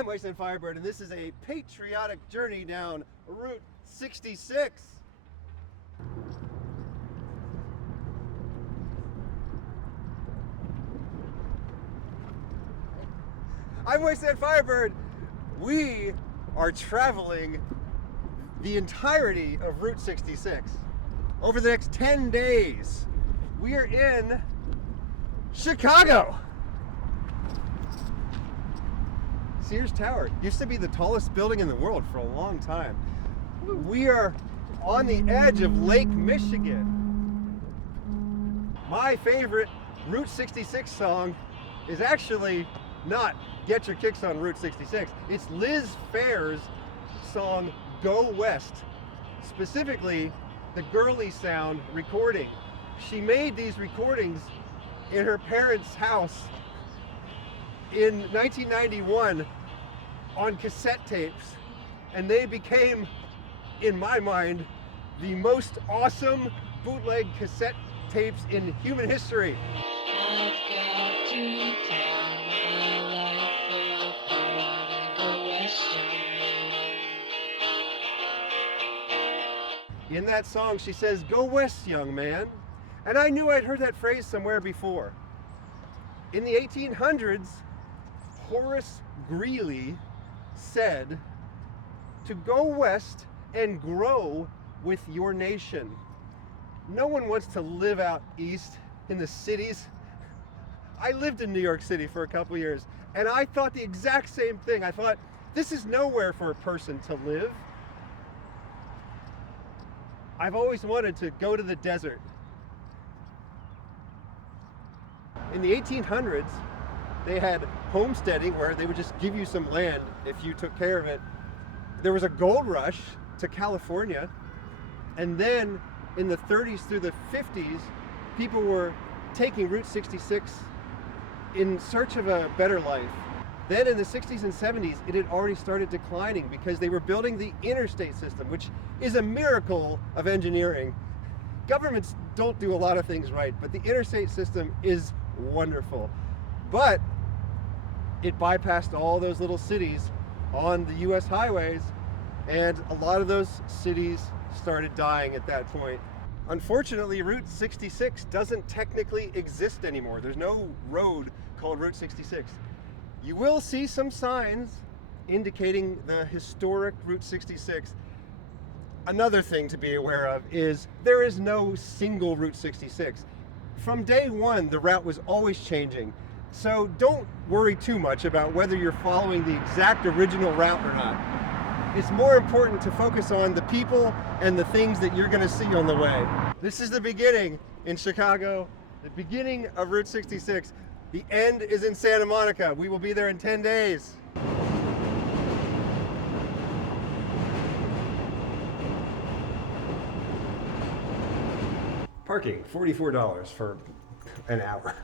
I'm Wasteland Firebird, and this is a patriotic journey down Route 66. I'm Wasteland Firebird. We are traveling the entirety of Route 66. Over the next 10 days, we are in Chicago. Sears Tower used to be the tallest building in the world for a long time. We are on the edge of Lake Michigan. My favorite Route 66 song is actually not Get Your Kicks on Route 66. It's Liz Phair's song Go West, specifically the Girly Sound recording. She made these recordings in her parents' house in 1991 on cassette tapes, and they became, in my mind, the most awesome bootleg cassette tapes in human history. I've got to tell my life apart and go western. In that song, she says, "Go west, young man." And I knew I'd heard that phrase somewhere before. In the 1800s, Horace Greeley said to go west and grow with your nation. No one wants to live out east in the cities. I lived in New York City for a couple years, and I thought the exact same thing. I thought, this is nowhere for a person to live. I've always wanted to go to the desert. In the 1800s, they had homesteading where they would just give you some land if you took care of it. There was a gold rush to California, and then in the 30s through the 50s, people were taking Route 66 in search of a better life. Then in the 60s and 70s, it had already started declining because they were building the interstate system, which is a miracle of engineering. Governments don't do a lot of things right, but the interstate system is wonderful. But it bypassed all those little cities on the US highways, and a lot of those cities started dying at that point. Unfortunately, Route 66 doesn't technically exist anymore. There's no road called Route 66. You will see some signs indicating the historic Route 66. Another thing to be aware of is there is no single Route 66. From day one, the route was always changing. So don't worry too much about whether you're following the exact original route or not. It's more important to focus on the people and the things that you're going to see on the way. This is the beginning in Chicago, the beginning of Route 66. The end is in Santa Monica. We will be there in 10 days. Parking, $44 for an hour.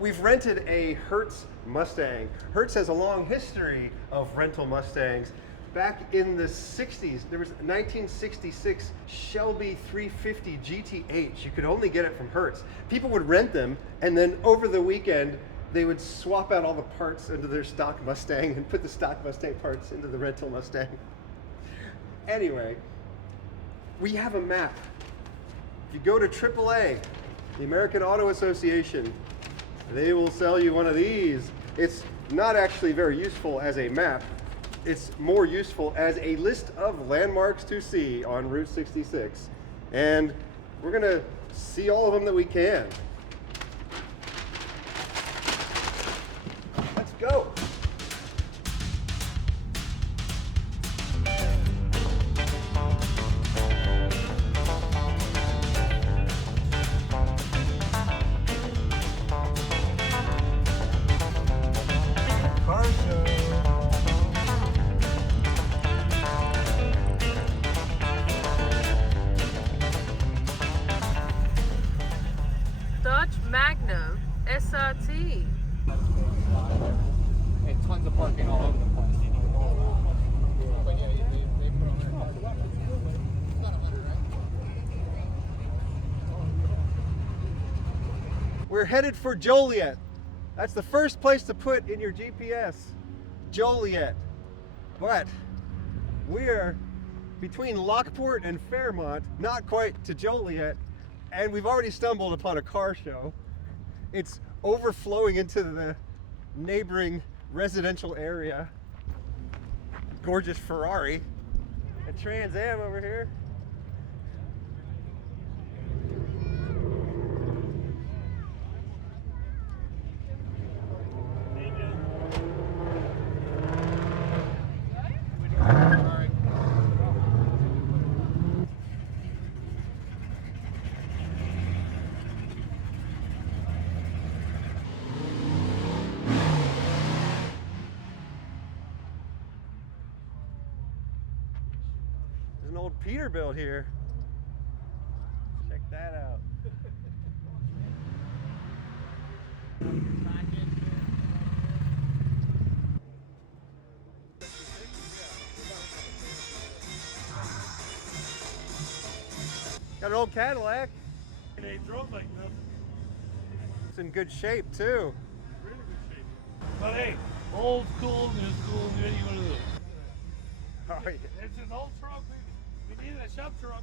We've rented a Hertz Mustang. Hertz has a long history of rental Mustangs. Back in the 60s, there was a 1966 Shelby 350 GTH. You could only get it from Hertz. People would rent them, and then over the weekend, they would swap out all the parts into their stock Mustang and put the stock Mustang parts into the rental Mustang. Anyway, we have a map. If you go to AAA, the American Auto Association, they will sell you one of these. It's not actually very useful as a map. It's more useful as a list of landmarks to see on Route 66. And we're gonna see all of them that we can. Let's go. Magnum SRT. And tons of parking all over the place. But yeah, they put on their hard. It's about 100, right? We're headed for Joliet. That's the first place to put in your GPS, Joliet. But we're between Lockport and Fairmont, not quite to Joliet, and we've already stumbled upon a car show. It's overflowing into the neighboring residential area. Gorgeous Ferrari. A Trans Am over here. An old Peterbilt here. Check that out. Got an old Cadillac. They drove like nothing. It's in good shape too. Really good shape. But hey, old school, new school, new you want to do. Oh, yeah. It's an old truck. We need a shop truck.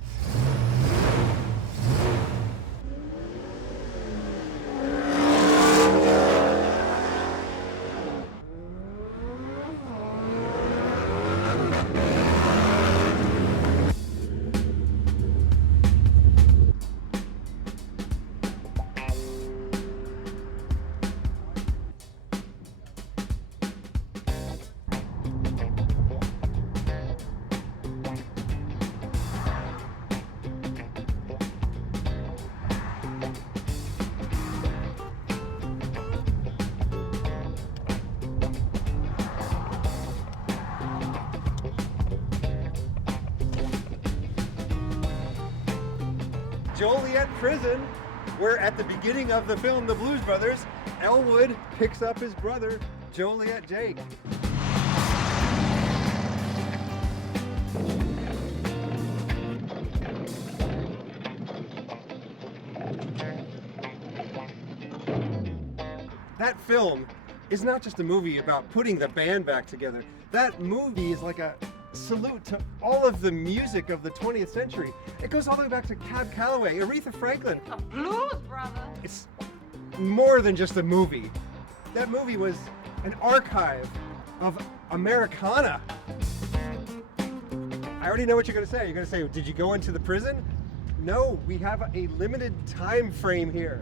Joliet prison, where at the beginning of the film The Blues Brothers, Elwood picks up his brother, Joliet Jake. That film is not just a movie about putting the band back together. That movie is like a salute to all of the music of the 20th century. It goes all the way back to Cab Calloway, Aretha Franklin. A blues brother. It's more than just a movie. That movie was an archive of Americana. I already know what you're going to say. You're going to say, did you go into the prison? No, we have a limited time frame here.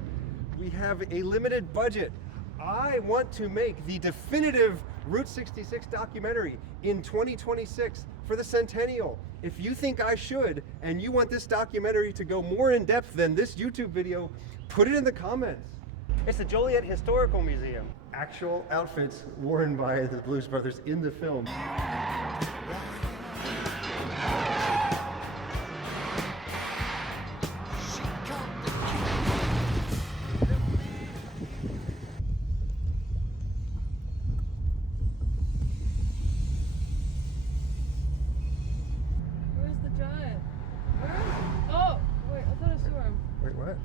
We have a limited budget. I want to make the definitive Route 66 documentary in 2026 for the Centennial. If you think I should, and you want this documentary to go more in depth than this YouTube video, put it in the comments. It's the Joliet Historical Museum. Actual outfits worn by the Blues Brothers in the film.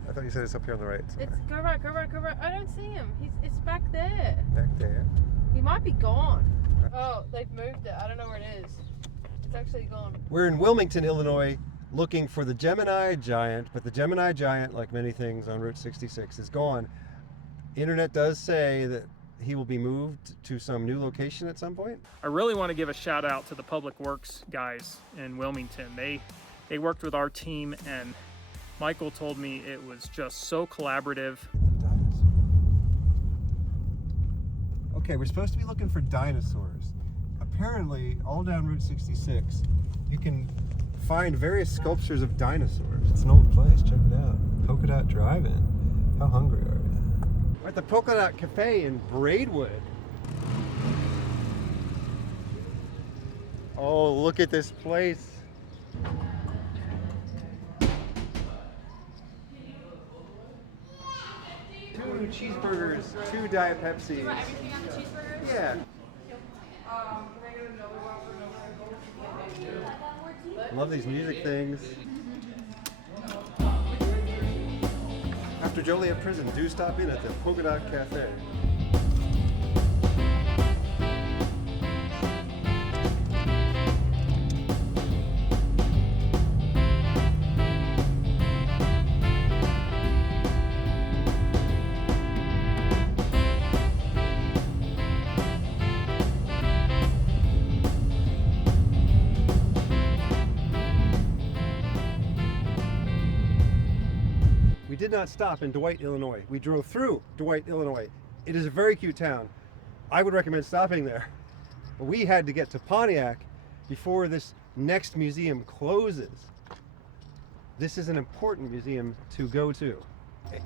I thought you said it's up here on the right. It's go right. I don't see him. It's back there. Back there. He might be gone. Oh, they've moved it. I don't know where it is. It's actually gone. We're in Wilmington, Illinois, looking for the Gemini Giant, but the Gemini Giant, like many things on Route 66, is gone. Internet does say that he will be moved to some new location at some point. I really want to give a shout out to the Public Works guys in Wilmington. They worked with our team, and Michael told me it was just so collaborative. Okay, we're supposed to be looking for dinosaurs. Apparently, all down Route 66, you can find various sculptures of dinosaurs. It's an old place, check it out. Polka Dot Drive-In. How hungry are you? We're at the Polka Dot Cafe in Braidwood. Oh, look at this place. Two cheeseburgers, 2 Diet Pepsis. You want everything on the cheeseburgers? Yeah. Love these music things. After Joliet Prison, do stop in at the Polka Dot Cafe. did not stop in Dwight, Illinois. We drove through Dwight, Illinois. It is a very cute town. I would recommend stopping there. But we had to get to Pontiac before this next museum closes. This is an important museum to go to.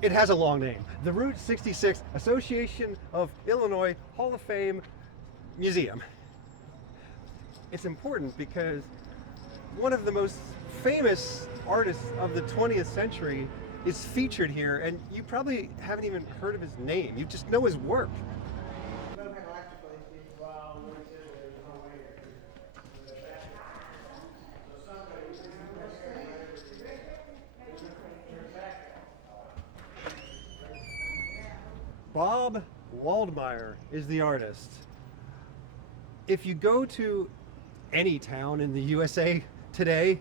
It has a long name. The Route 66 Association of Illinois Hall of Fame Museum. It's important because one of the most famous artists of the 20th century is featured here, and you probably haven't even heard of his name. You just know his work. Bob Waldmire is the artist. If you go to any town in the USA today,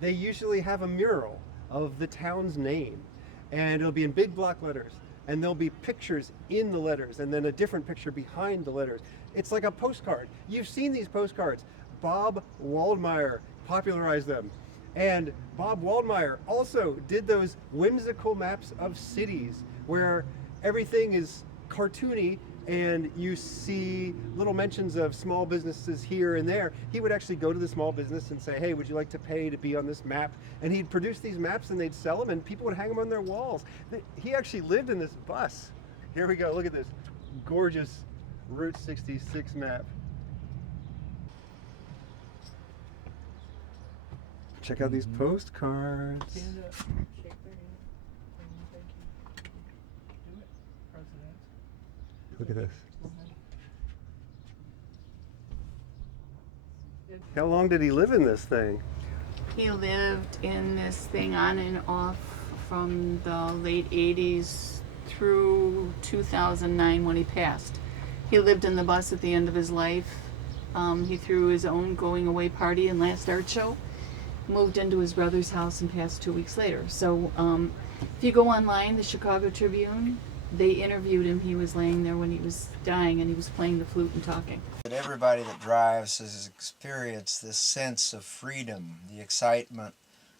they usually have a mural of the town's name, and it'll be in big block letters, and there'll be pictures in the letters and then a different picture behind the letters. It's like a postcard. You've seen these postcards. Bob Waldmire popularized them. And Bob Waldmire also did those whimsical maps of cities where everything is cartoony and you see little mentions of small businesses here and there. He would actually go to the small business and say, hey, would you like to pay to be on this map? And he'd produce these maps and they'd sell them and people would hang them on their walls. He actually lived in this bus. Here we go, look at this gorgeous Route 66 map. Check out these postcards. Stand up, shake their hand, and thank you. Do it, President. Look at this. How long did he live in this thing? He lived in this thing on and off from the late 80s through 2009 when he passed. He lived in the bus at the end of his life. He threw his own going away party and last art show, moved into his brother's house and passed 2 weeks later. So if you go online, the Chicago Tribune, they interviewed him. He was laying there when he was dying and he was playing the flute and talking. Everybody that drives has experienced this sense of freedom, the excitement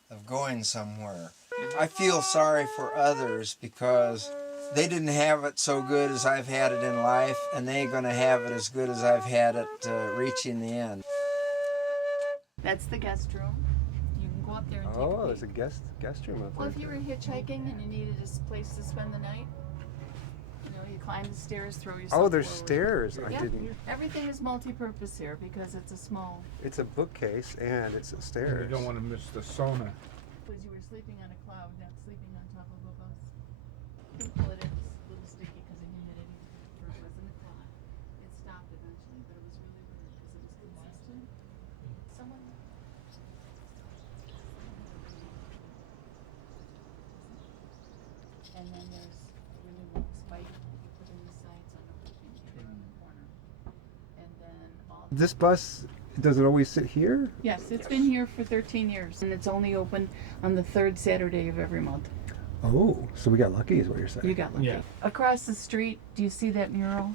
of going somewhere. I feel sorry for others because they didn't have it so good as I've had it in life, and they ain't going to have it as good as I've had it reaching the end. That's the guest room. You can go up there and take a Oh, peek. there's a guest room up there. Well, if you were hitchhiking and you needed a place to spend the night, you know, you climb the stairs, throw yourself Oh, there's forward. stairs. I Yeah, didn't. everything is multi-purpose here because it's a small. It's a bookcase and it's a You stairs. don't want to miss the sauna. Because you were sleeping on a cloud, not sleeping on top of a bus. You pull it in, it's a little sticky because of humidity. First wasn't a cloud. It stopped eventually, but it was really weird because it was consistent. Someone. And then there's a really long spike that you put in the sides on everything here in the corner. And then all. This bus, does it always sit here? Yes, it's been here for 13 years, and it's only open on the third Saturday of every month. Oh, so we got lucky is what you're saying. You got lucky. Yeah. Across the street, do you see that mural?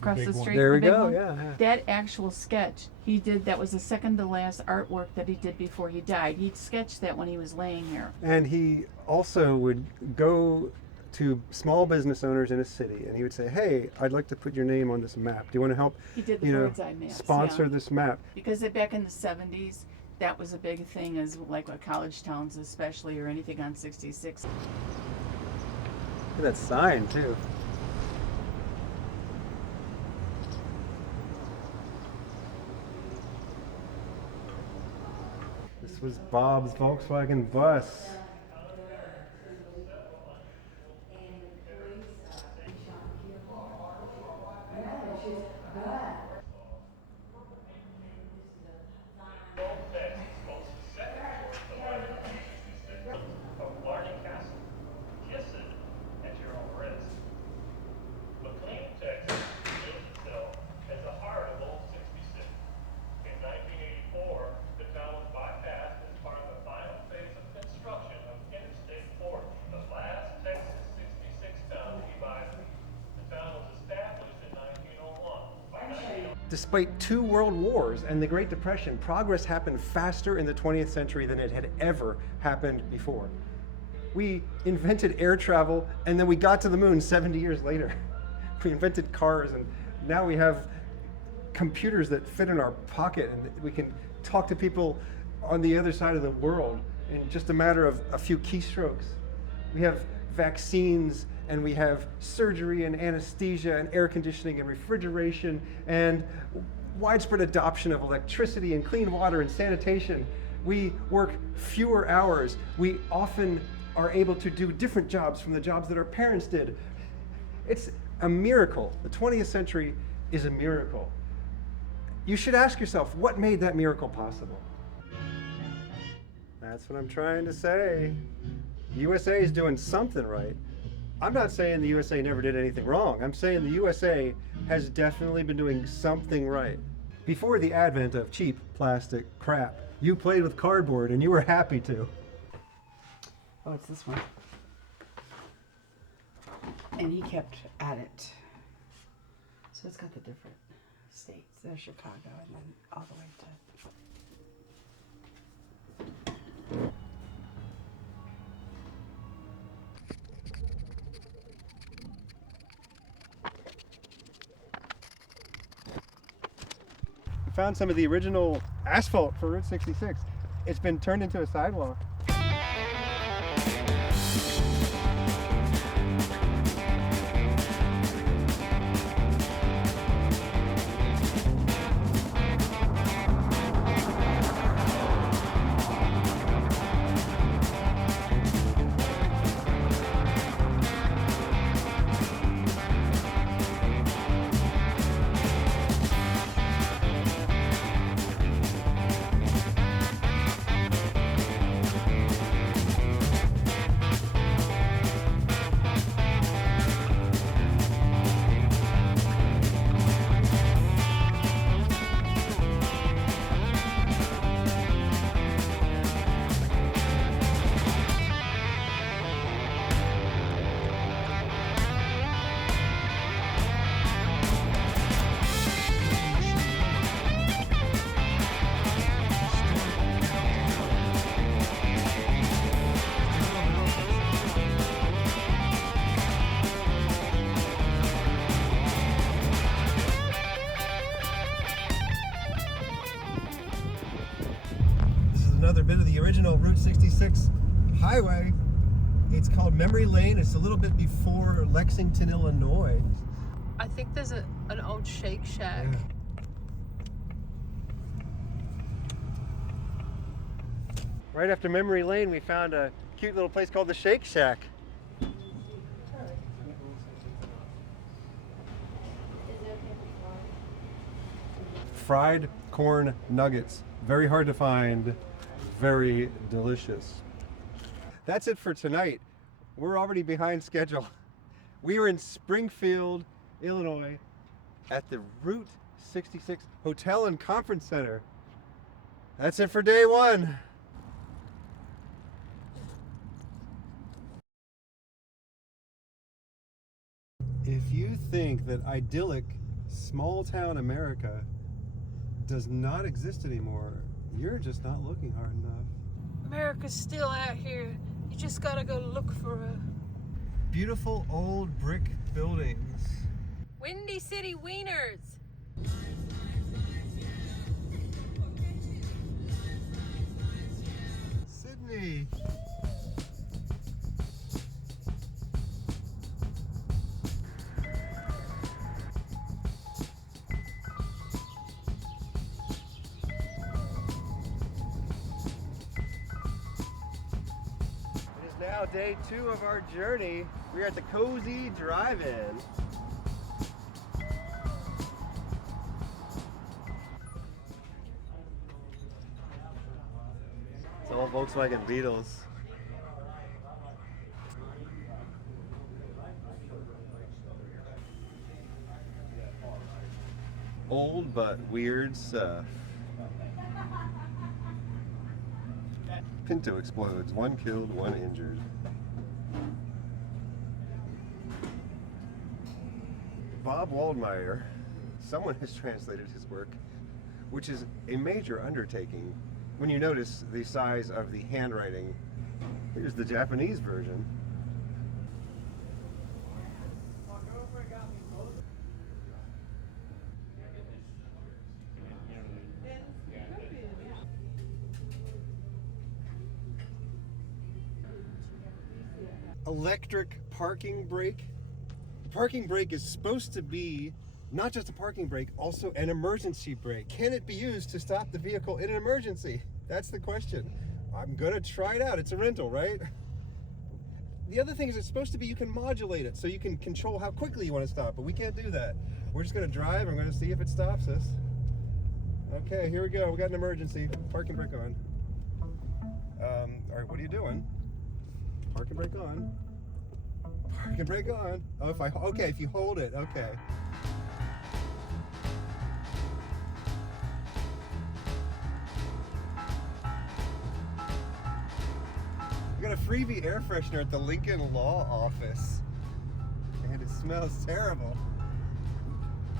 Across big the one. street, There the we big go, one? yeah. That actual sketch he did, that was the second to last artwork that he did before he died. He sketched that when he was laying here. And he also would go to small business owners in a city and he would say, hey, I'd like to put your name on this map. Do you want to help, He did the you know, bird's eye maps. sponsor yeah. this map? Because back in the 70s, that was a big thing, as like what college towns especially, or anything on 66. Look at that sign too. This was Bob's Volkswagen bus. Despite 2 world wars and the Great Depression, progress happened faster in the 20th century than it had ever happened before. We invented air travel, and then we got to the moon 70 years later. We invented cars, and now we have computers that fit in our pocket, and we can talk to people on the other side of the world in just a matter of a few keystrokes. We have vaccines, and we have surgery and anesthesia and air conditioning and refrigeration and widespread adoption of electricity and clean water and sanitation. We work fewer hours. We often are able to do different jobs from the jobs that our parents did. It's a miracle. The 20th century is a miracle. You should ask yourself, what made that miracle possible? That's what I'm trying to say. The USA is doing something right. I'm not saying the USA never did anything wrong. I'm saying the USA has definitely been doing something right. Before the advent of cheap plastic crap, you played with cardboard and you were happy to. Oh, it's this one. And he kept at it. So it's got the different states. There's Chicago and then all the way to... We found some of the original asphalt for Route 66. It's been turned into a sidewalk. Another bit of the original Route 66 highway. It's called Memory Lane. It's a little bit before Lexington, Illinois. I think there's an old Shake Shack. Yeah. Right after Memory Lane, we found a cute little place called the Shake Shack. Fried corn nuggets. Very hard to find. Very delicious. That's it for tonight. We're already behind schedule. We were in Springfield, Illinois at the Route 66 Hotel and Conference Center. That's it for day one. If you think that idyllic small town America does not exist anymore, you're just not looking hard enough. America's still out here. You just gotta go look for her. Beautiful old brick buildings. Windy City Wieners. Sydney. Now day 2 of our journey. We're at the Cozy Drive-In. It's all Volkswagen Beetles. Old but weird stuff. Pinto explodes. 1 killed, 1 injured. Bob Waldmire, someone has translated his work, which is a major undertaking when you notice the size of the handwriting Here's the Japanese version. Electric parking brake. The parking brake is supposed to be not just a parking brake, also an emergency brake. Can it be used to stop the vehicle in an emergency? That's the question. I'm gonna try it out. It's a rental, right? The other thing is it's supposed to be you can modulate it so you can control how quickly you want to stop, but we can't do that. We're just gonna drive. I'm gonna see if it stops us. Okay, here we go. We got an emergency. Parking brake on. All right, what are you doing? Parking brake on. Parking brake on. Oh, if you hold it, okay. We got a freebie air freshener at the Lincoln Law Office, and it smells terrible.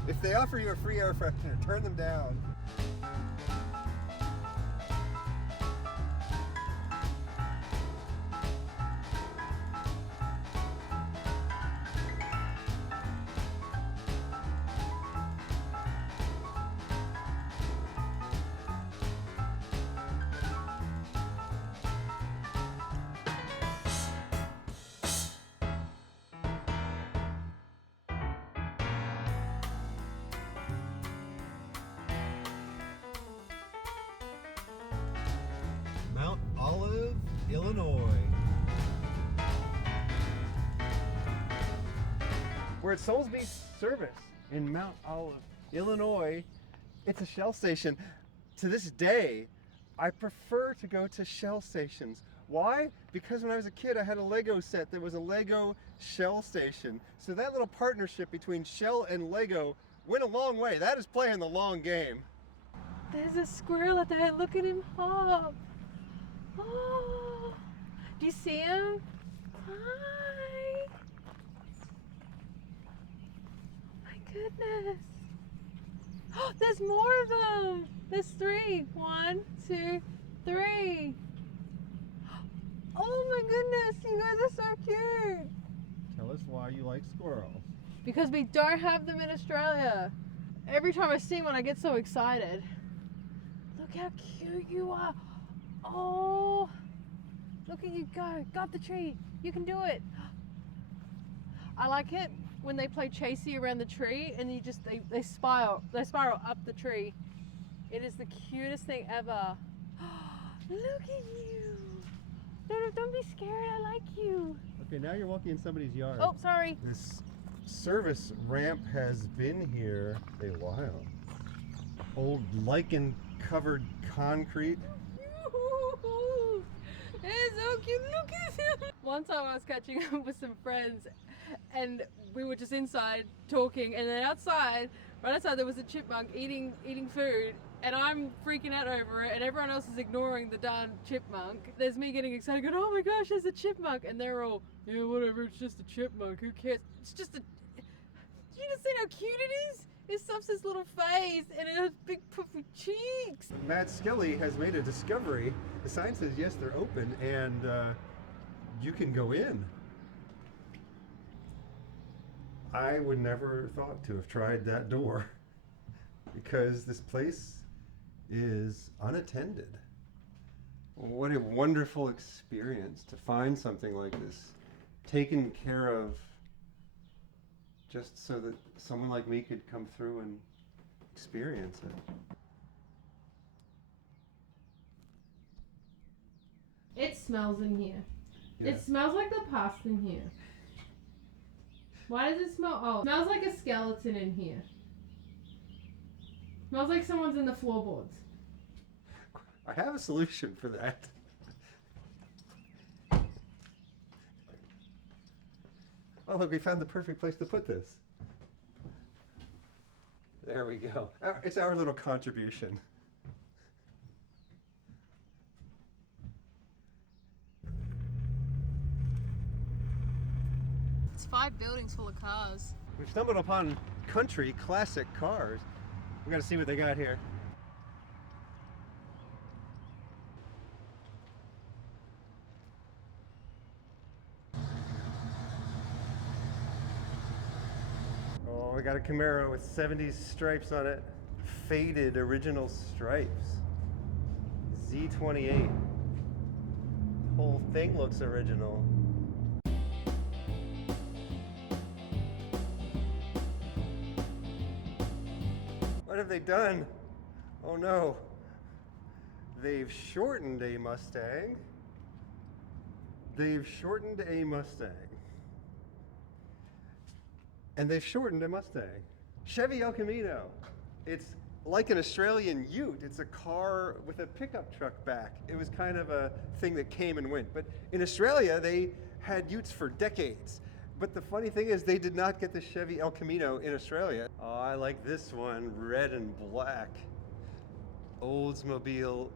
If they offer you a free air freshener, turn them down. Mount Olive, Illinois. We're at Soulsby Service in Mount Olive, Illinois. It's a Shell station. To this day, I prefer to go to Shell stations. Why? Because when I was a kid, I had a Lego set that was a Lego Shell station. So that little partnership between Shell and Lego went a long way. That is playing the long game. There's a squirrel out there. Look at him hop. Oh, do you see him? Hi. My goodness. Oh, there's more of them. There's 3. 1, 2, 3. Oh my goodness, you guys are so cute. Tell us why you like squirrels. Because we don't have them in Australia. Every time I see one, I get so excited. Look how cute you are. Oh, look at you go. Got the tree. You can do it. I like it when they play chasey around the tree and you just, they spiral up the tree. It is the cutest thing ever. Look at you. Don't be scared. I like you. Okay, now you're walking in somebody's yard. Oh, sorry. This service ramp has been here a while. Old lichen-covered concrete. It's so cute. Look at it. One time I was catching up with some friends and we were just inside talking, and then outside, right outside, there was a chipmunk eating food, and I'm freaking out over it, and everyone else is ignoring the darn chipmunk. There's me getting excited, going, oh my gosh, there's a chipmunk, and they're all, yeah, whatever, it's just a chipmunk, who cares? It's just a, you just see how cute it is? It stuffs his little face, and it has big puffy cheeks. Matt Skelly has made a discovery. The sign says, yes, they're open, and you can go in. I would never thought to have tried that door because this place is unattended. What a wonderful experience to find something like this taken care of just so that someone like me could come through and experience it. It smells in here. Yeah. It smells like the pasta in here. Why does it smell? Oh, it smells like a skeleton in here. Smells like someone's in the floorboards. I have a solution for that. Oh, look, we found the perfect place to put this. There we go. It's our little contribution. It's 5 buildings full of cars. We've stumbled upon country classic cars. We gotta see what they got here. we got a Camaro with 70s stripes on it. Faded original stripes. Z28. The whole thing looks original. What have they done? Oh no. They've shortened a Mustang. They've shortened a Mustang. And they've shortened a Mustang. Chevy El Camino. It's like an Australian ute. It's a car with a pickup truck back. It was kind of a thing that came and went. But in Australia, they had utes for decades. But the funny thing is they did not get the Chevy El Camino in Australia. Oh, I like this one, red and black. Oldsmobile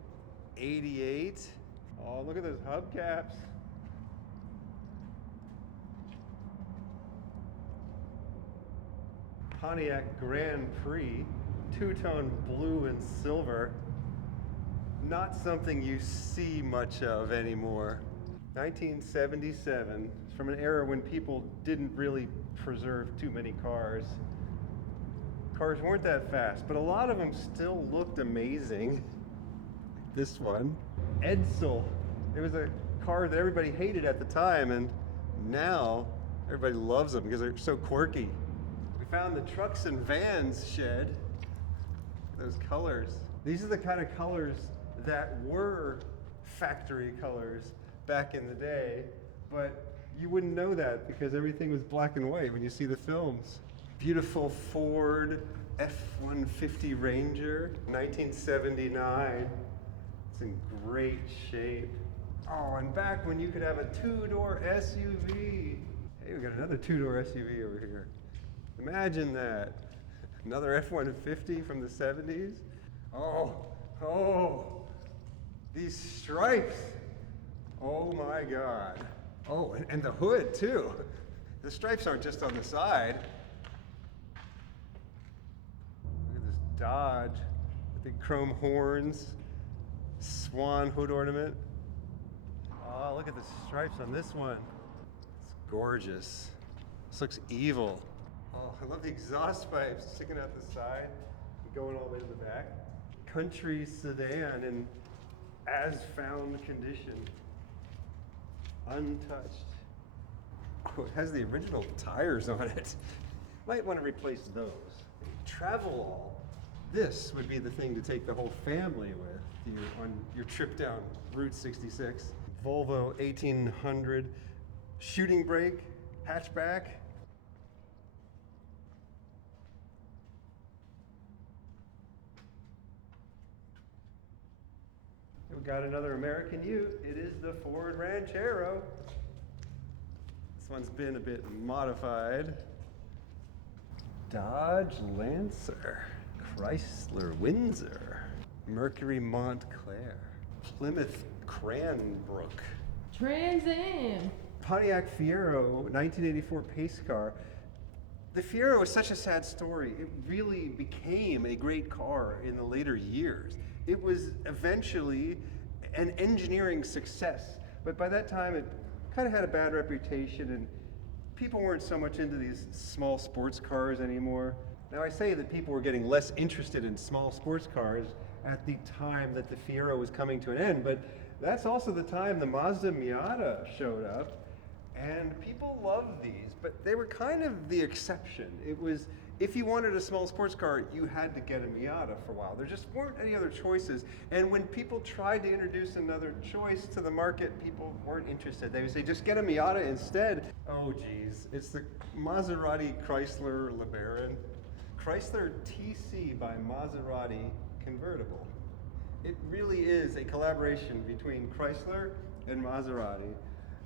88. Oh, look at those hubcaps. Pontiac Grand Prix, two-tone blue and silver. Not something you see much of anymore. 1977, it's from an era when people didn't really preserve too many cars. Cars weren't that fast, but a lot of them still looked amazing. This one, Edsel. It was a car that everybody hated at the time, and now everybody loves them because they're so quirky. We found the trucks and vans shed. Those colors. These are the kind of colors that were factory colors back in the day, but you wouldn't know that because everything was black and white when you see the films. Beautiful Ford F-150 Ranger, 1979. It's in great shape. Oh, and back when you could have a two-door SUV. Hey, we got another two-door SUV over here. Imagine that. Another F-150 from the 70s. Oh, these stripes. Oh my God. Oh, and the hood too. The stripes aren't just on the side. Look at this Dodge, the big chrome horns, swan hood ornament. Oh, look at the stripes on this one. It's gorgeous. This looks evil. Oh, I love the exhaust pipes sticking out the side and going all the way to the back. Country sedan in as found condition. Untouched. Oh, it has the original tires on it. Might want to replace those. Travelall. This would be the thing to take the whole family with on your trip down Route 66. Volvo 1800, shooting brake, hatchback. We've got another American ute. It is the Ford Ranchero. This one's been a bit modified. Dodge Lancer, Chrysler Windsor, Mercury Montclair, Plymouth Cranbrook, Trans Am. Pontiac Fiero, 1984 pace car. The Fiero was such a sad story. It really became a great car in the later years. It was eventually an engineering success, but by that time it kind of had a bad reputation and people weren't so much into these small sports cars anymore. Now I say that people were getting less interested in small sports cars at the time that the Fiero was coming to an end, but that's also the time the Mazda Miata showed up, and people loved these, but they were kind of the exception. It was, if you wanted a small sports car, you had to get a Miata for a while. There just weren't any other choices, and when people tried to introduce another choice to the market, people weren't interested. They would say, just get a Miata instead. Oh geez, it's the Maserati Chrysler LeBaron. Chrysler TC by Maserati convertible. It really is a collaboration between Chrysler and Maserati.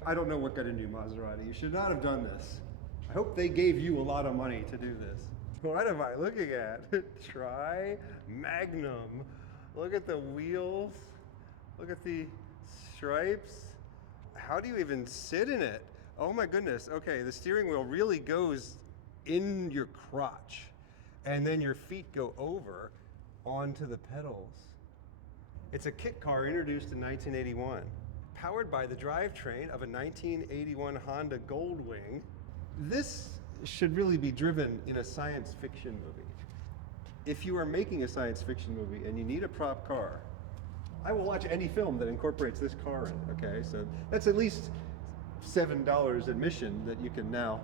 I don't know what got into Maserati. You should not have done this. I hope they gave you a lot of money to do this. What am I looking at? Tri-Magnum. Look at the wheels. Look at the stripes. How do you even sit in it? Oh my goodness. Okay, the steering wheel really goes in your crotch, and then your feet go over onto the pedals. It's a kit car introduced in 1981, powered by the drivetrain of a 1981 Honda Goldwing. This should really be driven in a science fiction movie. If you are making a science fiction movie and you need a prop car, I will watch any film that incorporates this car in, okay? So that's at least $7 admission that you can now,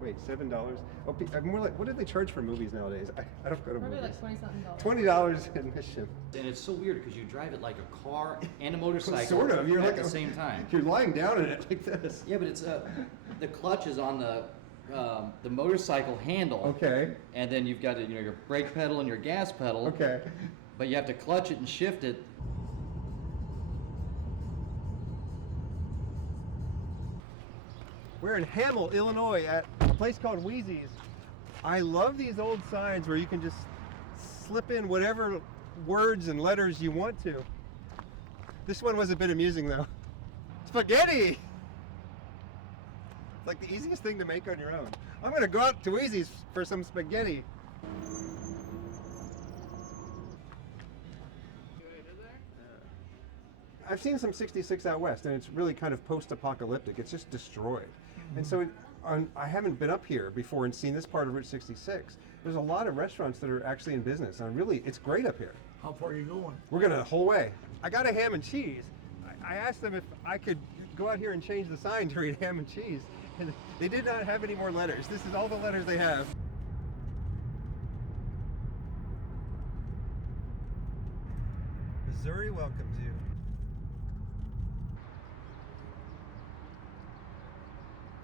wait, $7? Oh, I'm more like, what do they charge for movies nowadays? I don't go to Probably movies. like $20-something. $20 admission. And it's so weird because you drive it like a car and a motorcycle Sort of. You're at like the same time. You're lying down in it like this. Yeah, but it's the clutch is on the motorcycle handle. Okay. And then you've got your brake pedal and your gas pedal. Okay. But you have to clutch it and shift it. We're in Hamel, Illinois at a place called Wheezy's. I love these old signs where you can just slip in whatever words and letters you want to. This one was a bit amusing though. Spaghetti! It's like the easiest thing to make on your own. I'm gonna go out to Wheezy's for some spaghetti. I've seen some 66 out west, and it's really kind of post-apocalyptic. It's just destroyed. And so I haven't been up here before and seen this part of Route 66. There's a lot of restaurants that are actually in business, and really, it's great up here. How far are you going? We're gonna the whole way. I got a ham and cheese. I asked them if I could go out here and change the sign to read ham and cheese, and they did not have any more letters. This is all the letters they have. Missouri welcomes you.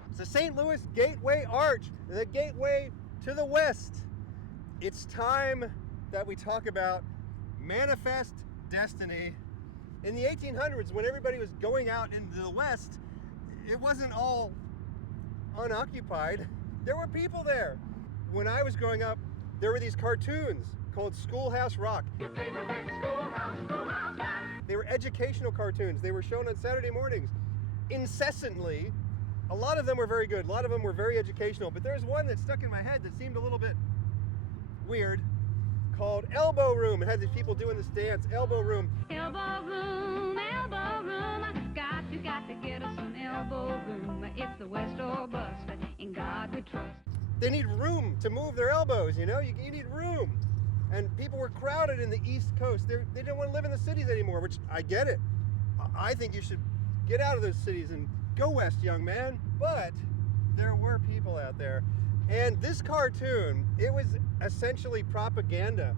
It's the St. Louis Gateway Arch, the gateway to the West. It's time that we talk about manifest destiny. In the 1800s, when everybody was going out into the West, it wasn't all unoccupied. There were people there. When I was growing up, there were these cartoons called Schoolhouse Rock. They were educational cartoons. They were shown on Saturday mornings incessantly. A lot of them were very good. A lot of them were very educational. But there's one that stuck in my head that seemed a little bit weird called Elbow Room. It had these people doing this dance, Elbow Room. Elbow room, got to get us an elbow room. It's the West or bust, in God we trust. They need room to move their elbows, you know? You need room. And people were crowded in the East Coast. They didn't want to live in the cities anymore, which I get it. I think you should get out of those cities and go west, young man. But there were people out there. And this cartoon, it was essentially propaganda.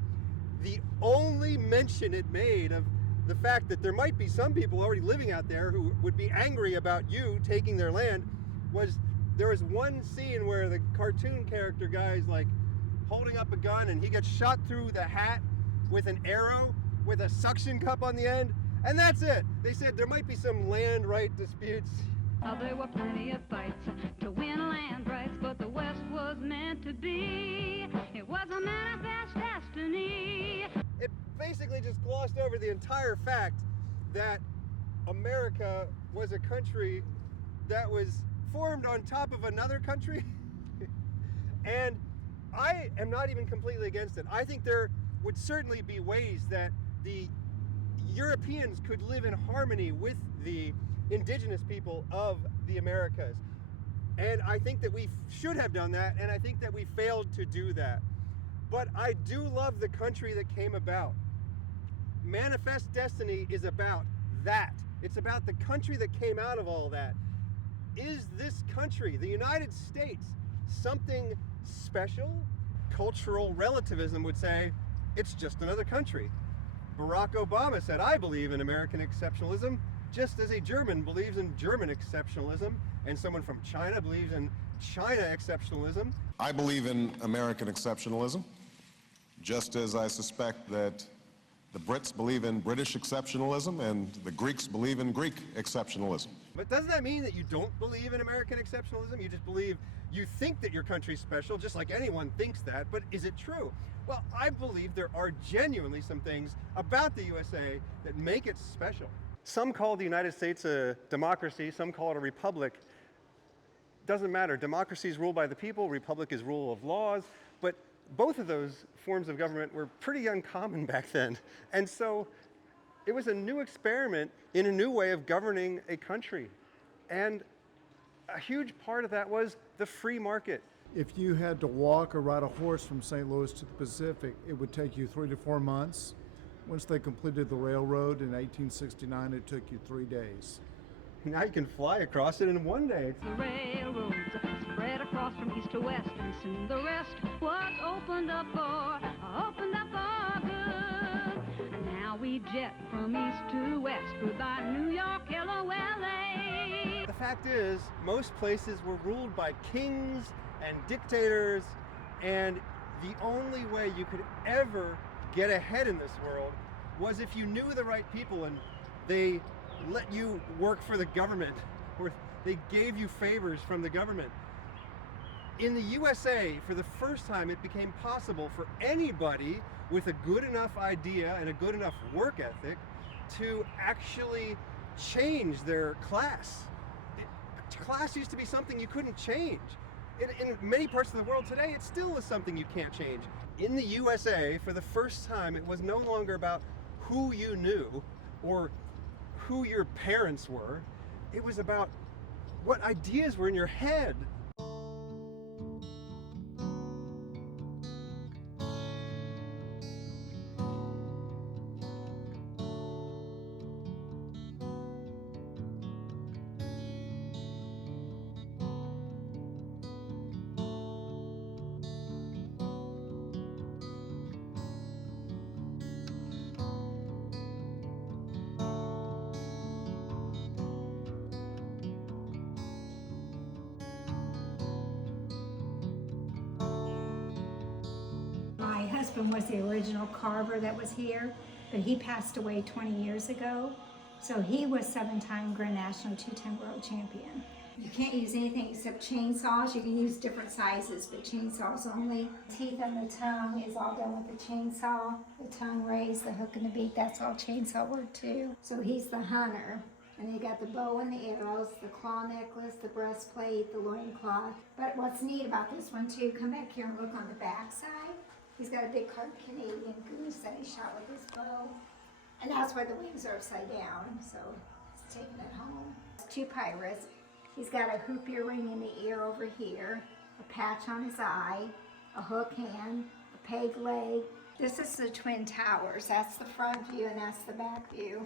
The only mention it made of the fact that there might be some people already living out there who would be angry about you taking their land was there was one scene where the cartoon character guy's like holding up a gun and he gets shot through the hat with an arrow with a suction cup on the end, and that's it. They said there might be some land right disputes. There were plenty of fights to win land rights, but the West was meant to be. It was a manifest destiny. It basically just glossed over the entire fact that America was a country that was formed on top of another country. And I am not even completely against it. I think there would certainly be ways that the Europeans could live in harmony with the indigenous people of the Americas. And I think that we should have done that, and I think that we failed to do that. But I do love the country that came about. Manifest Destiny is about that. It's about the country that came out of all that. Is this country, the United States, something special? Cultural relativism would say it's just another country. Barack Obama said, I believe in American exceptionalism, just as a German believes in German exceptionalism, and someone from China believes in China exceptionalism. I believe in American exceptionalism, just as I suspect that the Brits believe in British exceptionalism and the Greeks believe in Greek exceptionalism. But doesn't that mean that you don't believe in American exceptionalism? You just believe, you think that your country's special, just like anyone thinks that, but is it true? Well, I believe there are genuinely some things about the USA that make it special. Some call the United States a democracy, some call it a republic. Doesn't matter. Democracy is ruled by the people, republic is rule of laws, but both of those forms of government were pretty uncommon back then. And so it was a new experiment in a new way of governing a country. And a huge part of that was the free market. If you had to walk or ride a horse from St. Louis to the Pacific, it would take you 3 to 4 months. Once they completed the railroad in 1869, it took you 3 days. Now you can fly across it in 1 day. The railroads spread across from east to west, and soon the rest was opened up for good. Now we jet from east to west, goodbye New York, hello LA. The fact is, most places were ruled by kings and dictators, and the only way you could ever get ahead in this world was if you knew the right people and they let you work for the government, or they gave you favors from the government. In the USA, for the first time, it became possible for anybody with a good enough idea and a good enough work ethic to actually change their class. Class used to be something you couldn't change. In many parts of the world today, it still is something you can't change. In the USA, for the first time, it was no longer about who you knew or who your parents were. It was about what ideas were in your head. My husband was the original carver that was here, but he passed away 20 years ago. So he was 7-time Grand National, 2-time World Champion. You can't use anything except chainsaws. You can use different sizes, but chainsaws only. Teeth and the tongue is all done with the chainsaw. The tongue raised, the hook and the beak, that's all chainsaw work too. So he's the hunter. And you got the bow and the arrows, the claw necklace, the breastplate, the loincloth. But what's neat about this one too, come back here and look on the back side. He's got a big carved Canadian goose that he shot with his bow. And that's why the wings are upside down, so he's taking it home. 2 pirates. He's got a hoop earring in the ear over here, a patch on his eye, a hook hand, a peg leg. This is the Twin Towers. That's the front view and that's the back view.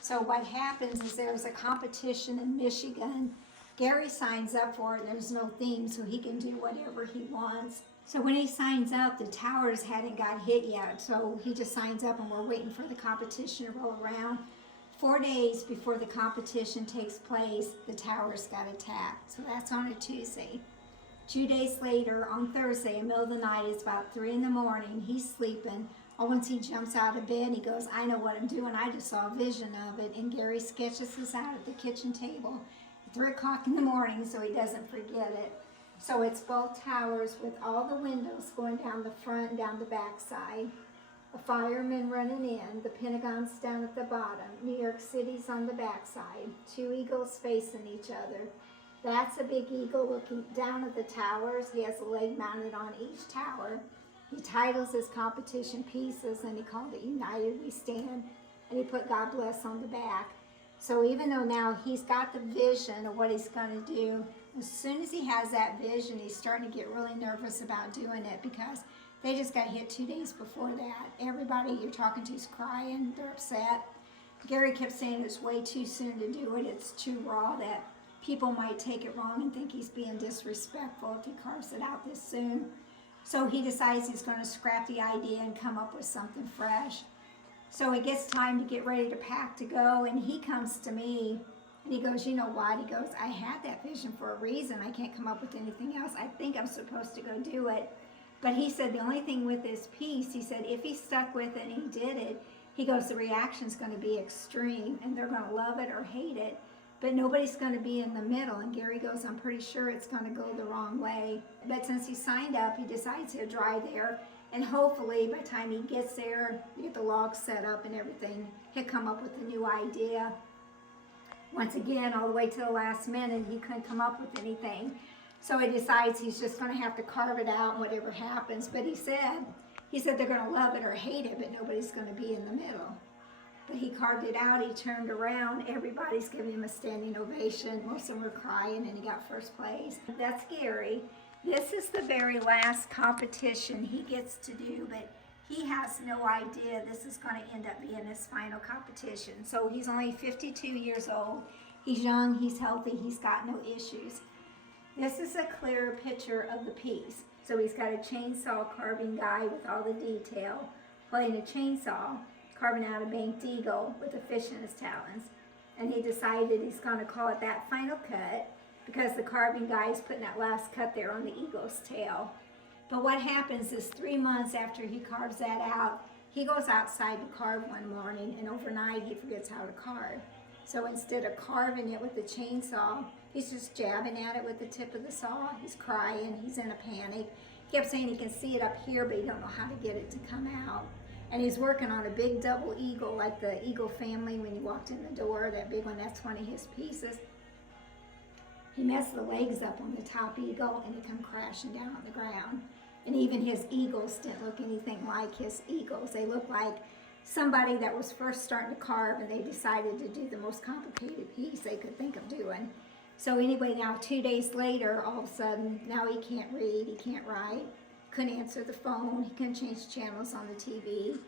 So what happens is there's a competition in Michigan. Gary signs up for it and there's no theme, so he can do whatever he wants. So when he signs up, the towers hadn't got hit yet, so he just signs up and we're waiting for the competition to roll around. 4 days before the competition takes place, the towers got attacked. So that's on a Tuesday. 2 days later, on Thursday, in the middle of the night, it's about 3 in the morning, he's sleeping. Once he jumps out of bed, he goes, I know what I'm doing, I just saw a vision of it. And Gary sketches this out at the kitchen table at 3 o'clock in the morning so he doesn't forget it. So it's both towers with all the windows going down the front and down the back side. A fireman running in, the Pentagon's down at the bottom, New York City's on the back side, 2 eagles facing each other. That's a big eagle looking down at the towers. He has a leg mounted on each tower. He titles his competition pieces and he called it United We Stand, and he put God Bless on the back. So even though now he's got the vision of what he's going to do, as soon as he has that vision, he's starting to get really nervous about doing it because they just got hit 2 days before that. Everybody you're talking to is crying, they're upset. Gary kept saying it's way too soon to do it, it's too raw, that people might take it wrong and think he's being disrespectful if he carves it out this soon. So he decides he's going to scrap the idea and come up with something fresh. So it gets time to get ready to pack to go, and he comes to me and he goes, you know what? He goes, I had that vision for a reason. I can't come up with anything else. I think I'm supposed to go do it. But he said the only thing with this piece, he said if he stuck with it and he did it, he goes, the reaction's going to be extreme and they're going to love it or hate it, but nobody's going to be in the middle. And Gary goes, I'm pretty sure it's going to go the wrong way. But since he signed up, he decides he'll dry there, and hopefully by the time he gets there, you get the logs set up and everything, he'll come up with a new idea. Once again, all the way to the last minute, he couldn't come up with anything. So he decides he's just going to have to carve it out, whatever happens. But he said they're going to love it or hate it, but nobody's going to be in the middle. But he carved it out, he turned around, everybody's giving him a standing ovation. Most of them were crying, and he got first place. That's Gary. This is the very last competition he gets to do, but he has no idea this is going to end up being his final competition. So he's only 52 years old. He's young, he's healthy, he's got no issues. This is a clearer picture of the piece. So he's got a chainsaw carving guy with all the detail, holding a chainsaw, carving out a banked eagle with a fish in his talons. And he decided he's going to call it that final cut because the carving guy is putting that last cut there on the eagle's tail. But what happens is 3 months after he carves that out, he goes outside to carve one morning, and overnight he forgets how to carve. So instead of carving it with the chainsaw, he's just jabbing at it with the tip of the saw. He's crying, he's in a panic. He kept saying he can see it up here, but he don't know how to get it to come out. And he's working on a big double eagle, like the eagle family when you walked in the door, that big one, that's one of his pieces. He messed the legs up on the top eagle and it come crashing down on the ground. And even his eagles didn't look anything like his eagles. They looked like somebody that was first starting to carve and they decided to do the most complicated piece they could think of doing. So anyway, now 2 days later, all of a sudden, now he can't read, he can't write, couldn't answer the phone, he couldn't change channels on the TV.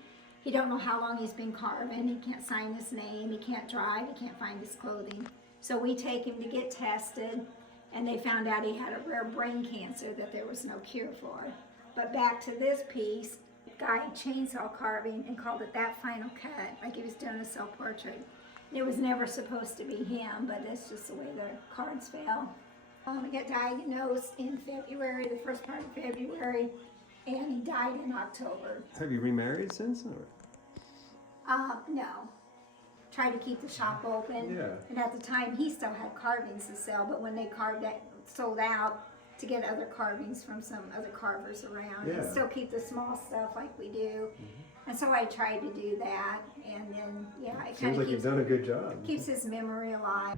He don't know how long he's been carving, he can't sign his name, he can't drive, he can't find his clothing. So we take him to get tested, and they found out he had a rare brain cancer that there was no cure for. But back to this piece, the guy chainsaw carving and called it that final cut, like he was doing a self-portrait. It was never supposed to be him, but that's just the way the cards fell. He got diagnosed in February, the first part of February, and he died in October. Have you remarried since? Or? No. Tried to keep the shop open. Yeah. And at the time, he still had carvings to sell, but when they carved that, sold out to get other carvings from some other carvers around. Yeah. And still keep the small stuff like we do. And so I tried to do that, and then, yeah, it Seems kind of like you've done a good job. keeps his memory alive.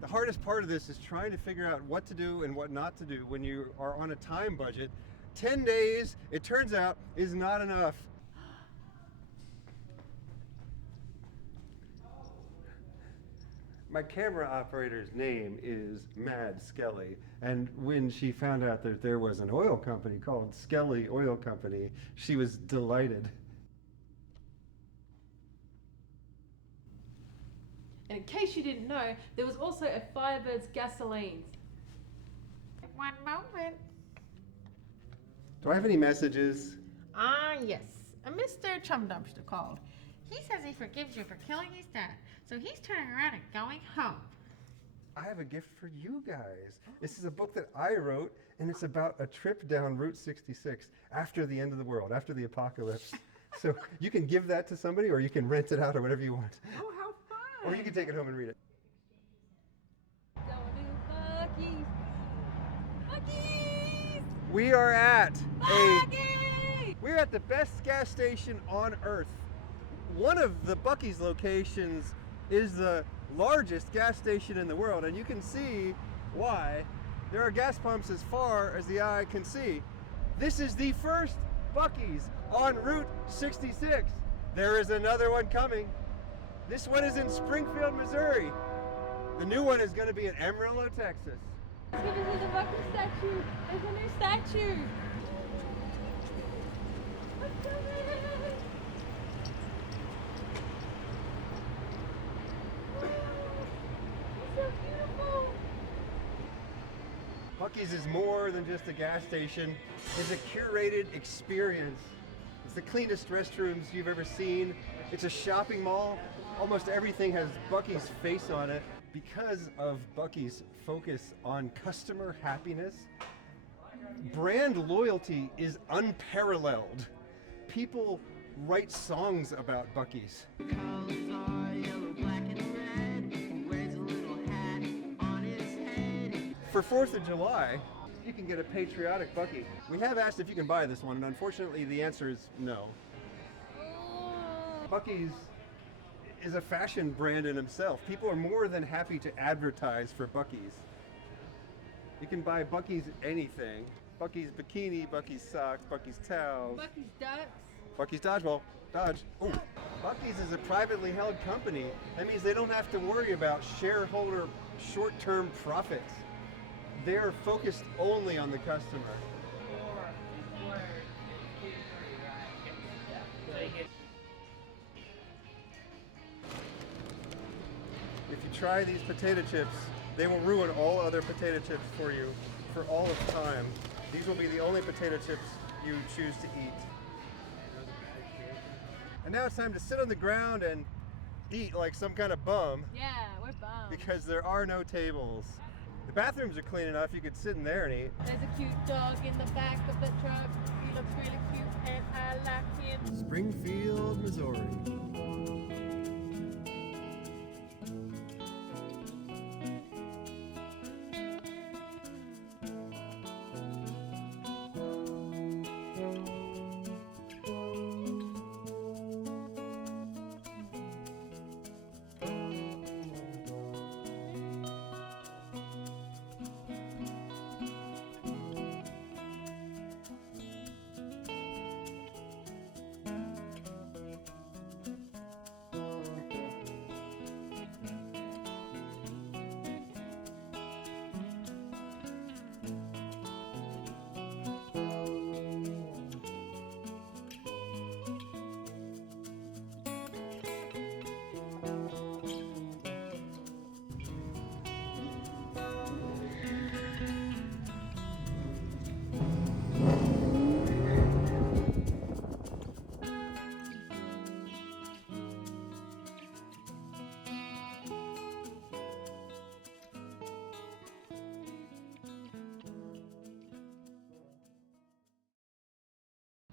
The hardest part of this is trying to figure out what to do and what not to do when you are on a time budget. 10 days, it turns out, is not enough. My camera operator's name is Mad Skelly, and when she found out that there was an oil company called Skelly Oil Company, she was delighted. And in case you didn't know, there was also a Firebird's gasolines. One moment. Do I have any messages? Yes. A Mr. Chum Dumpster called. He says he forgives you for killing his dad, so he's turning around and going home. I have a gift for you guys. This is a book that I wrote, and it's about a trip down Route 66 after the end of the world, after the apocalypse. So you can give that to somebody, or you can rent it out, or whatever you want. Oh, how fun! Or you can take it home and read it. Buc-ee's. Buc-ee's! We are at Buc-ee! we're at the best gas station on earth. One of the Buc-ee's locations is the largest gas station in the world, and you can see why. There are gas pumps as far as the eye can see. This is the first Buc-ee's on Route 66. There is another one coming. This one is in Springfield, Missouri. The new one is going to be in Amarillo, Texas. Let's go visit the Buc-ee statue. There's a new statue. Let's go there. It's so beautiful. Buc-ee's is more than just a gas station. It's a curated experience. It's the cleanest restrooms you've ever seen. It's a shopping mall. Almost everything has Buc-ee's face on it. Because of Buc-ee's focus on customer happiness, brand loyalty is unparalleled. People write songs about Buc-ee's. For 4th of July, you can get a patriotic Buc-ee. We have asked if you can buy this one, and unfortunately the answer is no. Buc-ee's is a fashion brand in himself. People are more than happy to advertise for Buc-ee's. You can buy Buc-ee's anything. Buc-ee's bikini, Buc-ee's socks, Buc-ee's towels. Buc-ee's ducks. Buc-ee's dodgeball. Dodge. Ooh. Buc-ee's is a privately held company. That means they don't have to worry about shareholder short-term profits. They're focused only on the customer. If you try these potato chips, they will ruin all other potato chips for you for all of time. These will be the only potato chips you choose to eat. And now it's time to sit on the ground and eat like some kind of bum. Yeah, we're bummed. Because there are no tables. The bathrooms are clean enough, you could sit in there and eat. There's a cute dog in the back of the truck. He looks really cute and I like him. Springfield, Missouri.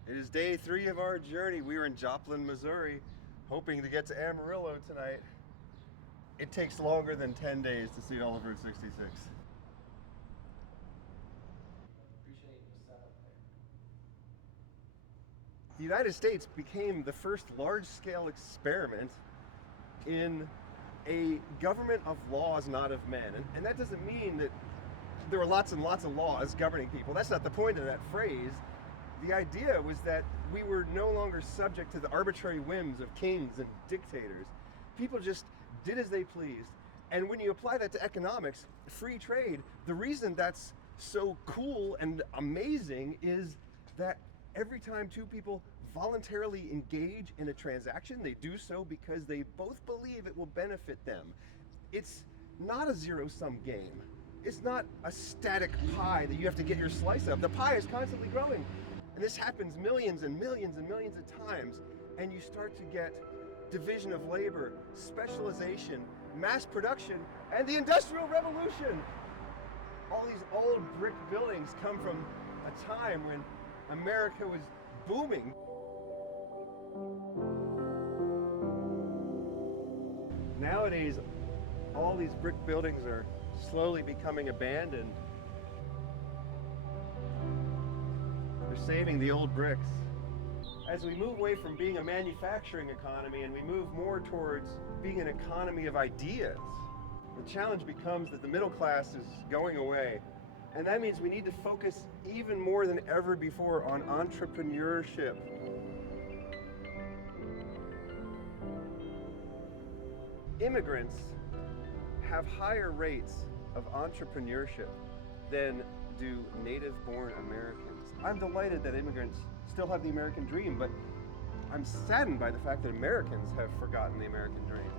It is day 3 of our journey. We are in Joplin, Missouri, hoping to get to Amarillo tonight. It takes longer than 10 days to see all of Route 66. The United States became the first large-scale experiment in a government of laws, not of men. And that doesn't mean that there were lots and lots of laws governing people. That's not the point of that phrase. The idea was that we were no longer subject to the arbitrary whims of kings and dictators. People just did as they pleased. And when you apply that to economics, free trade, the reason that's so cool and amazing is that every time two people voluntarily engage in a transaction, they do so because they both believe it will benefit them. It's not a zero-sum game. It's not a static pie that you have to get your slice of. The pie is constantly growing. And this happens millions and millions and millions of times. And you start to get division of labor, specialization, mass production, and the Industrial Revolution. All these old brick buildings come from a time when America was booming. Nowadays, all these brick buildings are slowly becoming abandoned. They're saving the old bricks. As we move away from being a manufacturing economy and we move more towards being an economy of ideas, the challenge becomes that the middle class is going away. And that means we need to focus even more than ever before on entrepreneurship. Immigrants have higher rates of entrepreneurship than do native-born Americans. I'm delighted that immigrants still have the American dream, but I'm saddened by the fact that Americans have forgotten the American dream.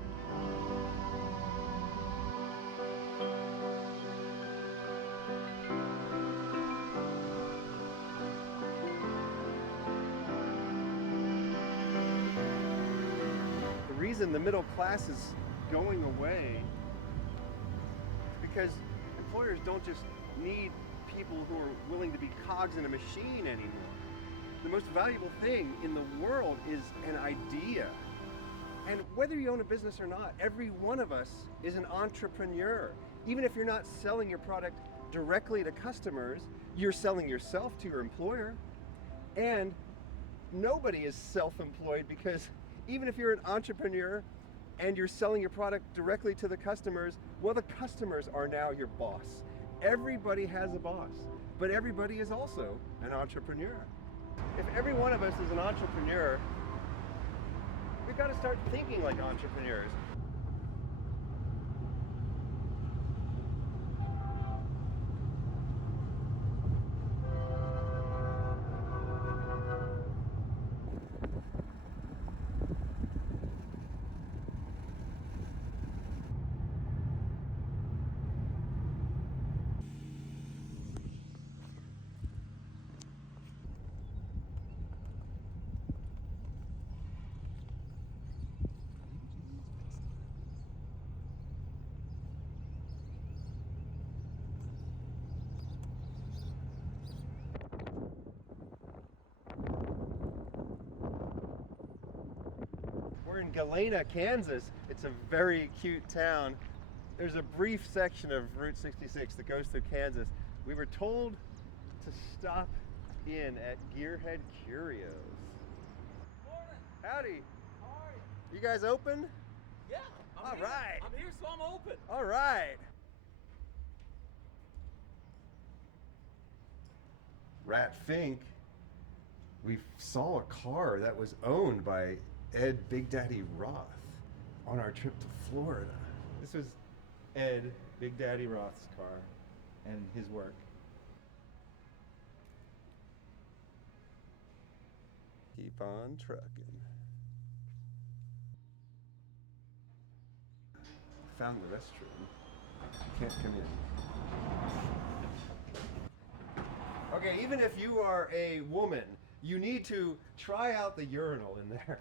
The reason the middle class is going away is because employers don't just need people who are willing to be cogs in a machine anymore. The most valuable thing in the world is an idea. And whether you own a business or not, every one of us is an entrepreneur. Even if you're not selling your product directly to customers, you're selling yourself to your employer. And nobody is self-employed, because even if you're an entrepreneur and you're selling your product directly to the customers, well, the customers are now your boss. Everybody has a boss, but everybody is also an entrepreneur. If every one of us is an entrepreneur, we We've got to start thinking like entrepreneurs. We're in Galena, Kansas. It's a very cute town. There's a brief section of Route 66 that goes through Kansas. We were told to stop in at Gearhead Curios. Morning. Howdy. How are you? You guys open? Yeah. All right. I'm here, so I'm open. All right. Rat Fink, we saw a car that was owned by Ed Big Daddy Roth on our trip to Florida. This was Ed Big Daddy Roth's car and his work. Keep on trucking. Found the restroom. Can't come in. Okay, even if you are a woman, you need to try out the urinal in there.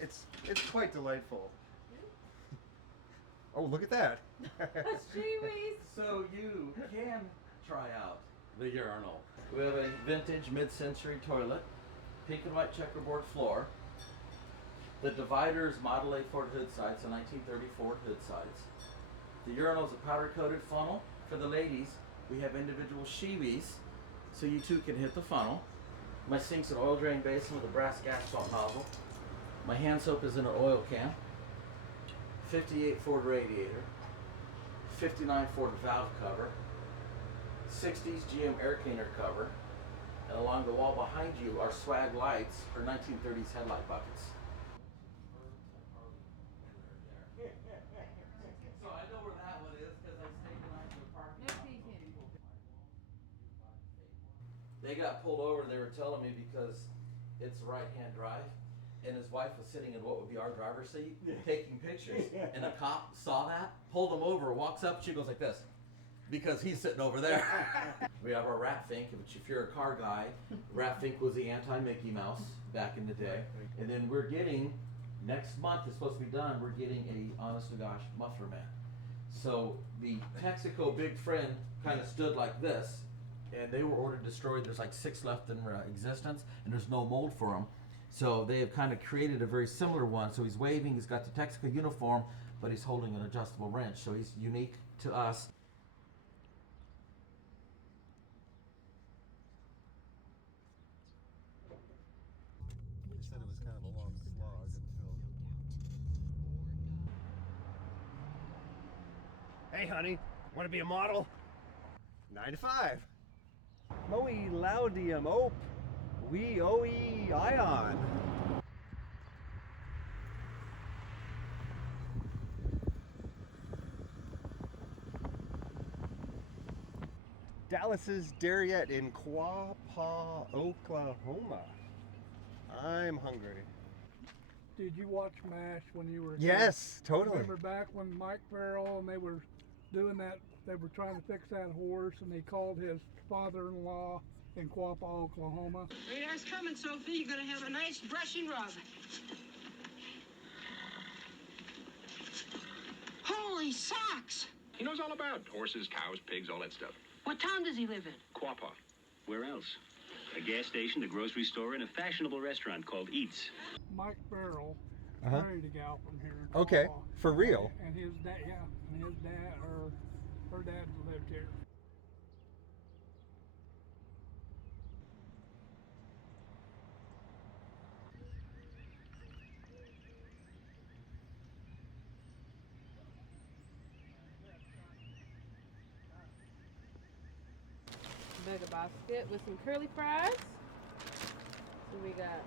It's quite delightful. Oh, look at that. So you can try out the urinal. We have a vintage mid-century toilet, pink and white checkerboard floor. The divider is Model A Ford hood sides, so 1930 Ford hood sides. The urinal is a powder-coated funnel. For the ladies, we have individual sheebies, so you too can hit the funnel. My sink's an oil drain basin with a brass gas pump nozzle. My hand soap is in an oil can. 58 Ford radiator. 59 Ford valve cover. 60s GM air cleaner cover. And along the wall behind you are swag lights for 1930s headlight buckets. So I know where that one is because I stayed the night in the parking lot. They got pulled over, they were telling me, because it's right-hand drive, and his wife was sitting in what would be our driver's seat, taking pictures, and a cop saw that, pulled him over, walks up, she goes like this, because he's sitting over there. We have our Rat Fink, which if you're a car guy, Rat Fink was the anti-Mickey Mouse back in the day, and then we're getting, next month it's supposed to be done, we're getting a honest-to-gosh muffler man. So the Texaco Big Friend kind of stood like this, and they were ordered destroyed. There's like 6 left in existence, and there's no mold for them. So they have kind of created a very similar one. So he's waving, he's got the Texaco uniform, but he's holding an adjustable wrench. So he's unique to us. They said it was kind of a long slog until... Hey honey, want to be a model? 9 to 5. Moe laudium op. We oe ion. Dallas's Joliet in Quapaw, Oklahoma. I'm hungry. Did you watch MASH when you were a Yes, kid? totally. Remember back when Mike Farrell and they were doing that, they were trying to fix that horse, and they called his father-in-law in Quapaw, Oklahoma. Radar's coming, Sophie. You're gonna have a nice brushing rub. Holy socks! He knows all about horses, cows, pigs, all that stuff. What town does he live in? Quapaw. Where else? A gas station, a grocery store, and a fashionable restaurant called Eats. Mike Farrell Uh-huh. married a gal from here. In Okay, Quapaw. for real? And his dad, yeah, and his dad, or her dad lived here. Burger basket with some curly fries. do we got?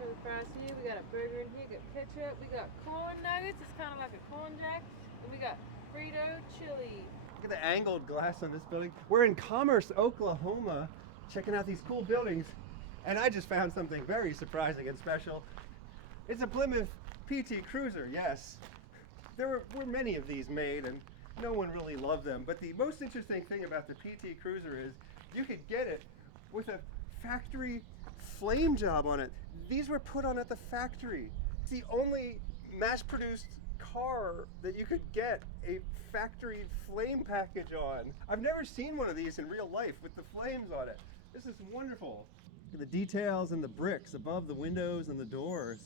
For the fries here, we got a burger in here, got ketchup, we got corn nuggets, it's kind of like a corn jack, and we got Frito chili. Look at the angled glass on this building. We're in Commerce, Oklahoma, checking out these cool buildings, and I just found something very surprising and special. It's a Plymouth PT Cruiser, yes. There were many of these made, and no one really loved them, but the most interesting thing about the PT Cruiser is you could get it with a factory flame job on it. These were put on at the factory. It's the only mass-produced car that you could get a factory flame package on. I've never seen one of these in real life with the flames on it. This is wonderful. Look at the details and the bricks above the windows and the doors.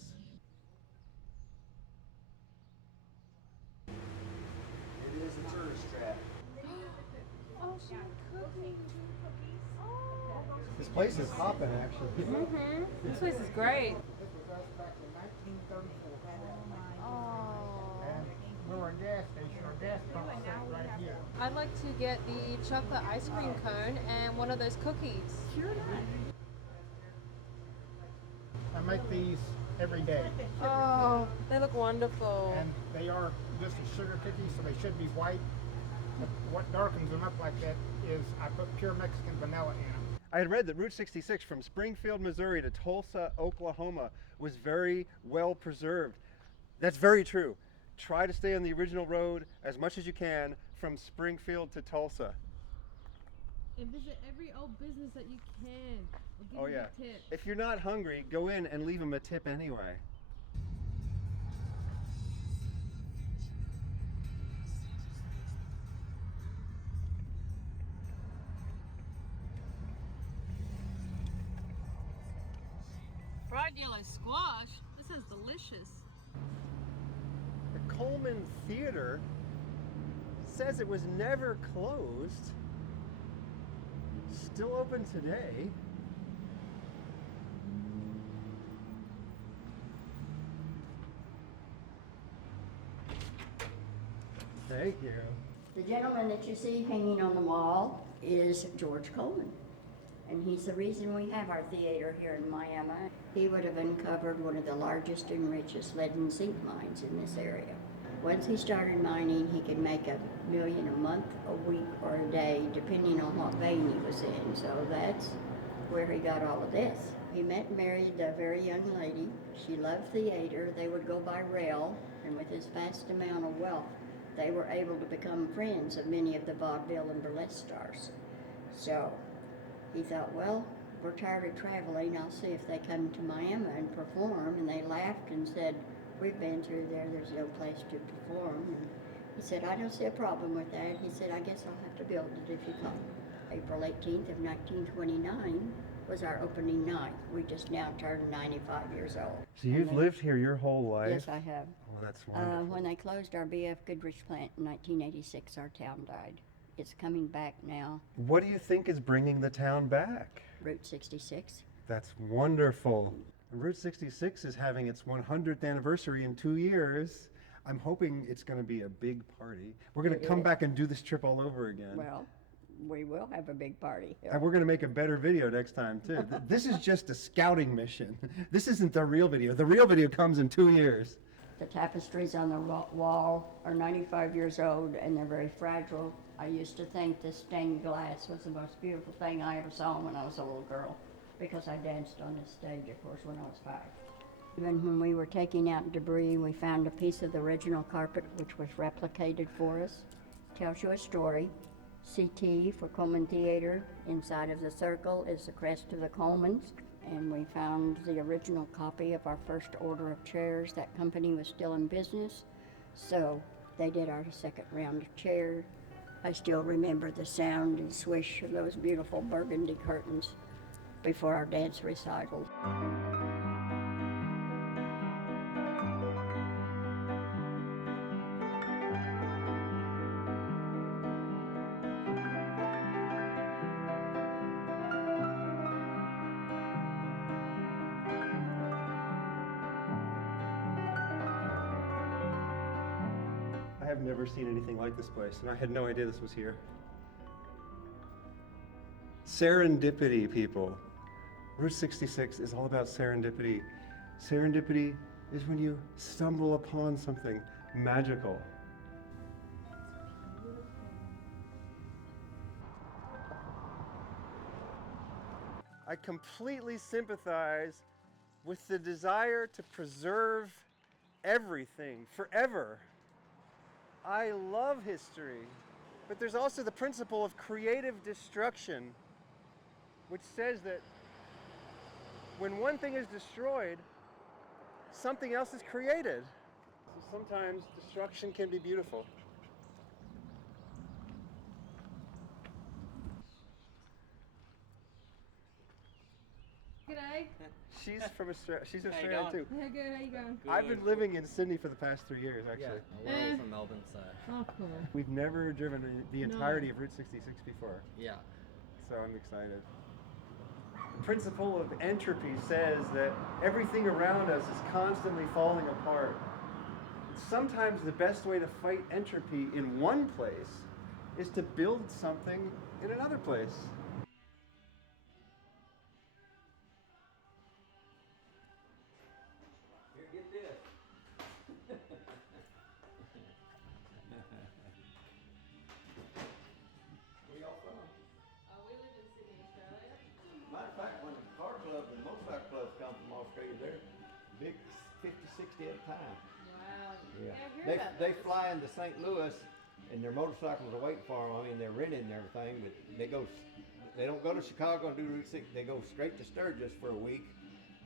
It is a tourist trap. Oh, she cooking. This place is hopping, actually. Mm-hmm. This place is great. This was us back in 1934. Oh. And we're a gas station. Our gas pump is set right here. I'd like to get the chocolate ice cream cone and one of those cookies. I make these every day. Oh, they look wonderful. And they are just a sugar cookies, so they should be white. But what darkens them up like that is I put pure Mexican vanilla in them. I had read that Route 66 from Springfield, Missouri to Tulsa, Oklahoma was very well preserved. That's very true. Try to stay on the original road as much as you can from Springfield to Tulsa. And visit every old business that you can. Oh yeah. If you're not hungry, go in and leave them a tip anyway. Fried yellow squash. This is delicious. The Coleman Theatre says it was never closed. Still open today. Thank you. The gentleman that you see hanging on the wall is George Coleman. And he's the reason we have our theater here in Miami. He would have uncovered one of the largest and richest lead and zinc mines in this area. Once he started mining, he could make $1 million a month, a week, or a day, depending on what vein he was in. So that's where he got all of this. He met and married a very young lady. She loved theater. They would go by rail, and with his vast amount of wealth, they were able to become friends of many of the vaudeville and burlesque stars. So he thought, well, we're tired of traveling. I'll see if they come to Miami and perform. And they laughed and said, we've been through there. There's no place to perform. And he said, I don't see a problem with that. He said, I guess I'll have to build it if you come. April 18th of 1929 was our opening night. We just now turned 95 years old. So you've lived here your whole life? Yes, I have. Oh, that's wonderful. When they closed our B.F. Goodrich plant in 1986, our town died. It's coming back now. What do you think is bringing the town back? Route 66. That's wonderful. Route 66 is having its 100th anniversary in 2 years. I'm hoping it's going to be a big party. We're going to come back and do this trip all over again. Well, we will have a big party. And we're going to make a better video next time, too. This is just a scouting mission. This isn't the real video. The real video comes in 2 years. The tapestries on the wall are 95 years old, and they're very fragile. I used to think this stained glass was the most beautiful thing I ever saw when I was a little girl, because I danced on this stage, of course, when I was 5. Even when we were taking out debris, we found a piece of the original carpet, which was replicated for us. Tells you a story. CT for Coleman Theatre. Inside of the circle is the crest of the Colemans. And we found the original copy of our first order of chairs. That company was still in business, so they did our second round of chairs. I still remember the sound and swish of those beautiful burgundy curtains before our dance recital. I've never seen anything like this place, and I had no idea this was here. Serendipity, people. Route 66 is all about serendipity. Serendipity is when you stumble upon something magical. I completely sympathize with the desire to preserve everything forever. I love history, but there's also the principle of creative destruction, which says that when one thing is destroyed, something else is created. So sometimes destruction can be beautiful. G'day. She's from Australia. She's How you Australian too. Yeah, good. How you going? I've been living in Sydney for the past 3 years, actually. We're all from Melbourne, so. Oh, cool. We've never driven the No. entirety of Route 66 before. Yeah. So I'm excited. The principle of entropy says that everything around us is constantly falling apart. Sometimes the best way to fight entropy in one place is to build something in another place. Here, get this. Where y'all from? We live in Sydney, Australia. Matter of fact, when the car clubs and motorcycle clubs come from Australia, they're big 50, 60 at a time. Wow. Yeah. I hear They, about they those. fly into St. Louis and their motorcycles are waiting for them. I mean, they're rented and everything, but they don't go to Chicago and do Route 6. They go straight to Sturgis for a week,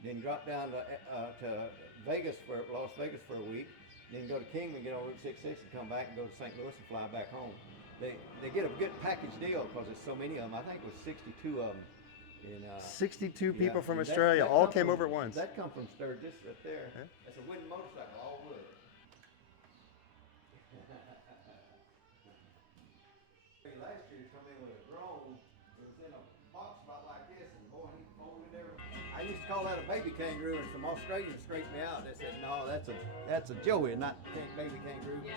then drop down to Vegas Las Vegas for a week, then go to Kingman, get on Route 66 and come back and go to St. Louis and fly back home. They get a good package deal because there's so many of them. I think it was 62 of them. 62 people from and Australia that all come came from- over at once. That come from Sturgis right there. Huh? That's a wooden motorcycle, all wood. Last year he come in with a drone. It was in a box about like this, and boy, he folded everything. I used to call that a baby kangaroo, and some Australians straightened me out. They said, "No, that's a Joey, not baby kangaroo." Yeah.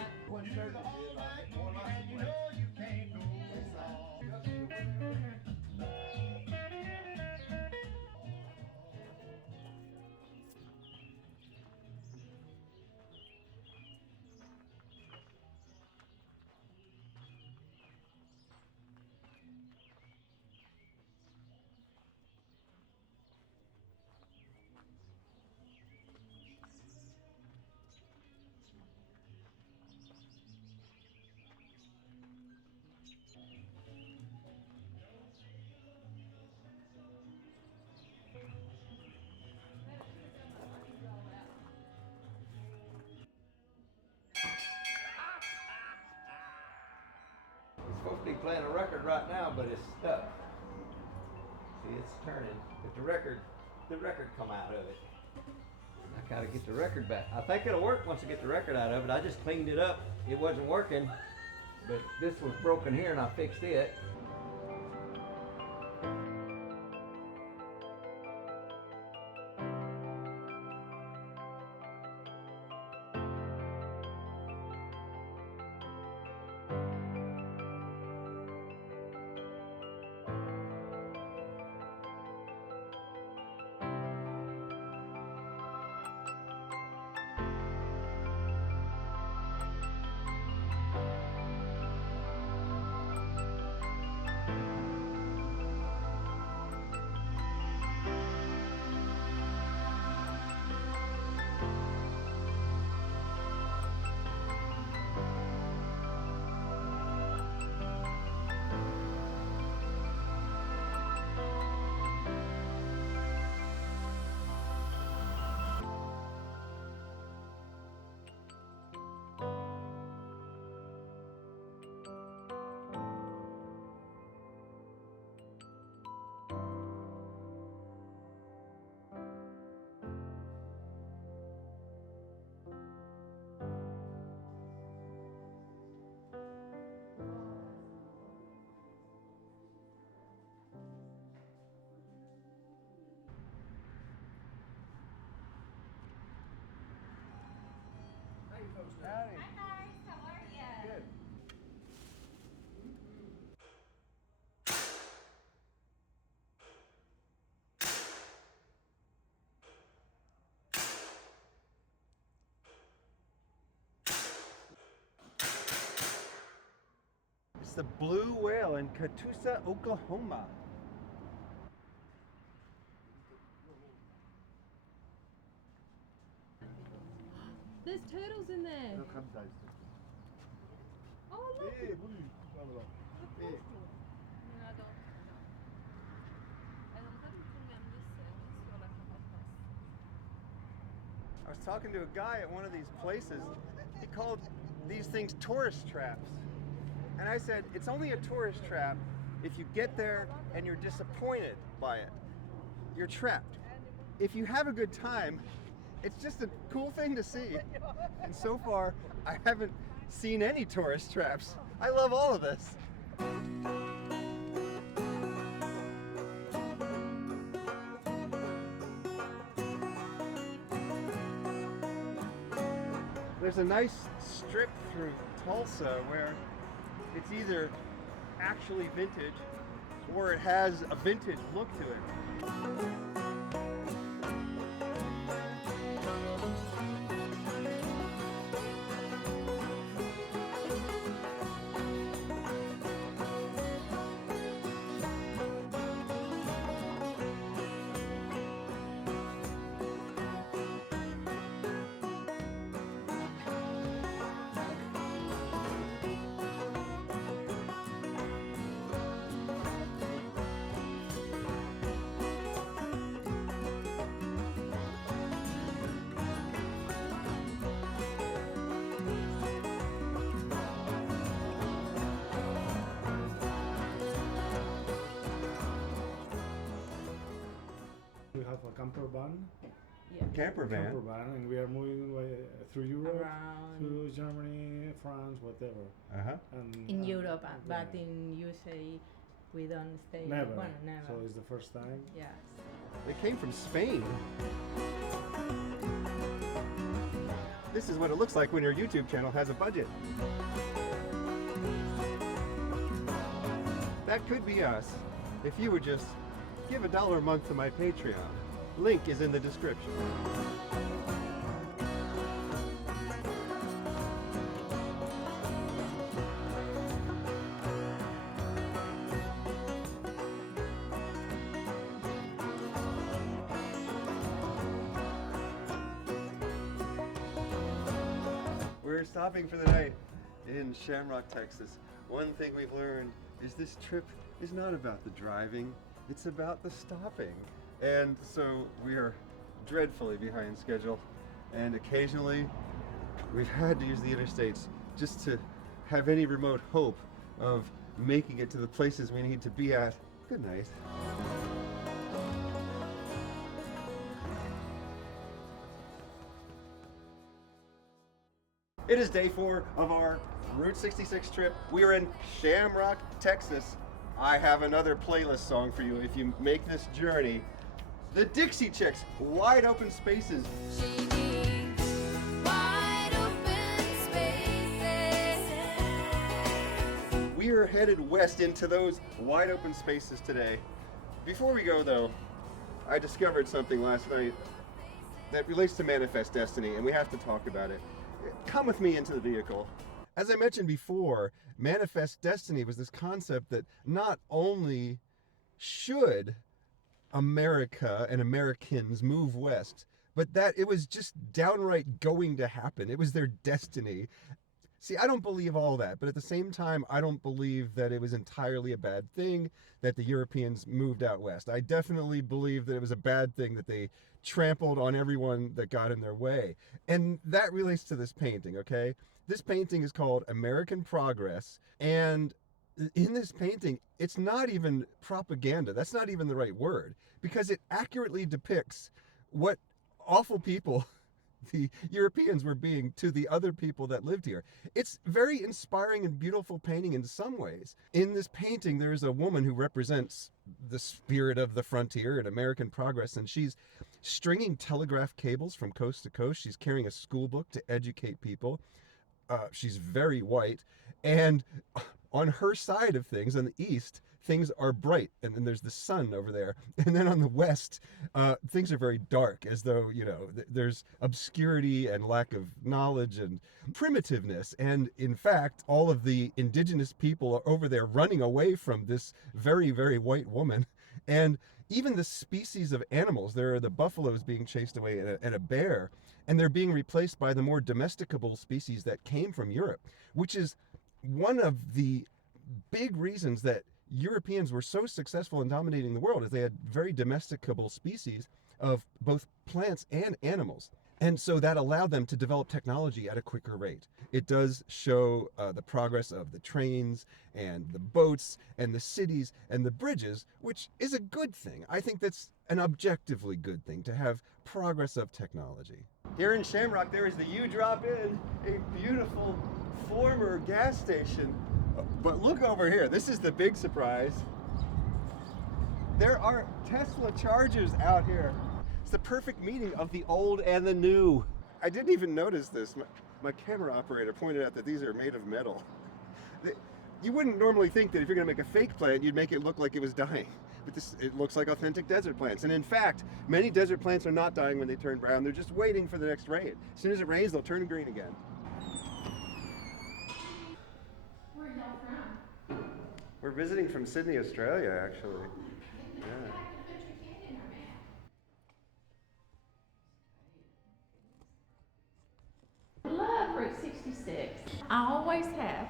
It's supposed to be playing a record right now, but it's stuck. See, it's turning, but the record come out of it. I gotta get the record back. I think it'll work once I get the record out of it. I just cleaned it up. It wasn't working, but this was broken here and I fixed it. Howdy. Hi guys, how are you? Good. the blue whale in Catoosa, Oklahoma. There's turtles in there. Oh, look. I was talking to a guy at one of these places. He called these things tourist traps. And I said, it's only a tourist trap if you get there and you're disappointed by it. You're trapped. If you have a good time, it's just a cool thing to see. And so far, I haven't seen any tourist traps. I love all of this. There's a nice strip through Tulsa where it's either actually vintage or it has a vintage look to it. We have a camper van. Yeah. Camper van? Camper van, and we are moving through Europe, Around. through Germany, France, whatever. Uh-huh. And, In Europe, but in USA, we don't stay. Never. Well, never. So it's the first time. Yes. They came from Spain. This is what it looks like when your YouTube channel has a budget. That could be us if you would just give $1 a month to my Patreon. Link is in the description. We're stopping for the night in Shamrock, Texas. One thing we've learned is this trip is not about the driving, it's about the stopping. And so we are dreadfully behind schedule, and occasionally we've had to use the interstates just to have any remote hope of making it to the places we need to be at. Good night. It is day 4 of our Route 66 trip. We are in Shamrock, Texas. I have another playlist song for you if you make this journey. The Dixie Chicks, Wide Open Spaces. We are headed west into those wide open spaces today. Before we go though, I discovered something last night that relates to manifest destiny, and we have to talk about it. Come with me into the vehicle. As I mentioned before, manifest destiny was this concept that not only should America and Americans move west, but that it was just downright going to happen. It was their destiny. See, I don't believe all that, but at the same time, I don't believe that it was entirely a bad thing that the Europeans moved out west. I definitely believe that it was a bad thing that they trampled on everyone that got in their way. And that relates to this painting, okay? This painting is called American Progress, and in this painting, it's not even propaganda. That's not even the right word, because it accurately depicts what awful people the Europeans were being to the other people that lived here. It's very inspiring and beautiful painting in some ways. In this painting, there's a woman who represents the spirit of the frontier and American progress, and she's stringing telegraph cables from coast to coast. She's carrying a school book to educate people. She's very white, and on her side of things, on the east, things are bright, and then there's the sun over there. And then on the west, things are very dark, as though, you know, there's obscurity and lack of knowledge and primitiveness. And in fact, all of the indigenous people are over there running away from this very, very white woman. And even the species of animals, there are the buffaloes being chased away and a bear, and they're being replaced by the more domesticable species that came from Europe, which is one of the big reasons that Europeans were so successful in dominating the world, is they had very domesticable species of both plants and animals. And so that allowed them to develop technology at a quicker rate. It does show the progress of the trains and the boats and the cities and the bridges, which is a good thing. I think that's an objectively good thing, to have progress of technology. Here in Shamrock, there is the U Drop In, a beautiful former gas station. But look over here, this is the big surprise. There are Tesla chargers out here. It's the perfect meeting of the old and the new. I didn't even notice this. My camera operator pointed out that these are made of metal. You wouldn't normally think that if you're gonna make a fake plant, you'd make it look like it was dying. But it looks like authentic desert plants. And in fact, many desert plants are not dying when they turn brown. They're just waiting for the next rain. As soon as it rains, they'll turn green again. We're visiting from Sydney, Australia, actually. Yeah. Love Route 66. I always have,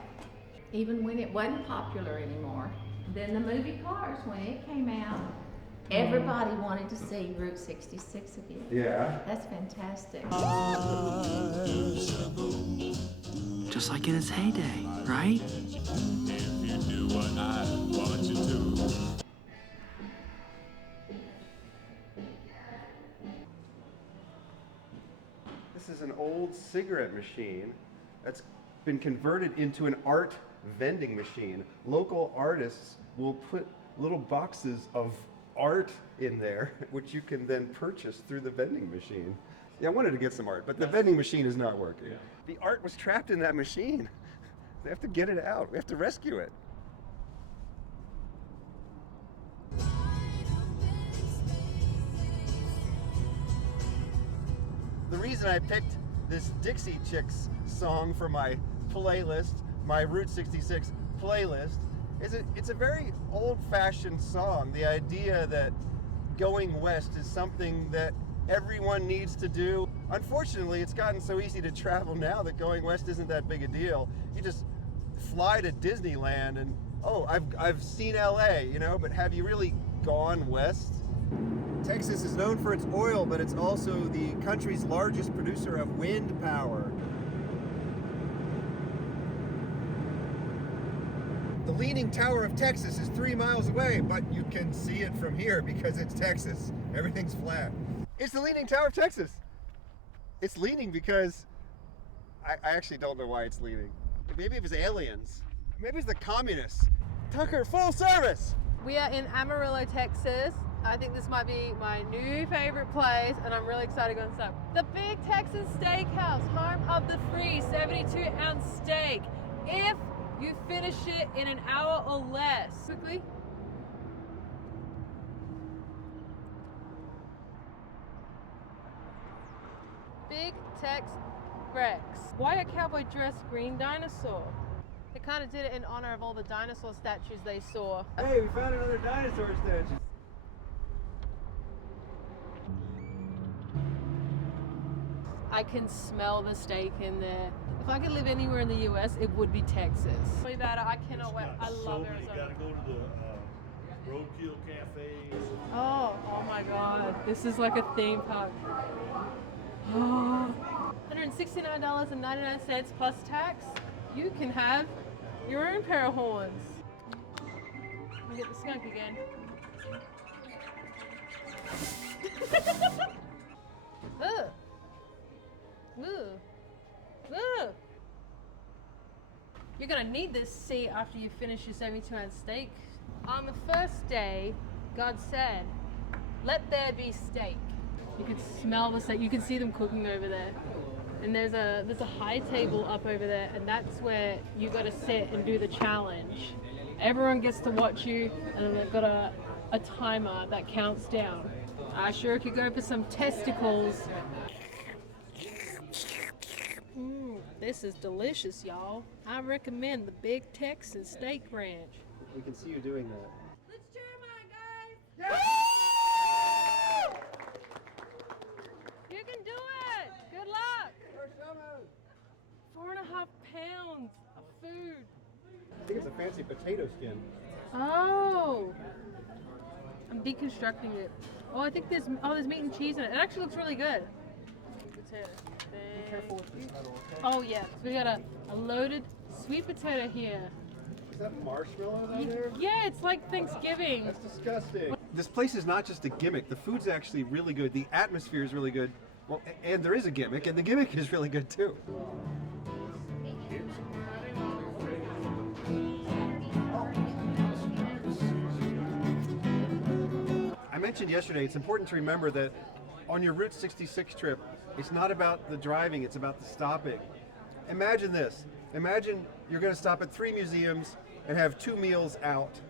even when it wasn't popular anymore. Then the movie Cars, when it came out, everybody wanted to see Route 66 again. Yeah. That's fantastic. Just like in its heyday, right? This is an old cigarette machine that's been converted into an art vending machine. Local artists will put little boxes of art in there, which you can then purchase through the vending machine. Yeah, I wanted to get some art, but the vending machine is not working. Yeah. The art was trapped in that machine. They have to get it out. We have to rescue it. The reason I picked this Dixie Chicks song for my playlist, my Route 66 playlist, is it's a very old-fashioned song. The idea that going west is something that everyone needs to do. Unfortunately, it's gotten so easy to travel now that going west isn't that big a deal. You just fly to Disneyland and, oh, I've seen LA, you know, but have you really gone west? Texas is known for its oil, but it's also the country's largest producer of wind power. The Leaning Tower of Texas is 3 miles away, but you can see it from here because it's Texas. Everything's flat. It's the Leaning Tower of Texas. It's leaning because I actually don't know why it's leaning. Maybe it was aliens. Maybe it's the communists. Tucker, full service! We are in Amarillo, Texas. I think this might be my new favorite place, and I'm really excited to go inside. The Big Texas Steakhouse, home of the free 72-ounce steak. If you finish it in an hour or less. Quickly. Big Tex Rex. Why a cowboy dressed green dinosaur? They kind of did it in honor of all the dinosaur statues they saw. Hey, we found another dinosaur statue. I can smell the steak in there. If I could live anywhere in the US, it would be Texas. Way better. I cannot wait. I love Arizona. You gotta go to the roadkill cafes. Oh my God. This is like a theme park. Oh, $169.99 plus tax. You can have your own pair of horns. Let me get the skunk again. Ugh. Ugh. Ugh. You're gonna need this seat after you finish your 72-ounce steak. On the first day, God said, "Let there be steak." You can smell the steak. You can see them cooking over there. And there's a high table up over there, and that's where you got to sit and do the challenge. Everyone gets to watch you, and they've got a timer that counts down. I sure could go for some testicles. This is delicious, y'all. I recommend the Big Texas Steak Ranch. We can see you doing that. Let's cheer him on, guys! You can do it! Good luck! 4.5 pounds of food. I think it's a fancy potato skin. Oh! I'm deconstructing it. Oh, I think there's meat and cheese in it. It actually looks really good. Be careful with this. Oh yeah, so we got a loaded sweet potato here. Is that marshmallows out there? Yeah, it's like Thanksgiving. That's disgusting. This place is not just a gimmick. The food's actually really good. The atmosphere is really good. Well, and there is a gimmick, and the gimmick is really good too. I mentioned yesterday, it's important to remember that on your Route 66 trip, it's not about the driving, it's about the stopping. Imagine this. Imagine you're going to stop at 3 museums and have 2 meals out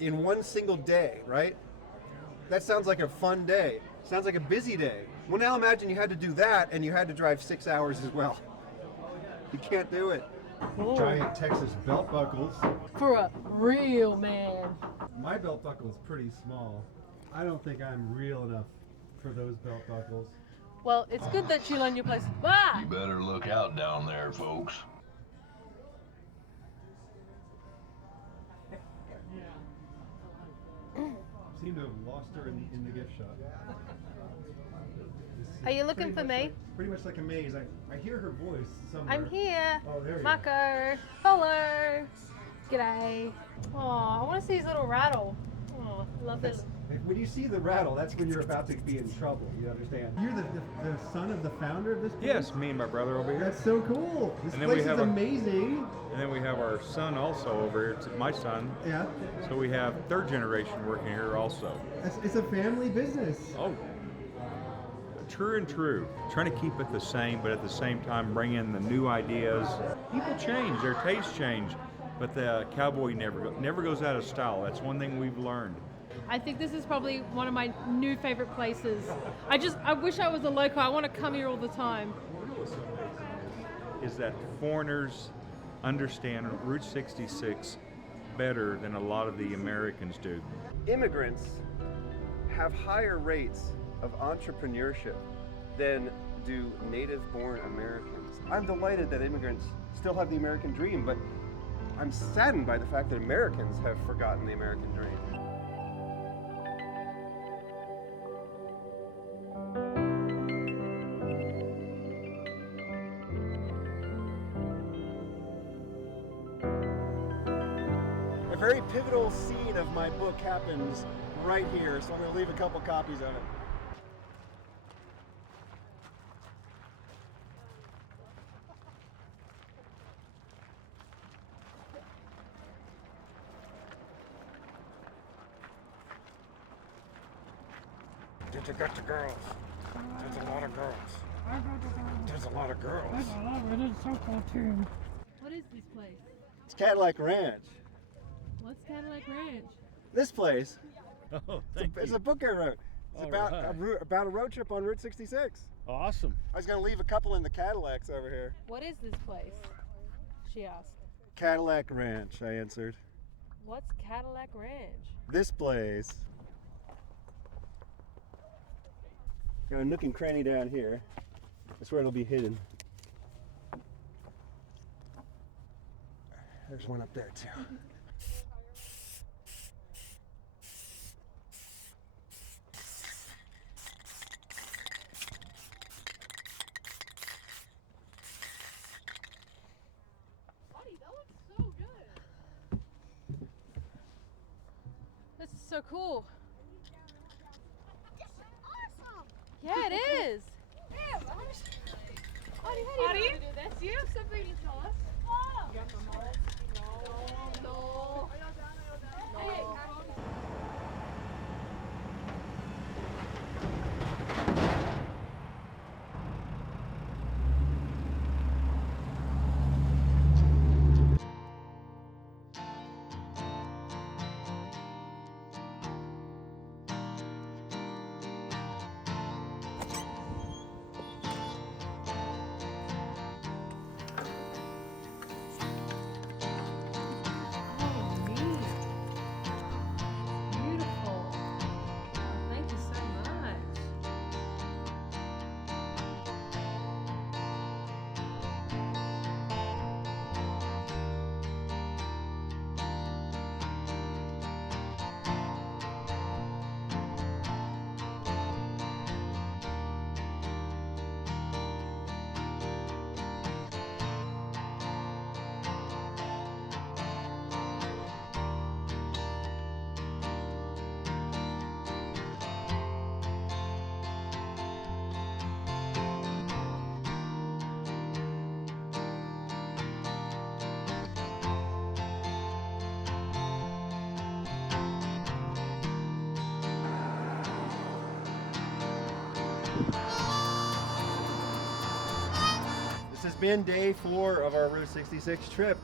in one single day, right? That sounds like a fun day. Sounds like a busy day. Well, now imagine you had to do that and you had to drive 6 hours as well. You can't do it. Cool. Giant Texas belt buckles. For a real man. My belt buckle is pretty small. I don't think I'm real enough for those belt buckles. Well, it's good that you learned your place. Ah! You better look out down there, folks. Seem to have lost her in the gift shop. Are you looking for me? Pretty much like a maze. I hear her voice somewhere. I'm here. Oh, there you Marco. Hello. G'day. Oh, I want to see his little rattle. Oh, I love this. When you see the rattle, that's when you're about to be in trouble. You understand? You're the son of the founder of this place? Yes, me and my brother over here. That's so cool. This And then place we have is amazing. And then we have our son also over here. It's my son. Yeah. So we have third generation working here also. It's a family business. Oh, true and true. Trying to keep it the same, but at the same time bring in the new ideas. People change, their tastes change, but the cowboy never goes out of style. That's one thing we've learned. I think this is probably one of my new favorite places. I wish I was a local. I want to come here all the time. Is that foreigners understand Route 66 better than a lot of the Americans do. Immigrants have higher rates of entrepreneurship than do native-born Americans. I'm delighted that immigrants still have the American dream, but I'm saddened by the fact that Americans have forgotten the American dream. A very pivotal scene of my book happens right here, so I'm going to leave a couple copies of it. Did you get the girls? There's a lot of girls. There's a lot of girls. It is so cool too. What is this place? It's Cadillac Ranch. What's Cadillac Ranch? This place, Oh, thank it's you. a book I wrote. It's All about right. about a road trip on Route 66. Awesome. I was going to leave a couple in the Cadillacs over here. What is this place? She asked. Cadillac Ranch, I answered. What's Cadillac Ranch? This place. Got a nook and cranny down here. That's where it'll be hidden. There's one up there too. Buddy, that looks so good. This is so cool. Yeah, it is. Audie, how do you do this? Do you have something to tell us? Oh. No. Hey. been day 4 of our Route 66 trip.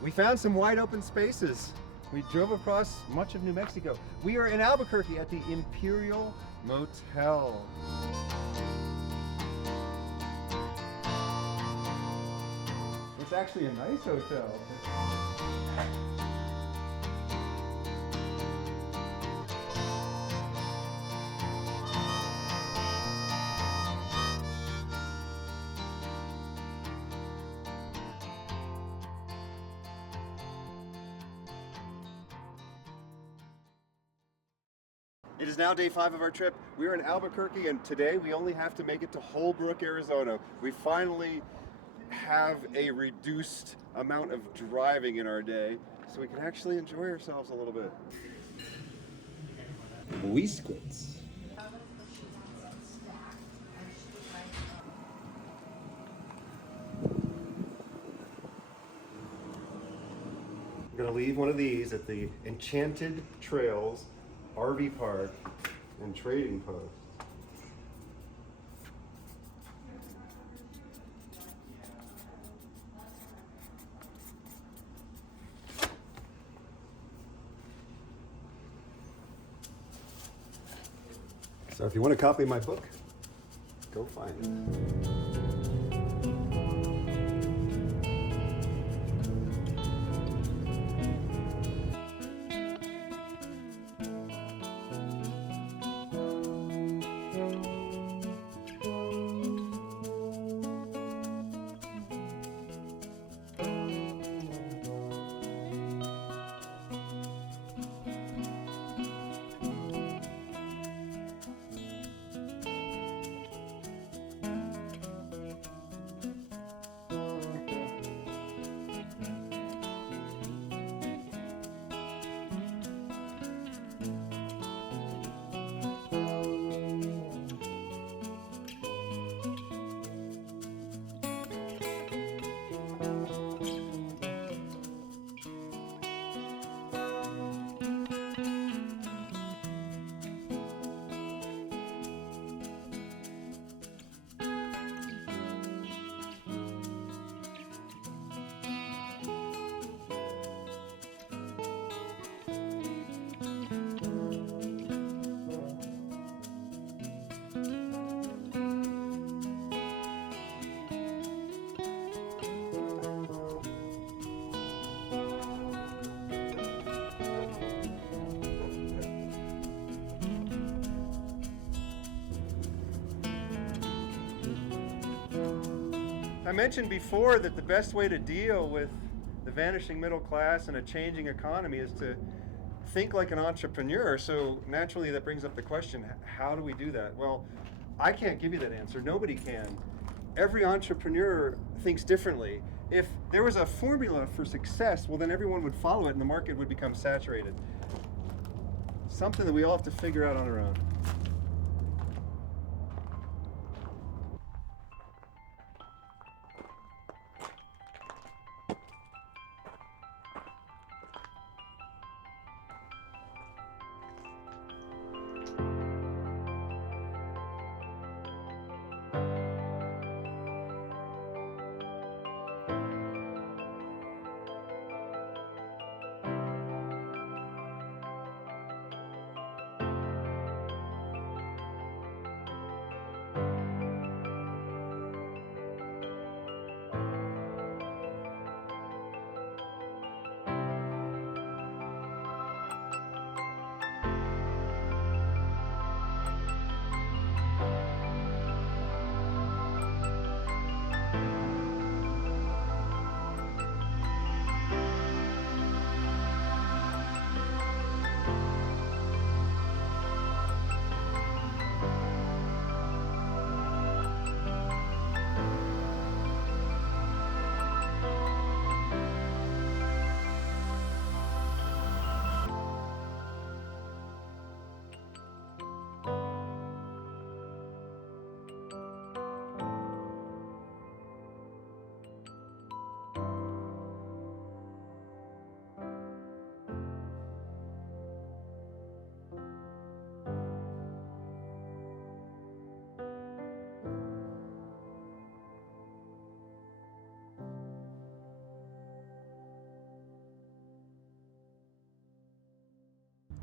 We found some wide open spaces. We drove across much of New Mexico. We are in Albuquerque at the Imperial Motel. It's actually a nice hotel. It is now day 5 of our trip. We're in Albuquerque, and today we only have to make it to Holbrook, Arizona. We finally have a reduced amount of driving in our day, so we can actually enjoy ourselves a little bit. Whiskets. I'm gonna leave one of these at the Enchanted Trails RV Park and Trading Post. So if you want a copy of my book, go find it. I mentioned before that the best way to deal with the vanishing middle class and a changing economy is to think like an entrepreneur. So naturally that brings up the question, how do we do that? Well, I can't give you that answer. Nobody can. Every entrepreneur thinks differently. If there was a formula for success, well then everyone would follow it and the market would become saturated. Something that we all have to figure out on our own.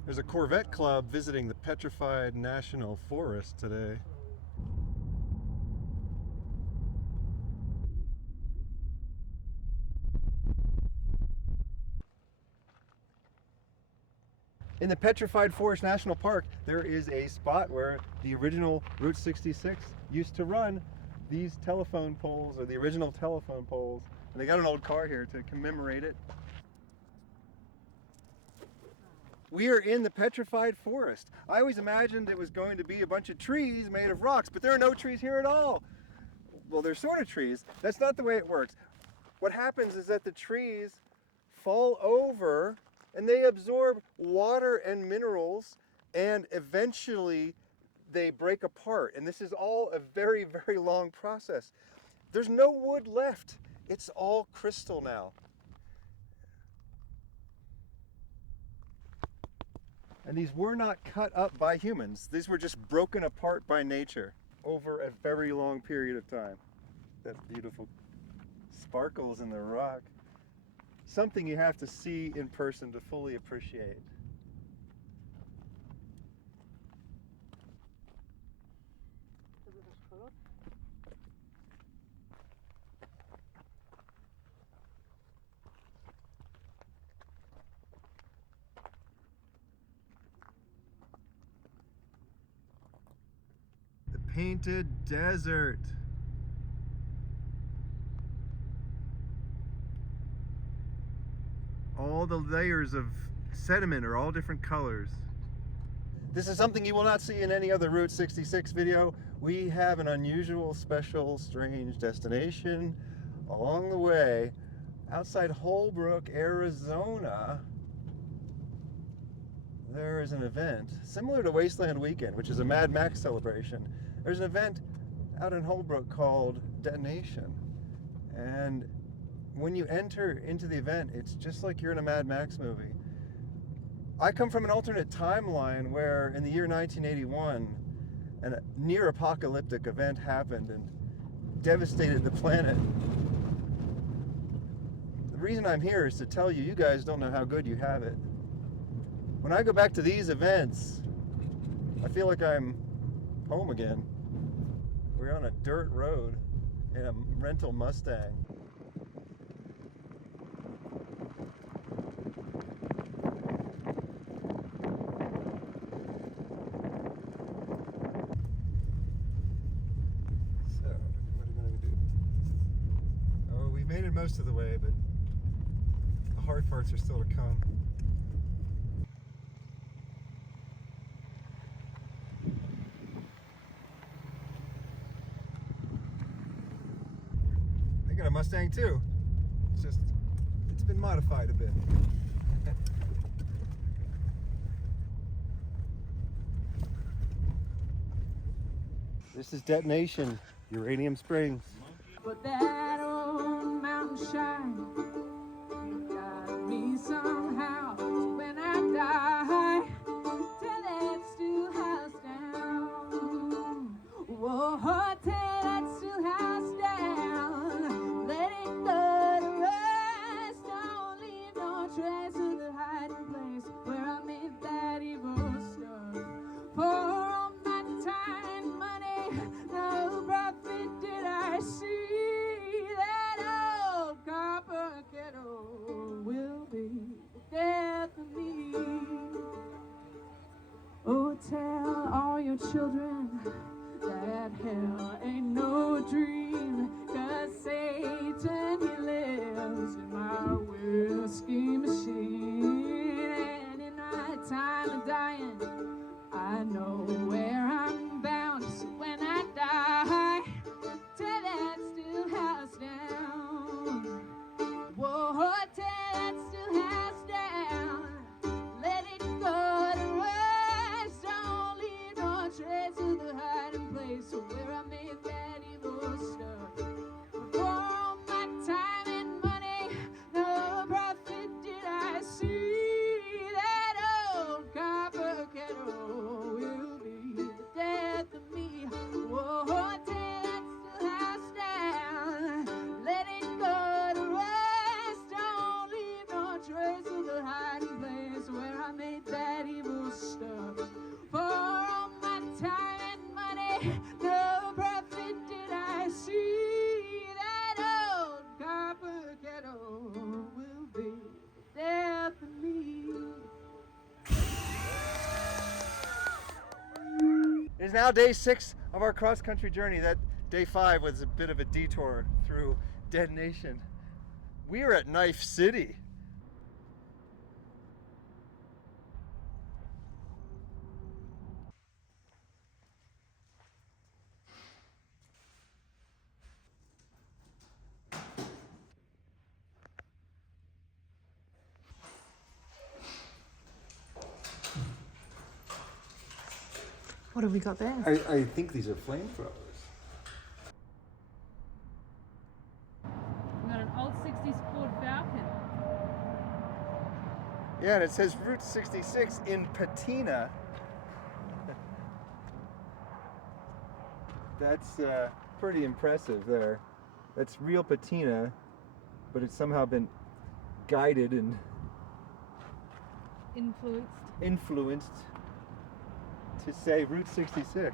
There's a Corvette club visiting the Petrified National Forest today. In the Petrified Forest National Park, there is a spot where the original Route 66 used to run these telephone poles, or the original telephone poles. And they got an old car here to commemorate it. We are in the Petrified Forest. I always imagined it was going to be a bunch of trees made of rocks, but there are no trees here at all. Well, they're sort of trees. That's not the way it works. What happens is that the trees fall over and they absorb water and minerals, and eventually they break apart. And this is all a very, very long process. There's no wood left. It's all crystal now. And these were not cut up by humans. These were just broken apart by nature over a very long period of time. That beautiful sparkles in the rock. Something you have to see in person to fully appreciate. The Painted Desert. All the layers of sediment are all different colors. This is something you will not see in any other Route 66 video. We have an unusual, special, strange destination along the way outside Holbrook, Arizona. There is an event similar to Wasteland Weekend, which is a Mad Max celebration. There's an event out in Holbrook called Detonation. And when you enter into the event, it's just like you're in a Mad Max movie. I come from an alternate timeline where in the year 1981, a near apocalyptic event happened and devastated the planet. The reason I'm here is to tell you, you guys don't know how good you have it. When I go back to these events, I feel like I'm home again. We're on a dirt road in a rental Mustang. Most of the way, but the hard parts are still to come. I got a Mustang too. It's been modified a bit. This is Detonation, Uranium Springs. But that old mountain shine got me somehow. So when I die, tear that still house down. Whoa, tear that still house down. Let it go to rest. Don't leave no trace of the hiding place where I made that evil stuff. For all my time and money, no profit did I see. Will be the death of me. Oh, tell all your children that hell ain't no dream, 'cause Satan, he lives in my whiskey machine. And in my time of dying, I know where I'm bound. So when I die, tear that still house down. Whoa, tear that still house down. Let it go to rest. Don't leave no trace of the hiding place where I made that evil stuff. For all my time and money, no profit did I see. That old copper kettle will be now day 6 of our cross-country journey. That day 5 was a bit of a detour through Detonation. We are at Knife City. What have we got there? I think these are flamethrowers. We got an old 60s Ford Falcon. Yeah, and it says Route 66 in patina. That's pretty impressive there. That's real patina, but it's somehow been guided and influenced to say Route 66.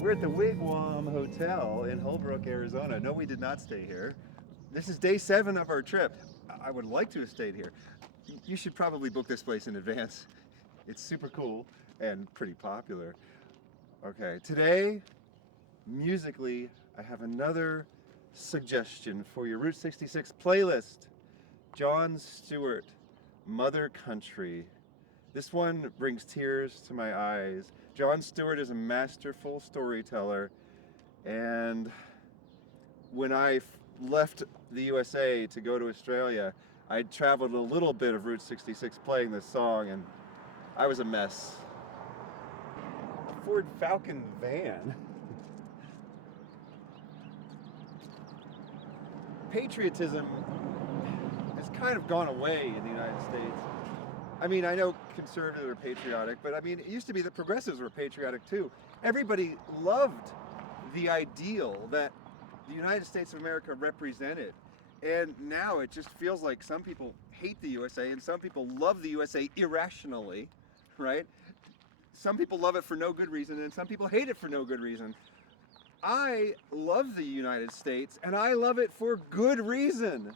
We're at the Wigwam Hotel in Holbrook, Arizona. No, we did not stay here. This is day 7 of our trip. I would like to have stayed here. You should probably book this place in advance. It's super cool and pretty popular. Okay, today, musically, I have another suggestion for your Route 66 playlist. Jon Stewart, Mother Country. This one brings tears to my eyes. Jon Stewart is a masterful storyteller, and when I left the USA to go to Australia, I traveled a little bit of Route 66 playing this song, and I was a mess. A Ford Falcon van. Patriotism has kind of gone away in the United States. I mean, I know conservatives are patriotic, but I mean, it used to be that progressives were patriotic too. Everybody loved the ideal that the United States of America represented. And now it just feels like some people hate the USA and some people love the USA irrationally, right? Some people love it for no good reason and some people hate it for no good reason. I love the United States and I love it for good reason.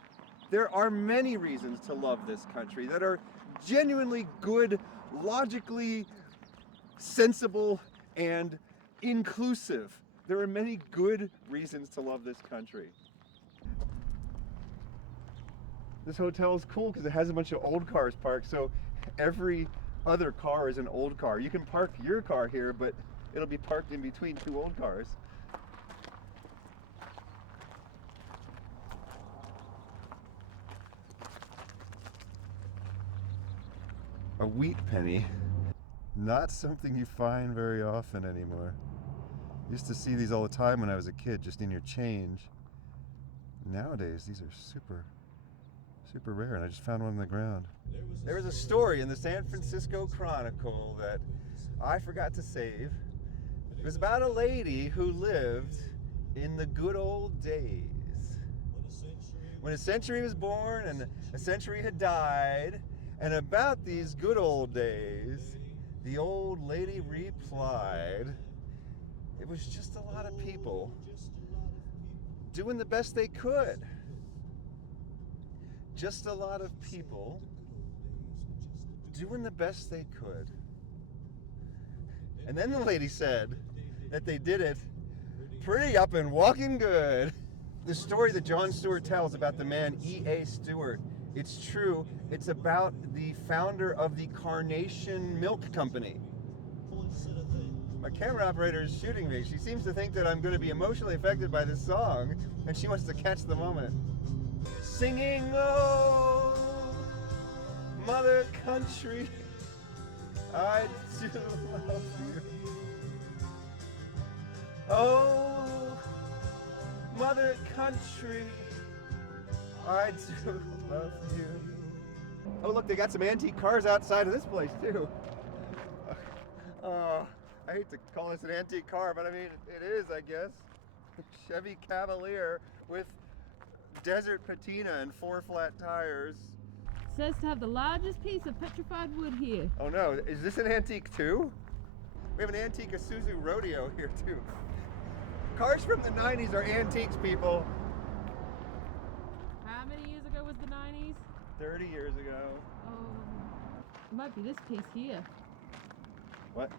There are many reasons to love this country that are genuinely good, logically sensible, and inclusive. There are many good reasons to love this country. This hotel is cool because it has a bunch of old cars parked, so every other car is an old car. You can park your car here, but it'll be parked in between 2 old cars. A wheat penny. Not something you find very often anymore. Used to see these all the time when I was a kid, just in your change. Nowadays, these are super rare, and I just found one on the ground. There was a story in the San Francisco Chronicle that I forgot to save. It was about a lady who lived in the good old days. When a century was born and a century had died, And about these good old days, the old lady replied, it was just a lot of people doing the best they could. Just a lot of people doing the best they could. And then the lady said that they did it pretty up and walking good. The story that Jon Stewart tells about the man E.A. Stewart, it's true. It's about the founder of the Carnation Milk Company. My camera operator is shooting me. She seems to think that I'm going to be emotionally affected by this song, and she wants to catch the moment. Singing, oh, Mother Country, I do love you. Oh, Mother Country, I do love you. Oh, look, they got some antique cars outside of this place, too. I hate to call this an antique car, but I mean, it is, I guess. Chevy Cavalier with desert patina and 4 flat tires. It says to have the largest piece of petrified wood here. Oh no, is this an antique too? We have an antique Isuzu Rodeo here too. Cars from the 90s are antiques, people. How many years ago was the 90s? 30 years ago. Oh, it might be this piece here. What?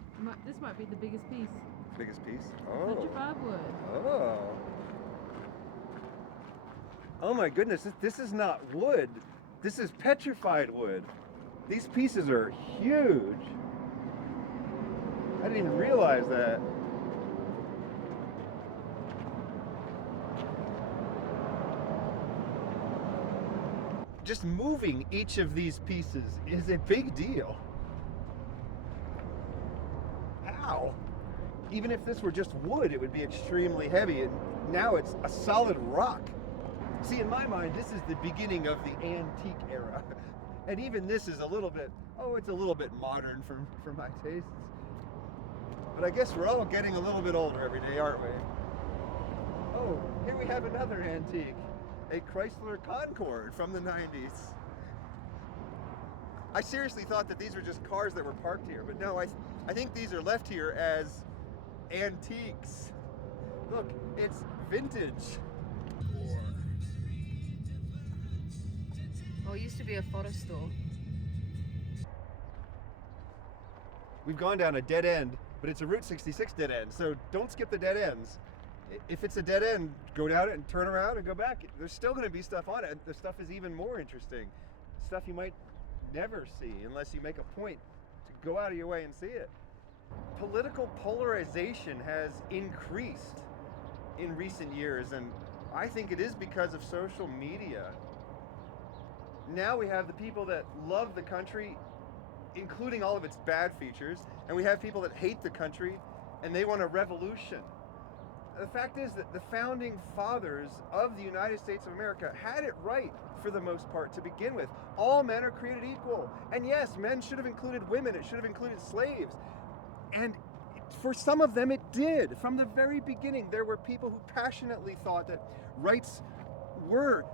This might be the biggest piece. Biggest piece? Oh. Petrified wood. Oh. Oh my goodness, this is not wood. This is petrified wood. These pieces are huge. I didn't even realize that. Just moving each of these pieces is a big deal. Ow. Even if this were just wood, it would be extremely heavy, and now it's a solid rock. See, in my mind, this is the beginning of the antique era. And even this is a little bit, it's a little bit modern for my tastes. But I guess we're all getting a little bit older every day, aren't we? Oh, here we have another antique. A Chrysler Concorde from the 90s. I seriously thought that these were just cars that were parked here, but no, I think these are left here as antiques. Look, it's vintage. Oh, it used to be a photo store. We've gone down a dead end, but it's a Route 66 dead end, so don't skip the dead ends. If it's a dead end, go down it and turn around and go back. There's still going to be stuff on it. The stuff is even more interesting. Stuff you might never see unless you make a point to go out of your way and see it. Political polarization has increased in recent years, and I think it is because of social media. Now we have the people that love the country, including all of its bad features, and we have people that hate the country and they want a revolution. The fact is that the founding fathers of the United States of America had it right for the most part to begin with. All men are created equal. And yes, men should have included women, it should have included slaves. And for some of them it did. From the very beginning, there were people who passionately thought that rights were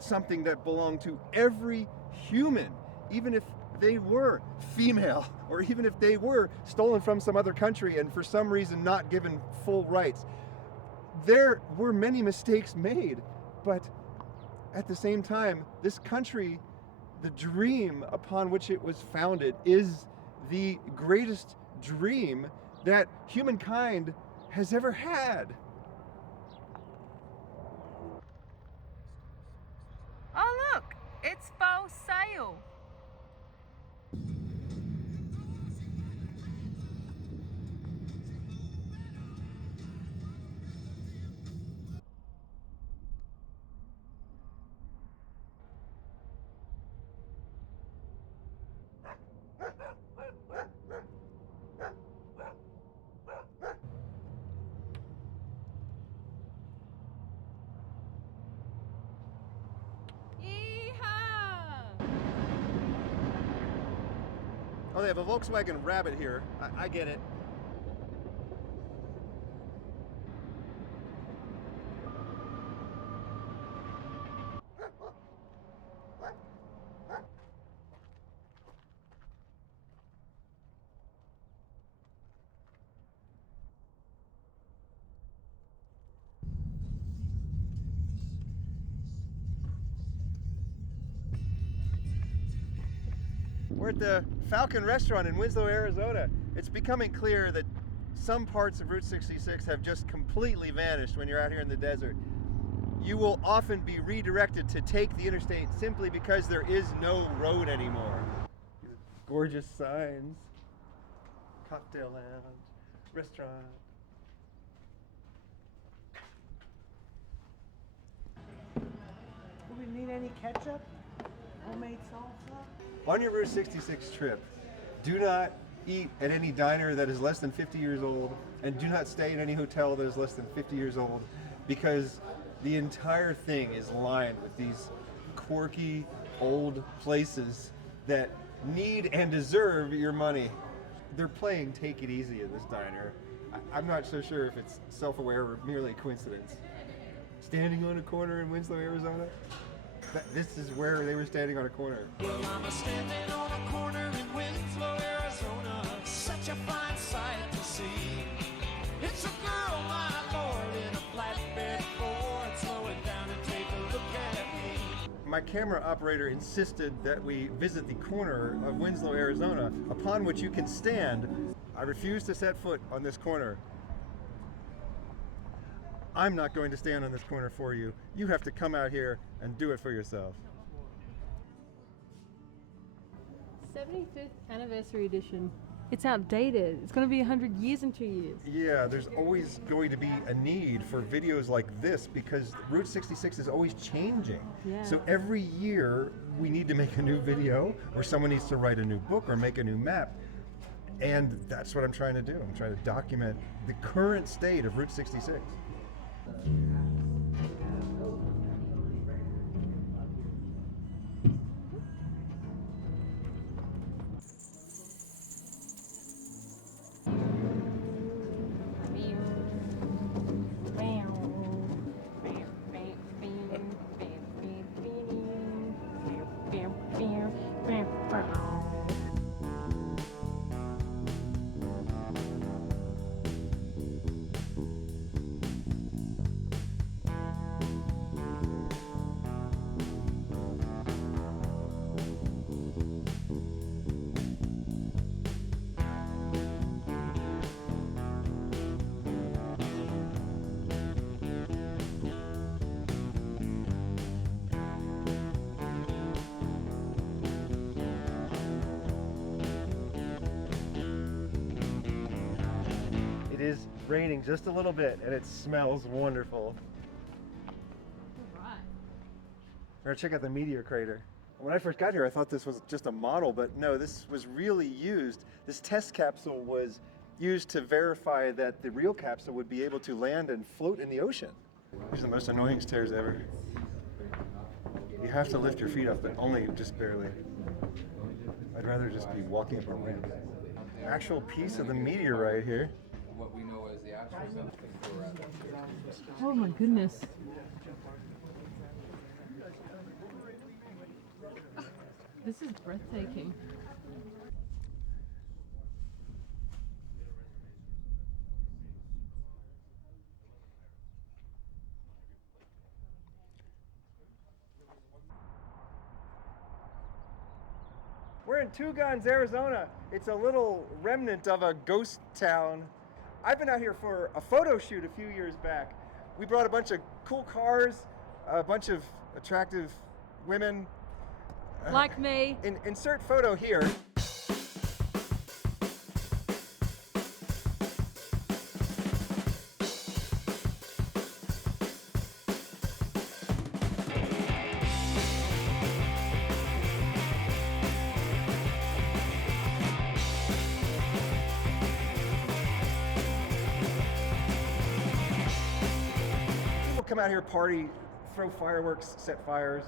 something that belonged to every human, even if they were female, or even if they were stolen from some other country and for some reason not given full rights. There were many mistakes made, but at the same time, this country, the dream upon which it was founded, is the greatest dream that humankind has ever had. Oh look, it's for sale. Oh, they have a Volkswagen Rabbit here. I get it. We're at the Falcon Restaurant in Winslow, Arizona. It's becoming clear that some parts of Route 66 have just completely vanished when you're out here in the desert. You will often be redirected to take the interstate simply because there is no road anymore. Gorgeous signs, cocktail lounge, restaurant. Do we need any ketchup? Homemade salsa? On your Route 66 trip, do not eat at any diner that is less than 50 years old, and do not stay in any hotel that is less than 50 years old, because the entire thing is lined with these quirky old places that need and deserve your money. They're playing Take It Easy in this diner. I'm not so sure if it's self-aware or merely coincidence. Standing on a corner in Winslow, Arizona? This is where they were standing on a corner. Well, I'm standing on a corner in Winslow, Arizona. Such a fine sight to see. It's a girl, my lord, in a flatbed Ford, slowing down and take a look at me. My camera operator insisted that we visit the corner of Winslow, Arizona, upon which you can stand. I refuse to set foot on this corner. I'm not going to stand on this corner for you. You have to come out here and do it for yourself. 75th anniversary edition. It's outdated. It's going to be 100 years in 2 years. Yeah, there's always going to be a need for videos like this because Route 66 is always changing. Yeah. So every year we need to make a new video, or someone needs to write a new book or make a new map. And that's what I'm trying to do. I'm trying to document the current state of Route 66. It is raining just a little bit and it smells wonderful. Right. We're gonna check out the Meteor Crater. When I first got here, I thought this was just a model, but no, this was really used. This test capsule was used to verify that the real capsule would be able to land and float in the ocean. These are the most annoying stairs ever. You have to lift your feet up, but only just barely. I'd rather just be walking up a ramp. Actual piece of the meteorite here. What we know as the actual Oh my goodness. This is breathtaking. We're in Two Guns, Arizona. It's a little remnant of a ghost town. I've been out here for a photo shoot a few years back. We brought a bunch of cool cars, a bunch of attractive women. Like me. Insert photo here. Come out here, party, throw fireworks, set fires.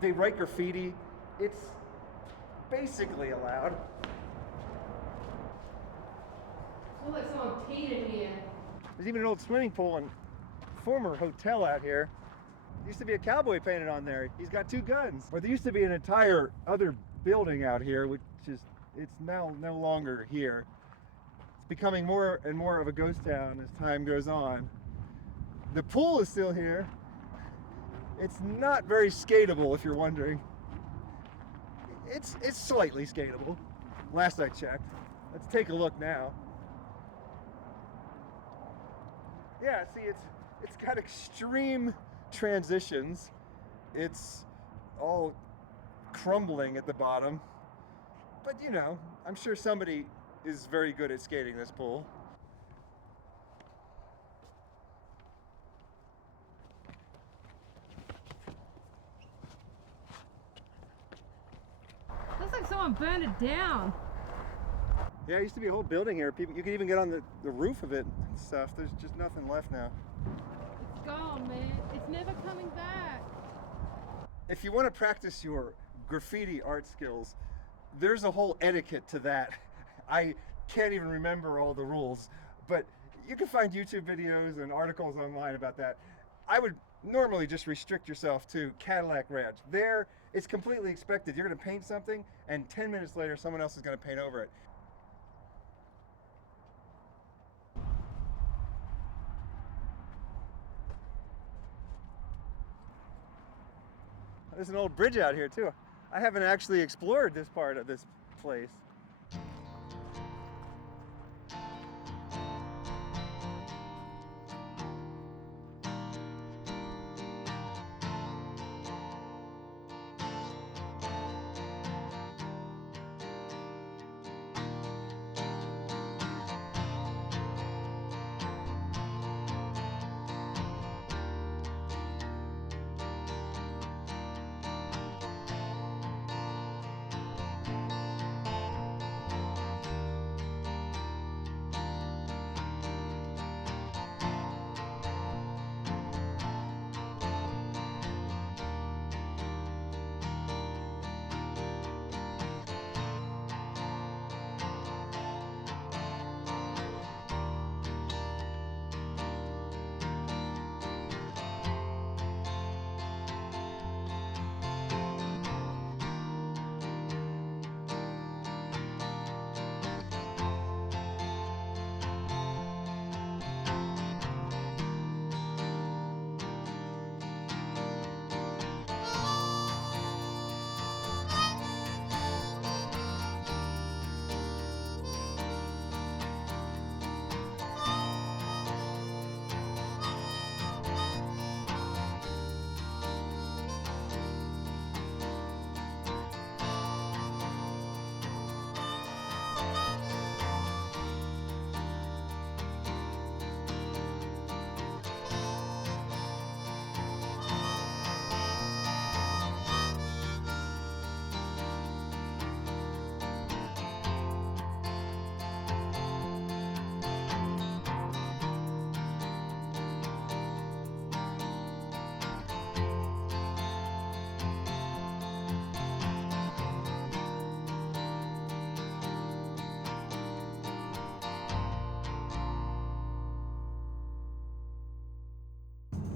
They write graffiti. It's basically allowed. Well, it's all heated here. There's even an old swimming pool and former hotel out here. There used to be a cowboy painted on there. He's got two guns. Or there used to be an entire other building out here, which is, it's now no longer here. It's becoming more and more of a ghost town as time goes on. The pool is still here. It's not very skatable, if you're wondering. it's slightly skatable. Last I checked. Let's take a look now. Yeah, see, it's got extreme transitions. It's all crumbling at the bottom. But you know, I'm sure somebody is very good at skating this pool. Looks like someone burned it down. Yeah, there used to be a whole building here. People, you could even get on the roof of it and stuff. There's just nothing left now. It's gone, man. It's never coming back. If you want to practice your graffiti art skills, there's a whole etiquette to that. I can't even remember all the rules, but you can find YouTube videos and articles online about that. I would normally just restrict yourself to Cadillac Ranch. There, it's completely expected. You're going to paint something, and 10 minutes later, someone else is going to paint over it. There's an old bridge out here too. I haven't actually explored this part of this place.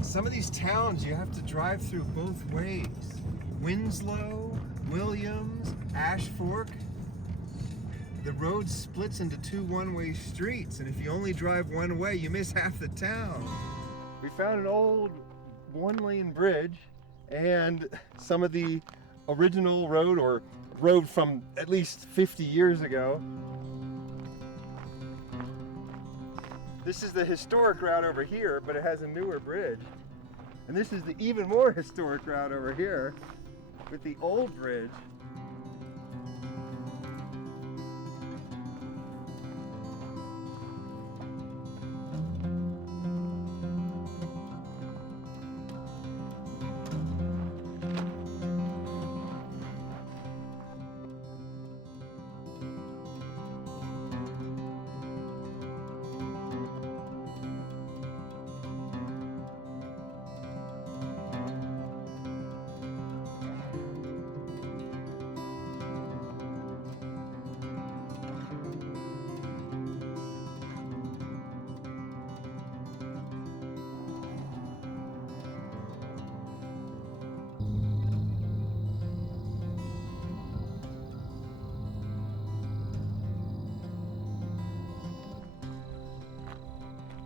Some of these towns you have to drive through both ways. Winslow, Williams, Ash Fork. The road splits into two one-way streets, and if you only drive one way, you miss half the town. We found an old one-lane bridge and some of the original road, or road from at least 50 years ago. This is the historic route over here, but it has a newer bridge. And this is the even more historic route over here with the old bridge.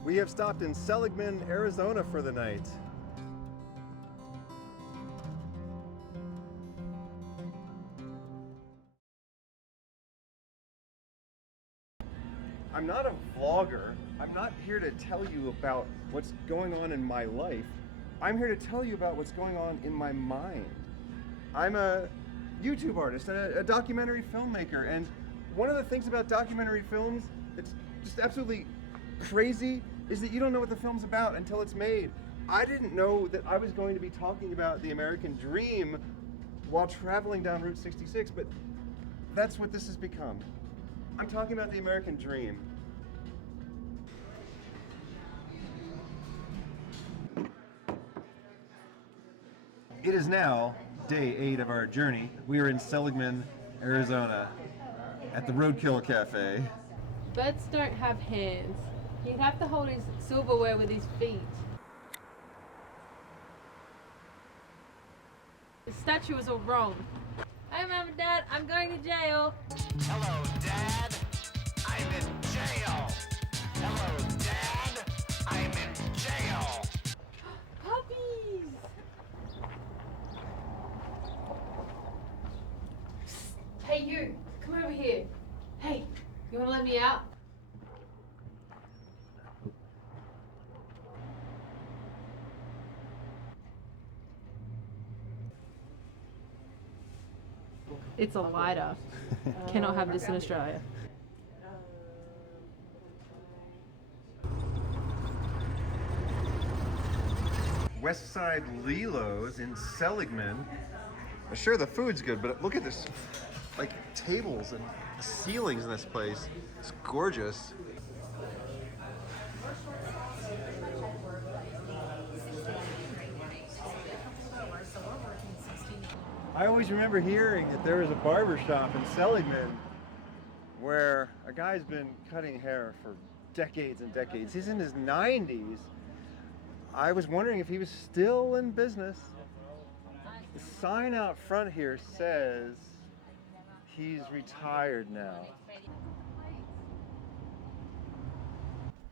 We have stopped in Seligman, Arizona for the night. I'm not a vlogger. I'm not here to tell you about what's going on in my life. I'm here to tell you about what's going on in my mind. I'm a YouTube artist and a documentary filmmaker, and one of the things about documentary films that's just absolutely crazy is that you don't know what the film's about until it's made. I didn't know that I was going to be talking about the American dream while traveling down Route 66, but that's what this has become. I'm talking about the American dream. It is now day 8 of our journey. We are in Seligman, Arizona, at the Roadkill Cafe. Birds don't have hands. He'd have to hold his silverware with his feet. The statue was all wrong. Hey, Mom and Dad, I'm going to jail. Hello, Dad. I'm in jail. Hello, Dad. I'm in jail. Puppies! Hey, you, come over here. Hey, you want to let me out? It's a lighter. Cannot have this in Australia. West Side Lilo's in Seligman. Sure, the food's good, but look at this, like, tables and the ceilings in this place. It's gorgeous. I always remember hearing that there was a barber shop in Seligman where a guy's been cutting hair for decades and decades. He's in his 90s. I was wondering if he was still in business. The sign out front here says he's retired now.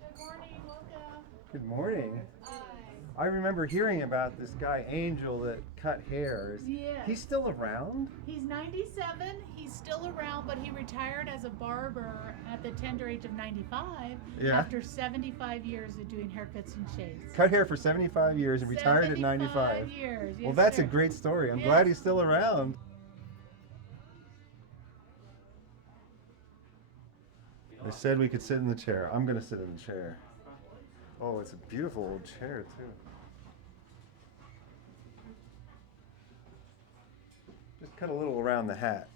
Good morning, welcome. Good morning. I remember hearing about this guy Angel that cut hair. Yes. He's still around? He's 97. He's still around, but he retired as a barber at the tender age of 95 after 75 years of doing haircuts and shaves. Cut hair for 75 years and retired at 95. 75 years. Well, yes, that's sir. a great story. I'm Yes. glad he's still around. They said we could sit in the chair. I'm going to sit in the chair. Oh, it's a beautiful old chair, too. Just cut a little around the hat.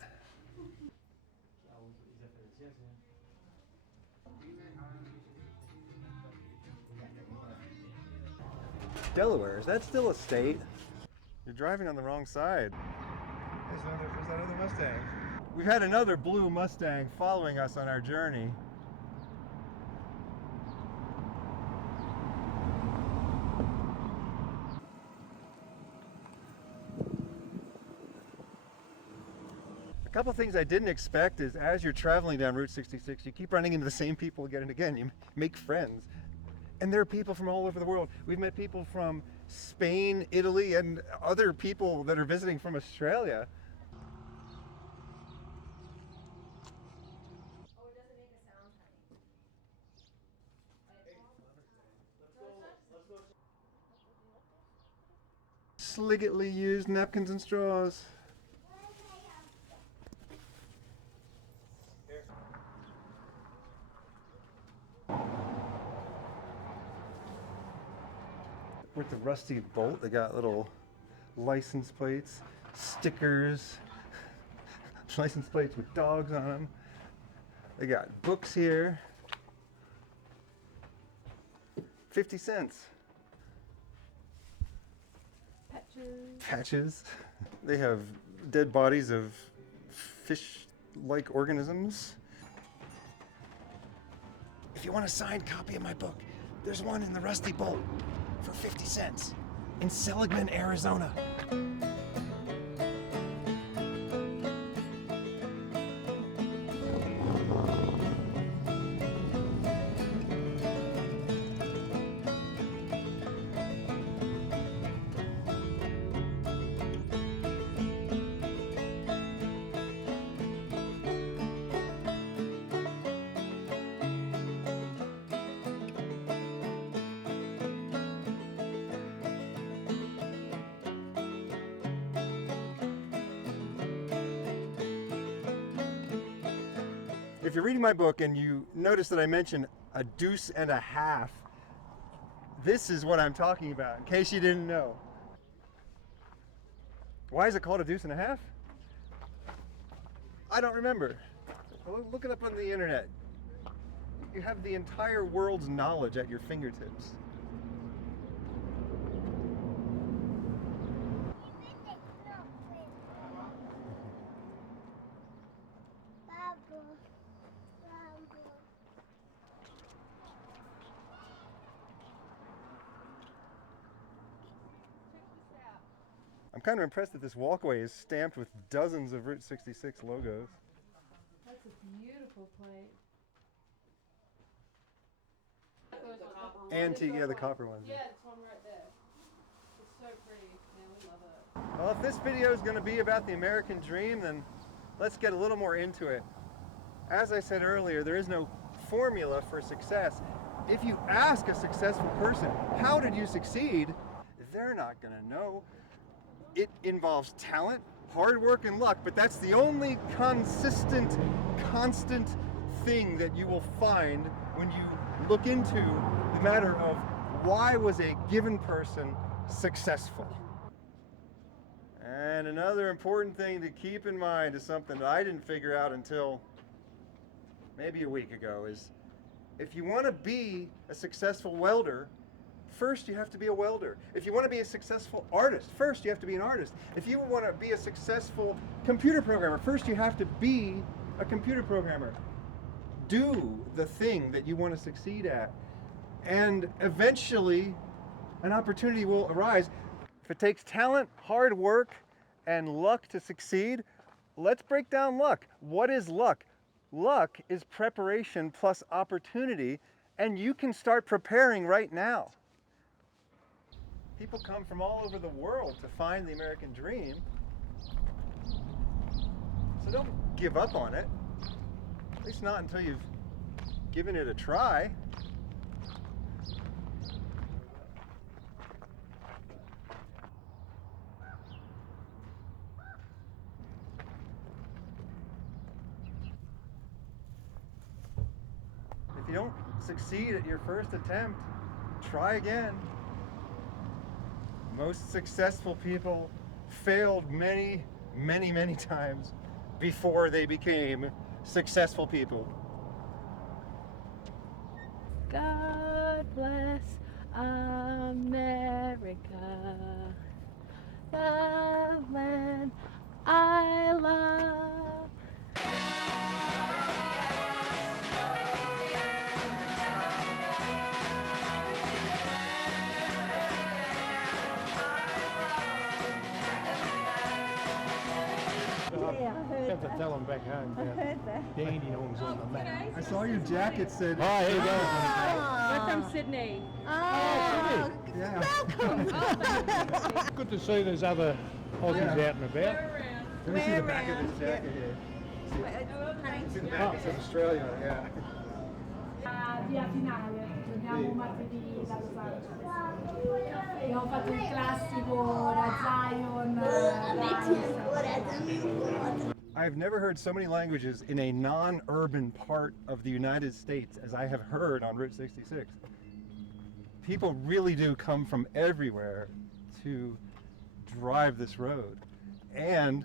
Delaware, is that still a state? You're driving on the wrong side. There's that other Mustang. We've had another blue Mustang following us on our journey. A couple things I didn't expect is as you're traveling down Route 66, you keep running into the same people again and again. You make friends. And there are people from all over the world. We've met people from Spain, Italy, and other people that are visiting from Australia. Slightly used napkins and straws. With the Rusty Bolt, they got little license plates, stickers, license plates with dogs on them. They got books here. 50 cents. Patches. They have dead bodies of fish-like organisms. If you want a signed copy of my book, there's one in the Rusty Bolt for 50 cents in Seligman, Arizona. If you're reading my book and you notice that I mention a deuce and a half, this is what I'm talking about, in case you didn't know. Why is it called a deuce and a half? I don't remember. Look it up on the internet. You have the entire world's knowledge at your fingertips. I'm kind of impressed that this walkway is stamped with dozens of Route 66 logos. That's a beautiful plate. Antique, yeah, the copper ones. Yeah, it's one right there. It's so pretty. Yeah, we love it. Well, if this video is going to be about the American dream, then let's get a little more into it. As I said earlier, there is no formula for success. If you ask a successful person, how did you succeed? They're not going to know. It involves talent, hard work, and luck, but that's the only constant thing that you will find when you look into the matter of why was a given person successful. And another important thing to keep in mind is something that I didn't figure out until maybe a week ago, is if you want to be a successful welder, first you have to be a welder. If you want to be a successful artist, first you have to be an artist. If you want to be a successful computer programmer, first you have to be a computer programmer. Do the thing that you want to succeed at, and eventually an opportunity will arise. If it takes talent, hard work, and luck to succeed, let's break down luck. What is luck? Luck is preparation plus opportunity, and you can start preparing right now. People come from all over the world to find the American dream, so don't give up on it. At least not until you've given it a try. If you don't succeed at your first attempt, try again. Most successful people failed many times before they became successful people. God bless America, the land I love. I have to tell him back home about Dandy Homes on the map. I saw your jacket said. Oh, here you go. We're from Sydney. Oh, Yeah. Sydney. Good to see there's other Aussies out and about. Let me see the back of this jacket here. See the back, it says Australia, yeah. Via finale, giochiamo martedì da Los Angeles. Abbiamo fatto il classico da Zion. I've never heard so many languages in a non-urban part of the United States as I have heard on Route 66. People really do come from everywhere to drive this road and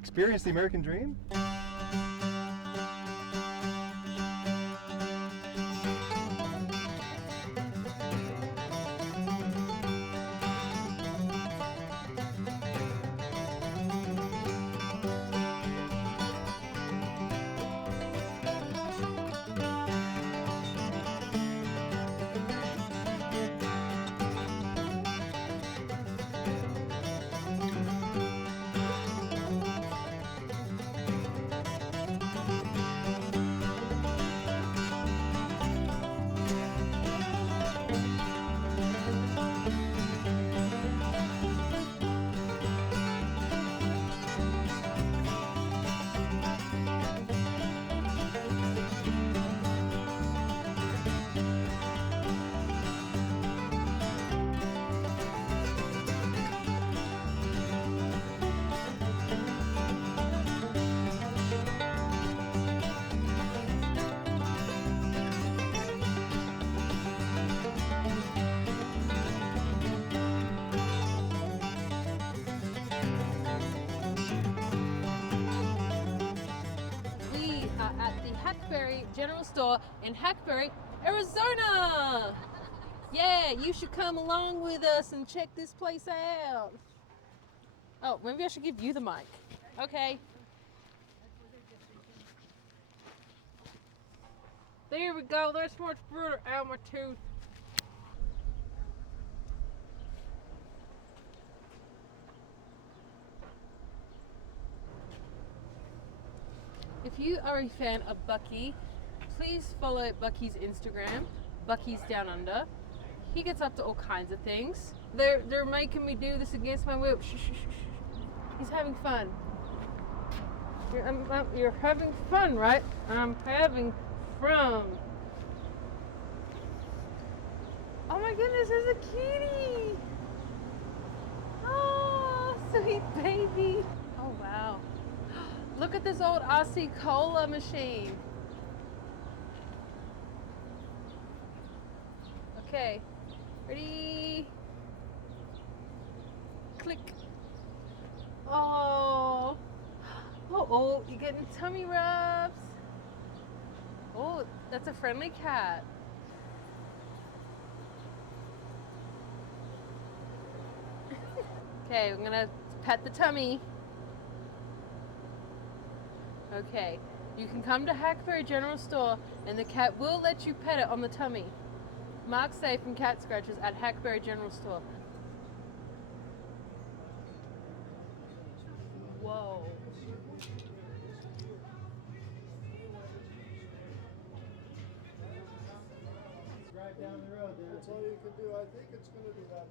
experience the American dream. Hackberry General Store in Hackberry, Arizona. Yeah, you should come along with us and check this place out. Oh, maybe I should give you the mic. Okay. There we go. There's so much further out of my tooth. If you are a fan of Buc-ee, please follow Buc-ee's Instagram, Buc-ee's Down Under. He gets up to all kinds of things. They're making me do this against my will. Shh, shh, shh, shh. He's having fun. You're having fun, right? I'm having fun. Oh my goodness, there's a kitty. Oh, sweet baby. Oh wow. Look at this old RC Cola machine. Okay, ready? Click. Oh. Oh, you're getting tummy rubs. Oh, that's a friendly cat. Okay, I'm gonna pet the tummy. Okay, you can come to Hackberry General Store and the cat will let you pet it on the tummy. Mark safe from cat scratches at Hackberry General Store. Whoa. Drive down the road there. That's all you can do. I think it's going to be that.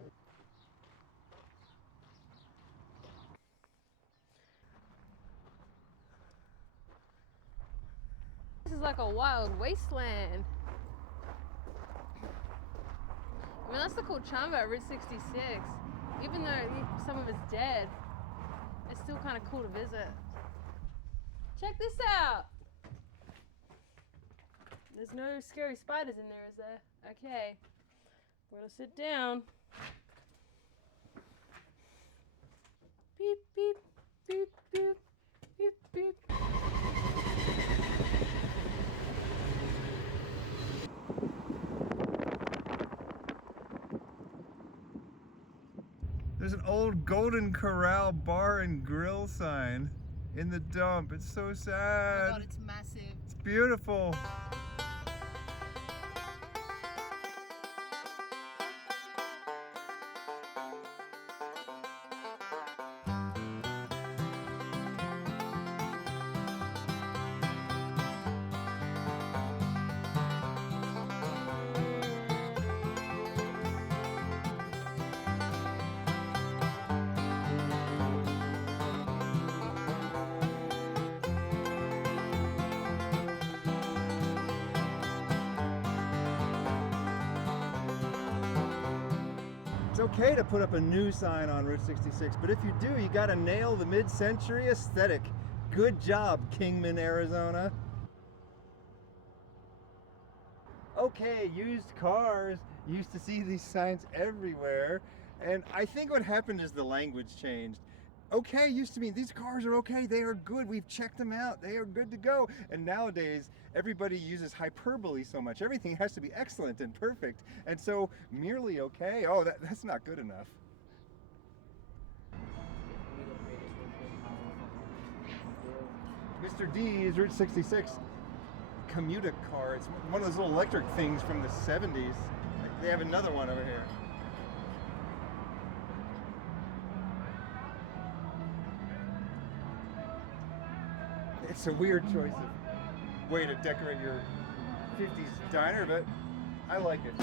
This is like a wild wasteland. I mean, that's the cool charm about Route 66. Even though some of it's dead, it's still kind of cool to visit. Check this out. There's no scary spiders in there, is there? Okay. We're gonna sit down. Beep, beep, beep, beep, beep, beep. There's an old Golden Corral bar and grill sign in the dump. It's so sad. Oh my God, it's massive. It's beautiful. It's okay to put up a new sign on Route 66, but if you do, you gotta nail the mid-century aesthetic. Good job, Kingman, Arizona. Okay, used cars. Used to see these signs everywhere, and I think what happened is the language changed. Okay used to mean these cars are okay, they are good, we've checked them out, they are good to go. And nowadays, everybody uses hyperbole so much. Everything has to be excellent and perfect. And so, merely okay, oh, that's not good enough. Mr. D's Route 66 commuter car. It's one of those little electric things from the 70s. They have another one over here. It's a weird choice of way to decorate your 50s diner, but I like it.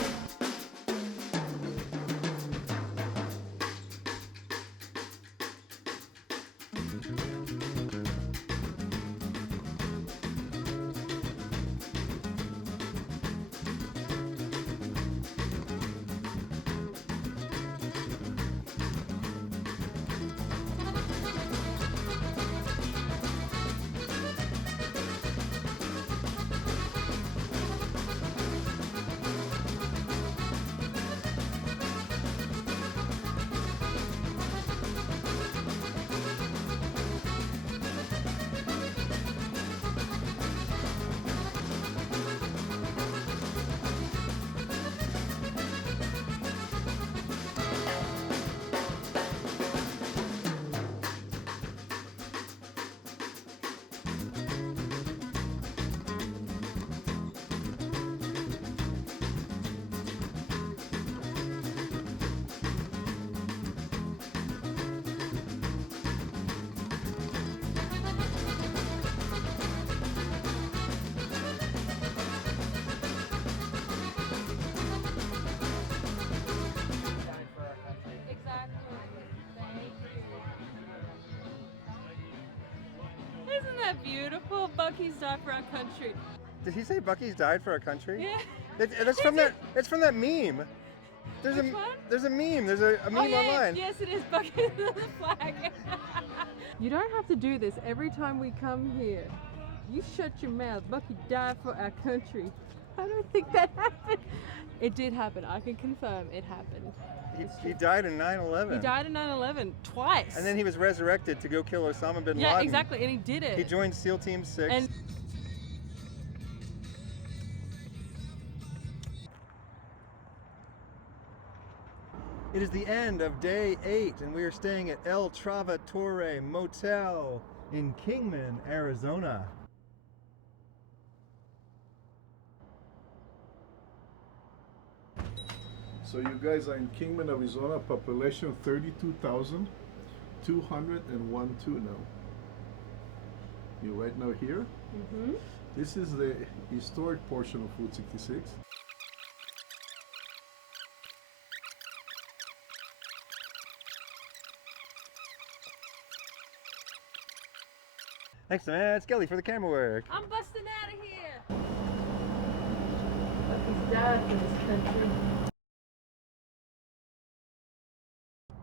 that beautiful? Buc-ee's died for our country. Did he say Buc-ee's died for our country? Yeah. It's from that. It's from that meme. There's Which one? There's a meme. There's a meme online. Yes, it is Buc-ee's the flag. You don't have to do this every time we come here. You shut your mouth. Buc-ee died for our country. I don't think that happened. It did happen. I can confirm it happened. He died in 9/11. He died in 9/11 twice. And then he was resurrected to go kill Osama bin Laden. Yeah, exactly, and he did it. He joined SEAL Team 6. And it is the end of day 8, and we are staying at El Trovatore Motel in Kingman, Arizona. So you guys are in Kingman, Arizona, population 32,201 now. You're right now here. Mm-hmm. This is the historic portion of Route 66. Thanks, man. Skelly for the camera work. I'm busting out of here. Buc-ee's died for this country.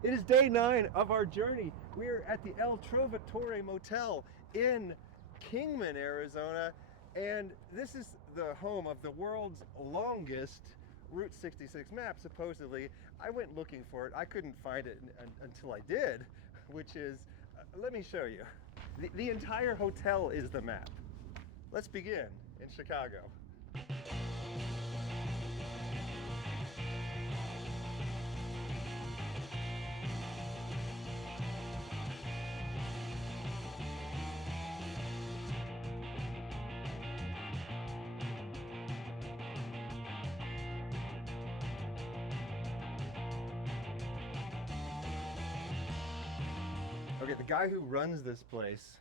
It is day 9 of our journey. We're at the El Trovatore Motel in Kingman, Arizona, and this is the home of the world's longest Route 66 map, supposedly. I went looking for it. I couldn't find it until I did, which is, let me show you. The entire hotel is the map. Let's begin in Chicago. Okay, the guy who runs this place,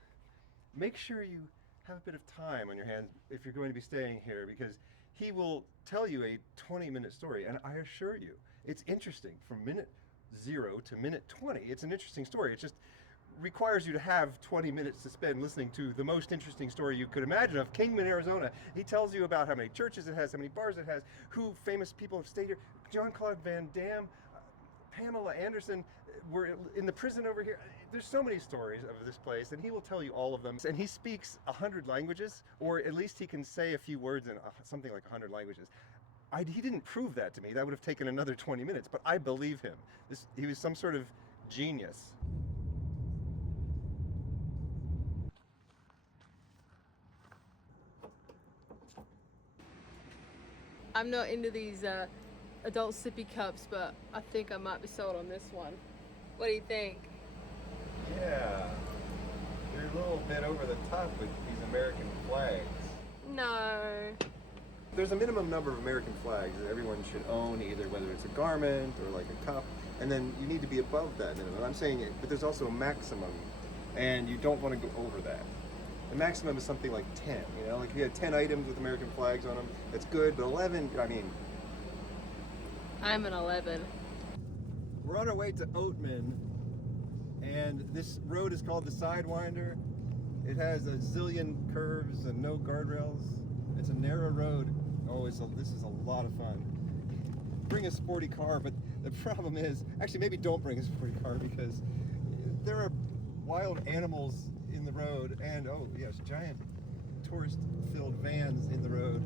make sure you have a bit of time on your hands if you're going to be staying here, because he will tell you a 20-minute story, and I assure you, it's interesting from minute 0 to minute 20. It's an interesting story. It just requires you to have 20 minutes to spend listening to the most interesting story you could imagine of Kingman, Arizona. He tells you about how many churches it has, how many bars it has, who famous people have stayed here. Jean-Claude Van Damme, Pamela Anderson were in the prison over here. There's so many stories of this place, and he will tell you all of them. And he speaks 100 languages, or at least he can say a few words in something like 100 languages. He didn't prove that to me. That would have taken another 20 minutes, but I believe him. He was some sort of genius. I'm not into these adult sippy cups, but I think I might be sold on this one. What do you think? Yeah, you're a little bit over the top with these American flags. No. There's a minimum number of American flags that everyone should own, either whether it's a garment or like a cup, and then you need to be above that minimum. I'm saying it, but there's also a maximum, and you don't want to go over that. The maximum is something like 10, you know? Like if you had 10 items with American flags on them, that's good, but 11, I mean... I'm an 11. We're on our way to Oatman, and this road is called the Sidewinder. It has a zillion curves and no guardrails. It's a narrow road. Oh, this is a lot of fun. Bring a sporty car, but the problem is, actually maybe don't bring a sporty car, because there are wild animals in the road, and oh yes, giant tourist-filled vans in the road.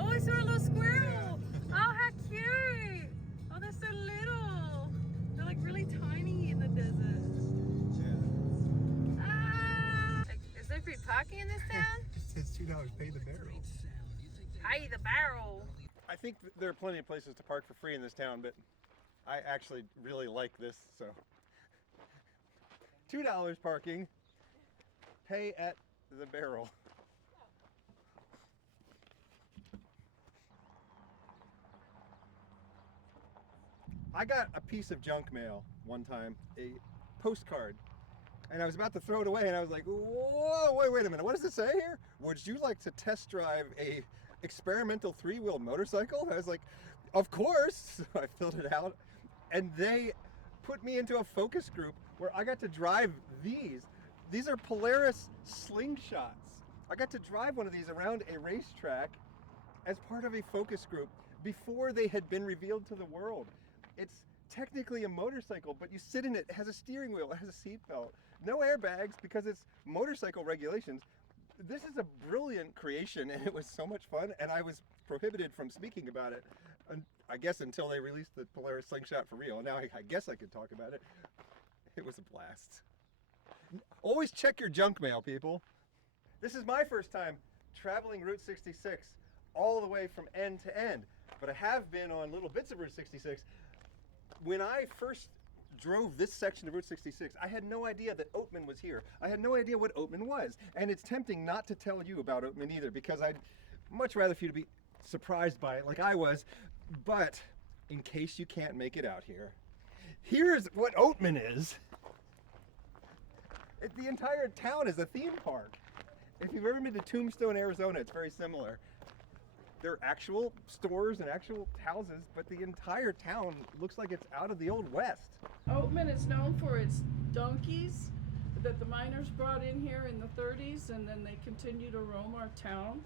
Oh, I saw a little squirrel. Oh, how cute. Oh, they're so little. They're like really tiny in the desert. Ah! Is there free parking in this town? It says $2, pay the barrel. Pay the barrel. I think there are plenty of places to park for free in this town, but I actually really like this, so. $2 parking, pay at the barrel. I got a piece of junk mail one time, a postcard, and I was about to throw it away, and I was like, whoa, wait a minute, what does it say here? Would you like to test drive a experimental 3-wheel motorcycle? And I was like, of course. So I filled it out, and they put me into a focus group where I got to drive these. These are Polaris slingshots. I got to drive one of these around a racetrack as part of a focus group before they had been revealed to the world. It's technically a motorcycle, but you sit in it. It has a steering wheel, it has a seat belt, no airbags because it's motorcycle regulations. This is a brilliant creation, and it was so much fun, and I was prohibited from speaking about it, I guess, until they released the Polaris slingshot for real. Now I guess I could talk about it. It was a blast. Always check your junk mail, people. This is my first time traveling Route 66 all the way from end to end, but I have been on little bits of Route 66. When I first drove this section of Route 66, I had no idea that Oatman was here. I had no idea what Oatman was, and it's tempting not to tell you about Oatman either, because I'd much rather for you to be surprised by it like I was. But in case you can't make it out here, here's what Oatman is. The entire town is a theme park. If you've ever been to Tombstone, Arizona, it's very similar. There are actual stores and actual houses, but the entire town looks like it's out of the Old West. Oatman is known for its donkeys that the miners brought in here in the 30s, and then they continue to roam our town.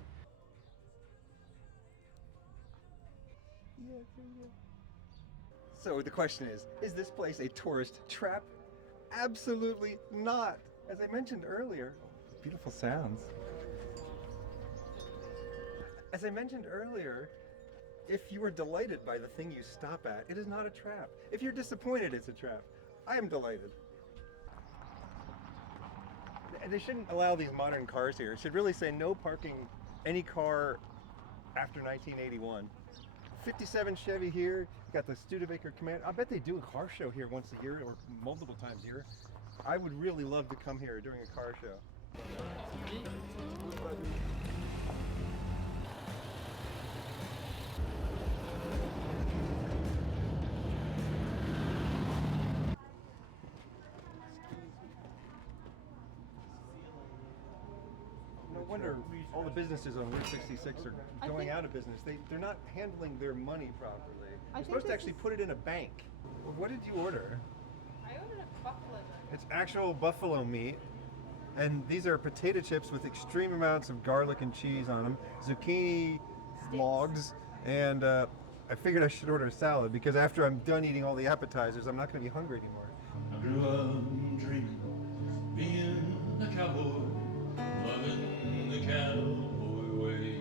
So the question is this place a tourist trap? Absolutely not. As I mentioned earlier, beautiful sounds. As I mentioned earlier, if you are delighted by the thing you stop at, it is not a trap. If you're disappointed, it's a trap. I am delighted. They shouldn't allow these modern cars here. It should really say no parking any car after 1981. 57 Chevy here, you got the Studebaker Command. I bet they do a car show here once a year or multiple times a year. I would really love to come here during a car show. No wonder all the businesses on Route 66 are going out of business. They're not handling their money properly. You're supposed to actually put it in a bank. What did you order? I ordered a buffalo. It's actual buffalo meat, and these are potato chips with extreme amounts of garlic and cheese on them, zucchini logs, and I figured I should order a salad because after I'm done eating all the appetizers, I'm not going to be hungry anymore. I grew up dreaming, being a cowboy, loving the cowboy way,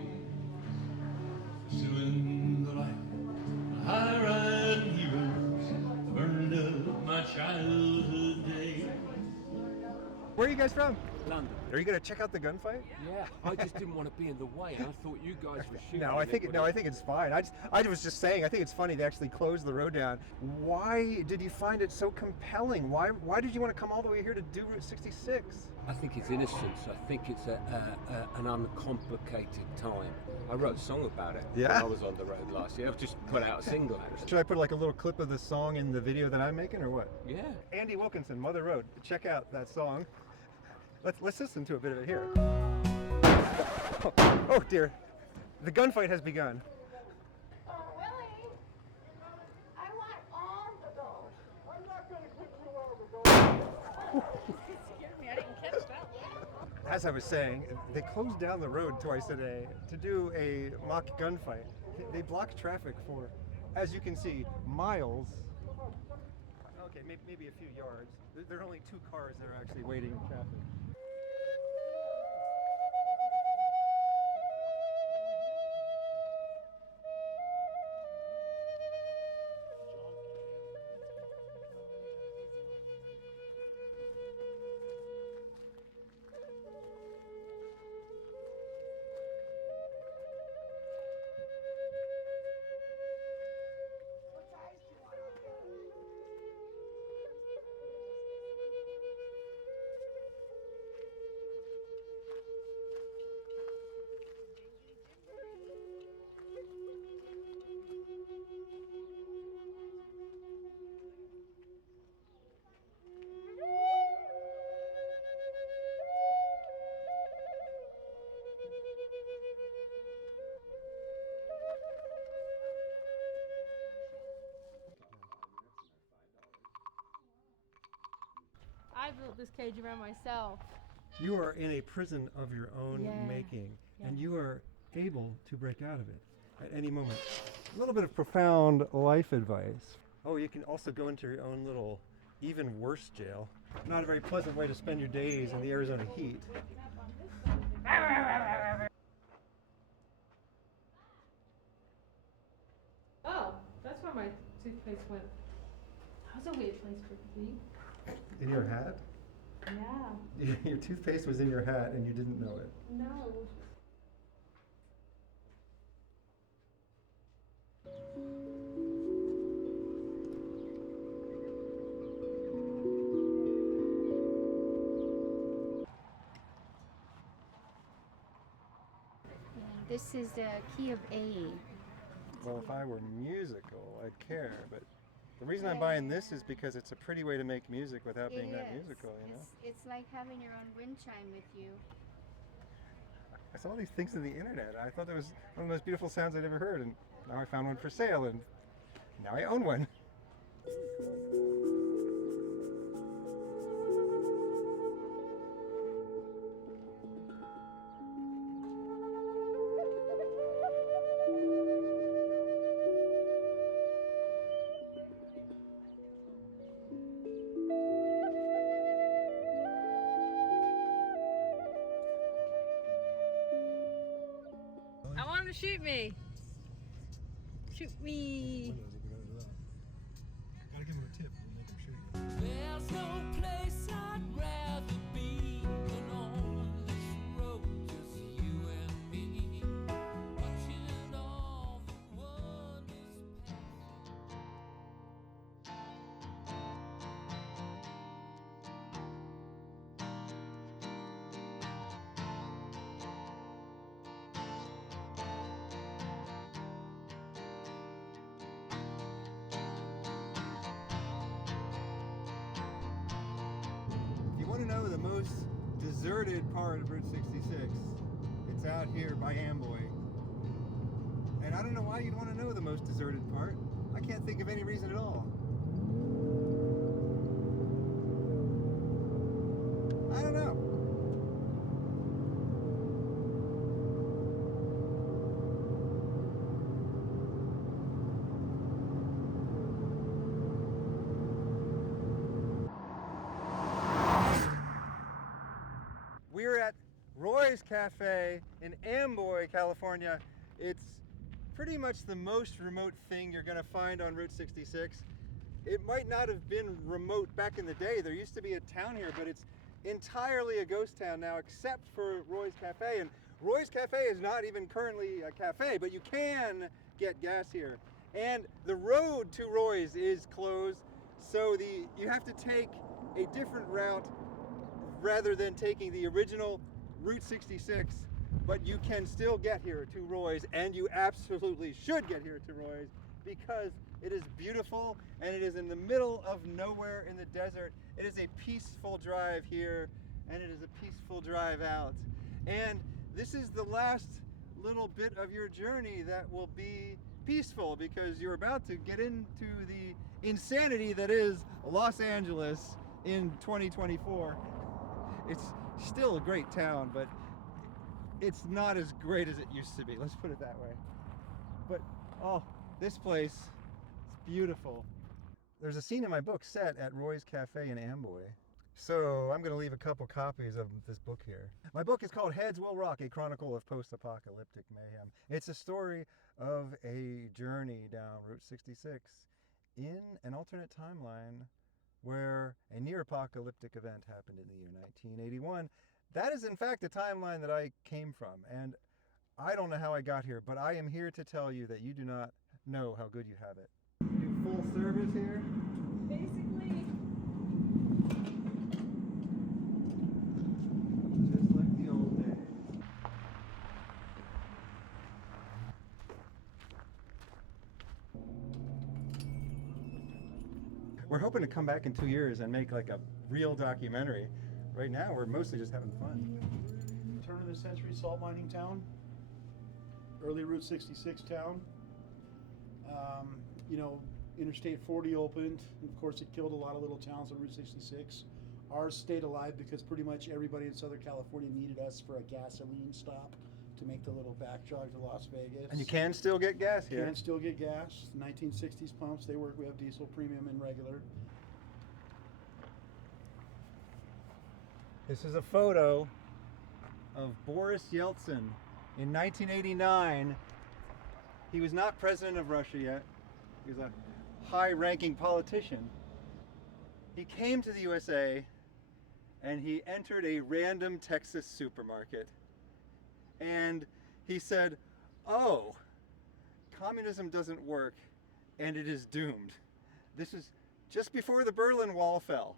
pursuing the life, high-riding heroes, burned up my childhood days. Where are you guys from? London. Are you going to check out the gunfight? Yeah, I just didn't want to be in the way, and I thought you guys were shooting. No, I think it's fine. I was just saying, I think it's funny they actually closed the road down. Why did you find it so compelling? Why did you want to come all the way here to do Route 66? I think it's innocence. I think it's an uncomplicated time. I wrote a song about it when I was on the road last year. I've just put out a single. Should I put like a little clip of the song in the video that I'm making, or what? Yeah. Andy Wilkinson, Mother Road. Check out that song. Let's listen to a bit of it here. Oh dear, the gunfight has begun. Oh, Willie, I want all the gold. I'm not going to give you all the gold. You scared me, I didn't catch that one. As I was saying, they closed down the road twice a day to do a mock gunfight. They blocked traffic for, as you can see, miles. Okay, maybe a few yards. There are only 2 cars that are actually waiting in traffic. I built this cage around myself. You are in a prison of your own Yeah, making, yeah. and you are able to break out of it at any moment. A little bit of profound life advice. Oh, you can also go into your own little even worse jail. Not a very pleasant way to spend your days in the Arizona heat. Oh, that's where my toothpaste went. That was a weird place for it to be. In your hat? Yeah. Your toothpaste was in your hat and you didn't know it. No. This is the key of A. Well, if I were musical, I'd care, but the reason I'm buying this is because it's a pretty way to make music without being that musical, you know? It's like having your own wind chime with you. I saw these things on the internet. I thought it was one of the most beautiful sounds I'd ever heard, and now I found one for sale, and now I own one. I want him to shoot me. Shoot me. Gotta give him a tip. We'll make him shoot you. There's no place I'd rather be than on this road, just you and me, watching all the wonders If you want to know the most deserted part of Route 66, it's out here by Amboy. And I don't know why you'd want to know the most deserted part. I can't think of any reason at all. I don't know. We're at Roy's Cafe in Amboy, California. It's pretty much the most remote thing you're going to find on Route 66. It might not have been remote back in the day. There used to be a town here, but it's entirely a ghost town now, except for Roy's Cafe. And Roy's Cafe is not even currently a cafe, but you can get gas here. And the road to Roy's is closed, so you have to take a different route rather than taking the original Route 66, but you can still get here to Roy's, and you absolutely should get here to Roy's because it is beautiful and it is in the middle of nowhere in the desert. It is a peaceful drive here and it is a peaceful drive out. And this is the last little bit of your journey that will be peaceful because you're about to get into the insanity that is Los Angeles in 2024. It's still a great town, but it's not as great as it used to be. Let's put it that way. But, oh, this place, it's beautiful. There's a scene in my book set at Roy's Cafe in Amboy. So I'm going to leave a couple copies of this book here. My book is called Heads Will Rock, a chronicle of post-apocalyptic mayhem. It's a story of a journey down Route 66 in an alternate timeline where a near-apocalyptic event happened in the year 1981. That is in fact the timeline that I came from, and I don't know how I got here, but I am here to tell you that you do not know how good you have it. Do full service here? Basically. Just like the old days. We're hoping to come back in 2 years and make like a real documentary. Right now, we're mostly just having fun. Turn of the century salt mining town, early Route 66 town. You know, Interstate 40 opened, and of course it killed a lot of little towns on Route 66. Ours stayed alive because pretty much everybody in Southern California needed us for a gasoline stop to make the little back jog to Las Vegas. And you can still get gas here. Can still get gas. 1960s pumps, they work. We have diesel, premium, and regular. This is a photo of Boris Yeltsin in 1989. He was not president of Russia yet. He was a high-ranking politician. He came to the USA and he entered a random Texas supermarket. And he said, "Oh, communism doesn't work and it is doomed." This is just before the Berlin Wall fell.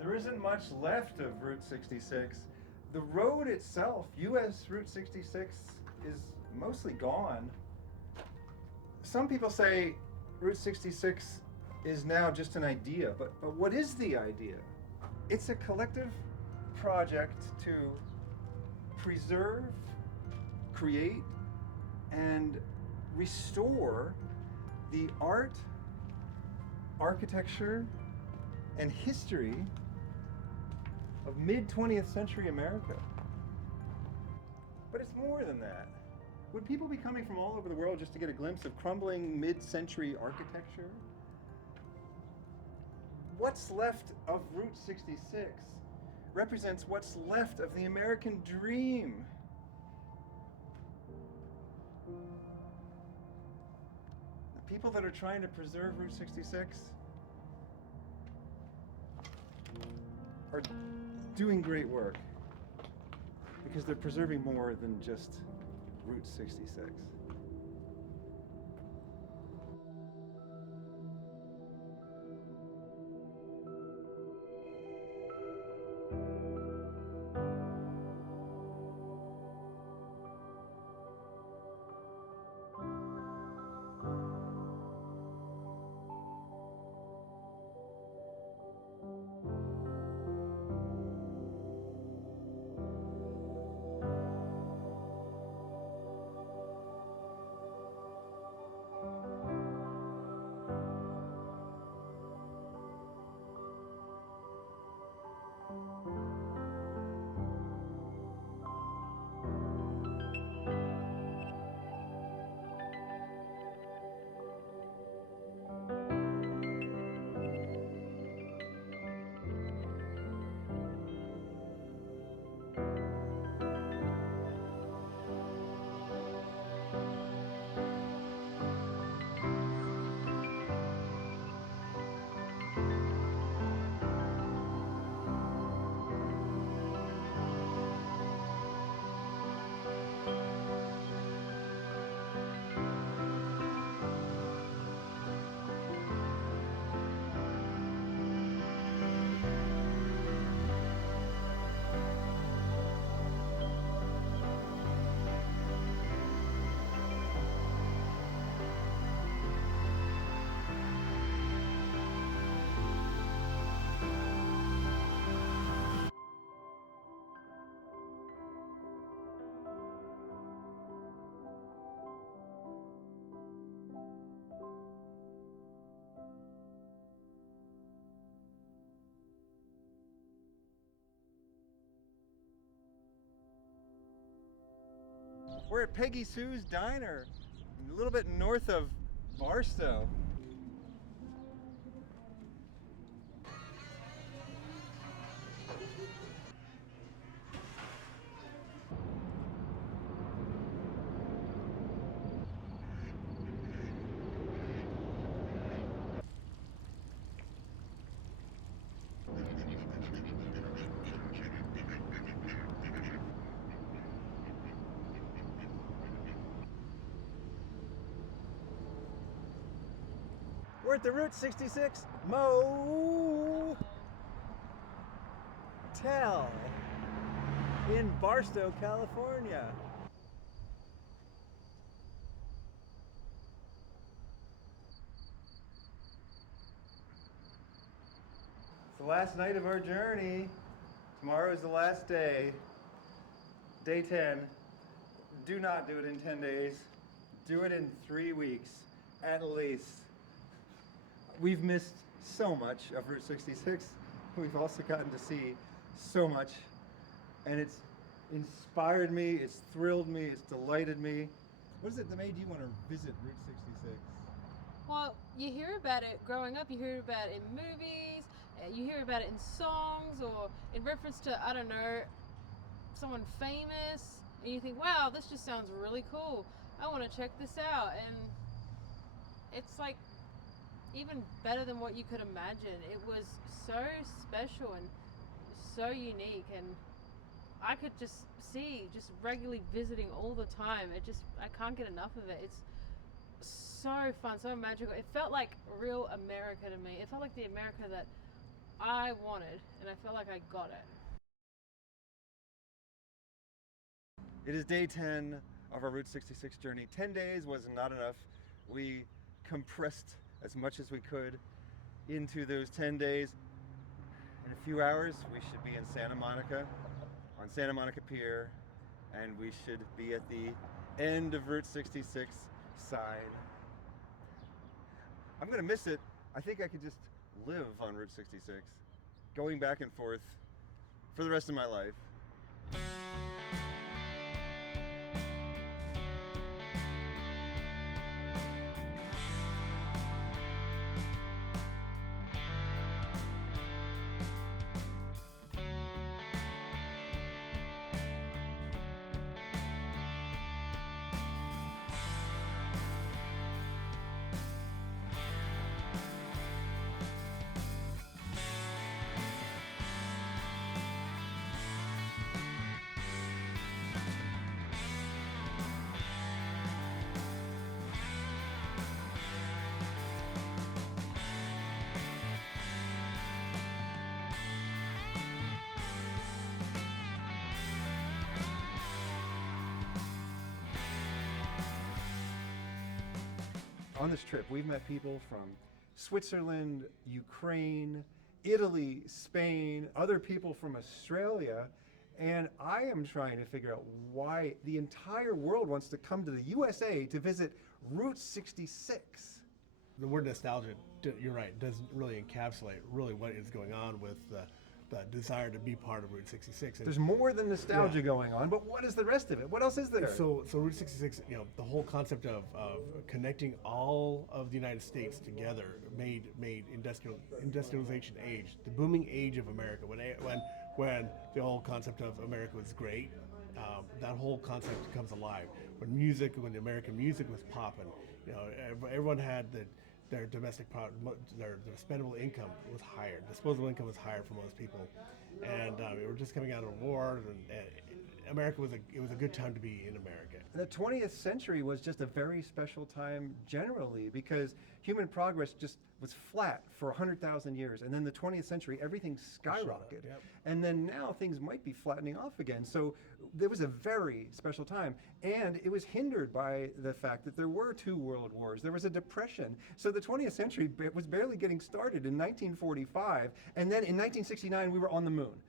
There isn't much left of Route 66. The road itself, US Route 66, is mostly gone. Some people say Route 66 is now just an idea, but what is the idea? It's a collective project to preserve, create, and restore the art, architecture, and history of mid-20th century America. But it's more than that. Would people be coming from all over the world just to get a glimpse of crumbling mid-century architecture? What's left of Route 66 represents what's left of the American dream. The people that are trying to preserve Route 66 are doing great work because they're preserving more than just Route 66. We're at Peggy Sue's Diner, a little bit north of Barstow. We're at the Route 66 Motel in Barstow, California. It's the last night of our journey. Tomorrow is the last day. Day 10. Do not do it in 10 days. Do it in 3 weeks, at least. We've missed so much of Route 66. We've also gotten to see so much, and it's inspired me, it's thrilled me, it's delighted me. What is it that made you want to visit Route 66? Well, you hear about it growing up, you hear about it in movies, you hear about it in songs, or in reference to, I don't know, someone famous, and you think, wow, this just sounds really cool. I want to check this out, and it's like even better than what you could imagine. It was so special and so unique, and I could just see, just regularly visiting all the time. I can't get enough of it. It's so fun, so magical. It felt like real America to me. It felt like the America that I wanted, and I felt like I got it. It is day 10 of our Route 66 journey. 10 days was not enough. We compressed as much as we could into those 10 days. In a few hours, we should be in Santa Monica, on Santa Monica Pier, and we should be at the end of Route 66 sign. I'm gonna miss it. I think I could just live on Route 66, going back and forth for the rest of my life. On this trip, we've met people from Switzerland, Ukraine, Italy, Spain, other people from Australia, and I am trying to figure out why the entire world wants to come to the USA to visit Route 66. The word nostalgia, you're right, doesn't really encapsulate really what is going on with the desire to be part of Route 66. There's more than nostalgia going on, but what is the rest of it? What else is there? So Route 66, the whole concept of connecting all of the United States together made industrialization age, the booming age of America, when the whole concept of America was great, that whole concept comes alive. When the American music was popping, everyone had their domestic product, their spendable income was higher. Disposable income was higher for most people, and we were just coming out of a war, and America was a good time to be in America. The 20th century was just a very special time generally because human progress just was flat for 100,000 years, and then the 20th century everything skyrocketed, and then now things might be flattening off again. So there was a very special time, and it was hindered by the fact that there were 2 world wars. There was a depression. So the 20th century was barely getting started in 1945, and then in 1969 we were on the moon.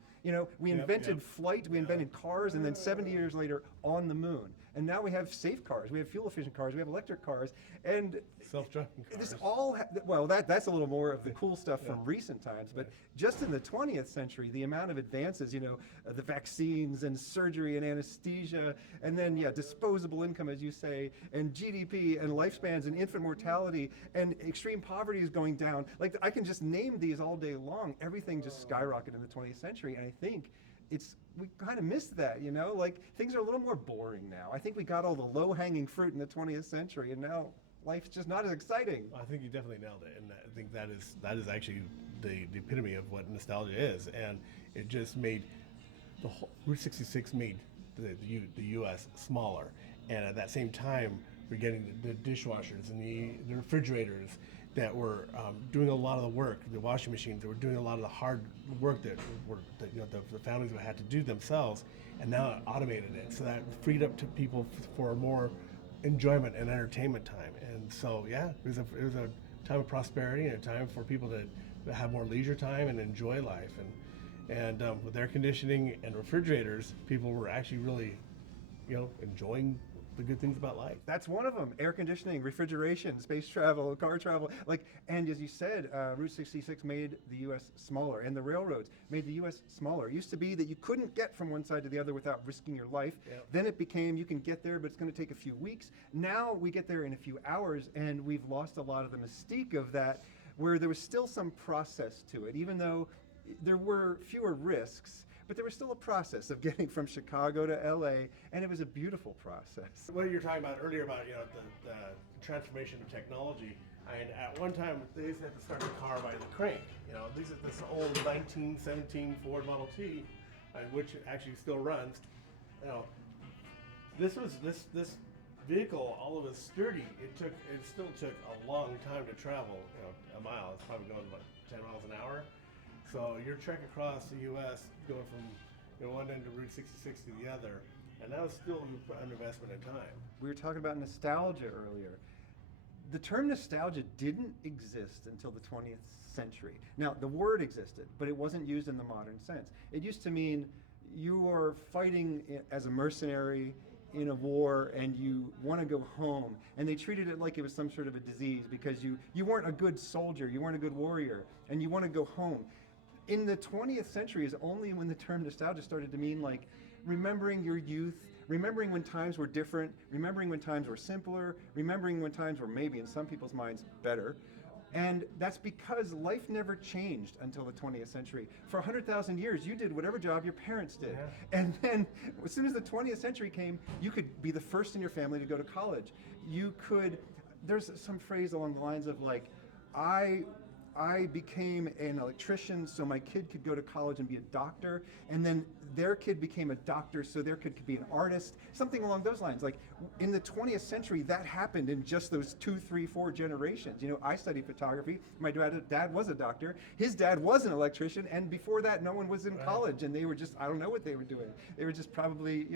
We invented flight, we invented cars, and then 70 years later on the moon. And now we have safe cars, we have fuel-efficient cars, we have electric cars, and self-driving cars. This all, well, that's a little more of the cool stuff from recent times, but just in the 20th century, the amount of advances, you know, the vaccines and surgery and anesthesia, and then, disposable income, as you say, and GDP and lifespans and infant mortality and extreme poverty is going down. Like, I can just name these all day long. Everything just skyrocketed in the 20th century, and I think we kind of missed that, you know? Like, things are a little more boring now. I think we got all the low-hanging fruit in the 20th century, and now life's just not as exciting. I think you definitely nailed it, and I think that is actually the epitome of what nostalgia is, and it just made the whole Route 66 made the U.S. smaller, and at that same time we're getting the dishwashers and the refrigerators that were doing a lot of the work, the washing machines that were doing a lot of the hard work that the families would have to do themselves, and now it automated it, so that freed up to people for more enjoyment and entertainment time. And so it was a time of prosperity and a time for people to have more leisure time and enjoy life. And with air conditioning and refrigerators, people were actually really, enjoying the good things about life. That's one of them. Air conditioning, refrigeration, space travel, car travel. And as you said, Route 66 made the U.S. smaller, and the railroads made the U.S. smaller. It used to be that you couldn't get from one side to the other without risking your life. Yep. Then it became you can get there, but it's going to take a few weeks. Now we get there in a few hours, and we've lost a lot of the mystique of that, where there was still some process to it, even though there were fewer risks. But there was still a process of getting from Chicago to LA, and it was a beautiful process. What you were talking about earlier about the transformation of technology, and at one time they used to have to start the car by the crank. This old 1917 Ford Model T, which actually still runs. This vehicle, although it was sturdy, it still took a long time to travel. A mile, it's probably going about 10 miles an hour. So your trek across the U.S. going from one end of Route 66 to the other, and that was still an investment in time. We were talking about nostalgia earlier. The term nostalgia didn't exist until the 20th century. Now, the word existed, but it wasn't used in the modern sense. It used to mean you were fighting as a mercenary in a war and you want to go home, and they treated it like it was some sort of a disease because you weren't a good soldier, you weren't a good warrior, and you want to go home. In the 20th century is only when the term nostalgia started to mean like remembering your youth, remembering when times were different, remembering when times were simpler, remembering when times were maybe in some people's minds better. And that's because life never changed until the 20th century. For 100,000 years, you did whatever job your parents did. Yeah. And then as soon as the 20th century came, you could be the first in your family to go to college. There's some phrase along the lines of like, I became an electrician so my kid could go to college and be a doctor, and then their kid became a doctor so their kid could be an artist, something along those lines. Like in the 20th century, that happened in just those 2, 3, 4 generations. I studied photography. My dad was a doctor. His dad was an electrician, and before that, no one was in college, and they were just, I don't know what they were doing. They were just probably,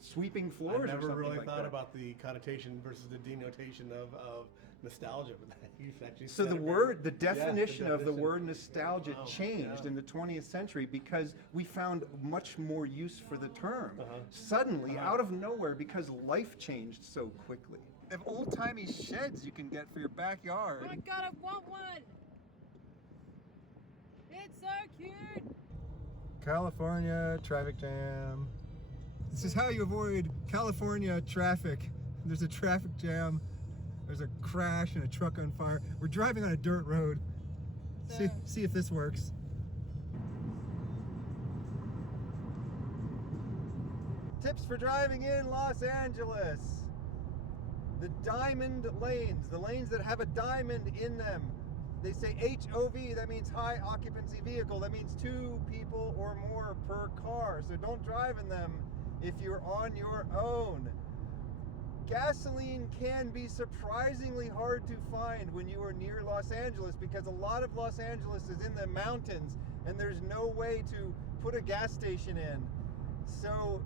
sweeping floors or something like that. I never really thought about the connotation versus the denotation of nostalgia, but you've actually so the definition of the word nostalgia changed in the 20th century because we found much more use for the term suddenly out of nowhere because life changed so quickly. They have old-timey sheds you can get for your backyard. Oh my god, I want one! It's so cute! California traffic jam. This is how you avoid California traffic. There's a traffic jam. There's a crash and a truck on fire. We're driving on a dirt road. See if this works. Tips for driving in Los Angeles. The diamond lanes, the lanes that have a diamond in them. They say HOV, that means high occupancy vehicle. That means 2 people or more per car. So don't drive in them if you're on your own. Gasoline can be surprisingly hard to find when you are near Los Angeles because a lot of Los Angeles is in the mountains and there's no way to put a gas station in. So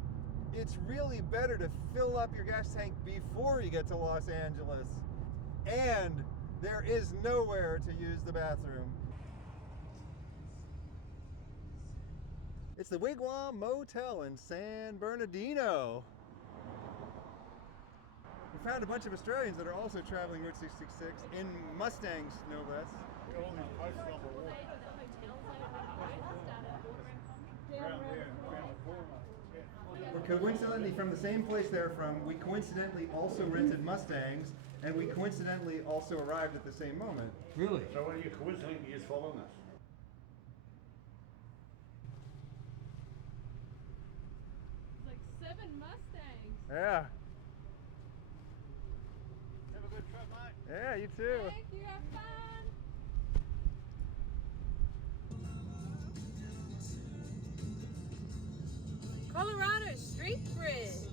it's really better to fill up your gas tank before you get to Los Angeles. And there is nowhere to use the bathroom. It's the Wigwam Motel in San Bernardino. found a bunch of Australians that are also traveling Route 66 in Mustangs, no less. We're coincidentally from the same place they're from. We coincidentally also rented Mustangs, and we coincidentally also arrived at the same moment. Really? So what are you coincidentally just following us? It's like 7 Mustangs. Yeah. Have a good trip, mate. Yeah, you too. Thank you, have fun. Colorado Street Bridge.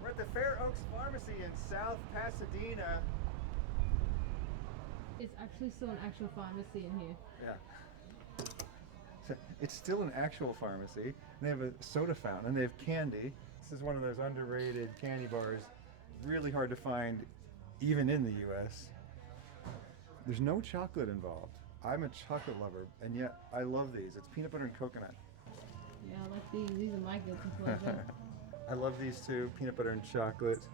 We're at the Fair Oaks Pharmacy in South Pasadena. It's actually still an actual pharmacy in here. Yeah. So it's still an actual pharmacy. They have a soda fountain. They have candy. This is one of those underrated candy bars. Really hard to find even in the U.S. There's no chocolate involved. I'm a chocolate lover, and yet I love these. It's peanut butter and coconut. Yeah, I like these. These are my guilty pleasure. I love these too. Peanut butter and chocolate.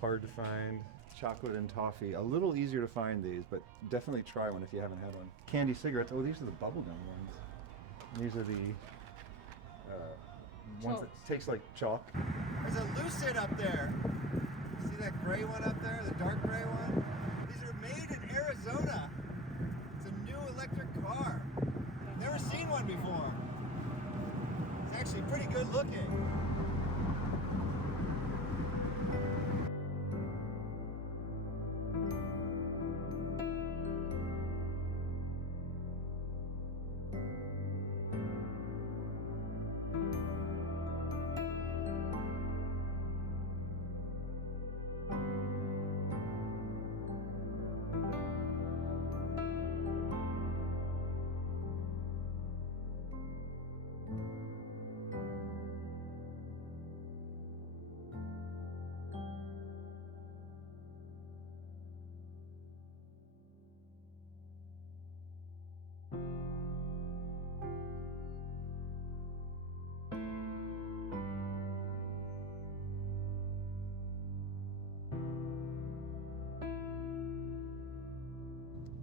Hard to find. Chocolate and toffee. A little easier to find these, but definitely try one if you haven't had one. Candy cigarettes. Oh, these are the bubblegum ones. These are the ones that taste like chalk. There's a Lucid up there. See that gray one up there? The dark gray one? These are made in Arizona. It's a new electric car. Never seen one before. It's actually pretty good looking.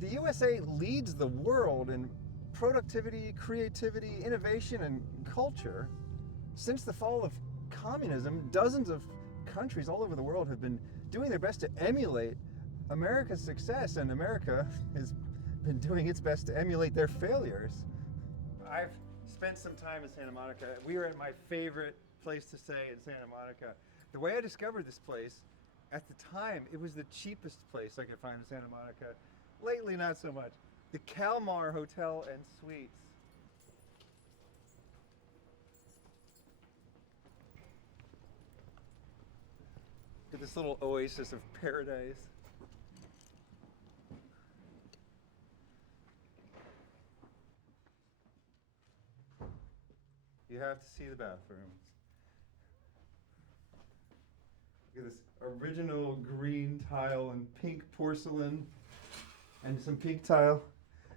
The USA leads the world in productivity, creativity, innovation, and culture. Since the fall of communism, dozens of countries all over the world have been doing their best to emulate America's success, and America has been doing its best to emulate their failures. I've spent some time in Santa Monica. We were at my favorite place to stay in Santa Monica. The way I discovered this place, at the time, it was the cheapest place I could find in Santa Monica. Lately, not so much. The Kalmar Hotel and Suites. Look at this little oasis of paradise. You have to see the bathrooms. Look at this original green tile and pink porcelain. And some pink tile,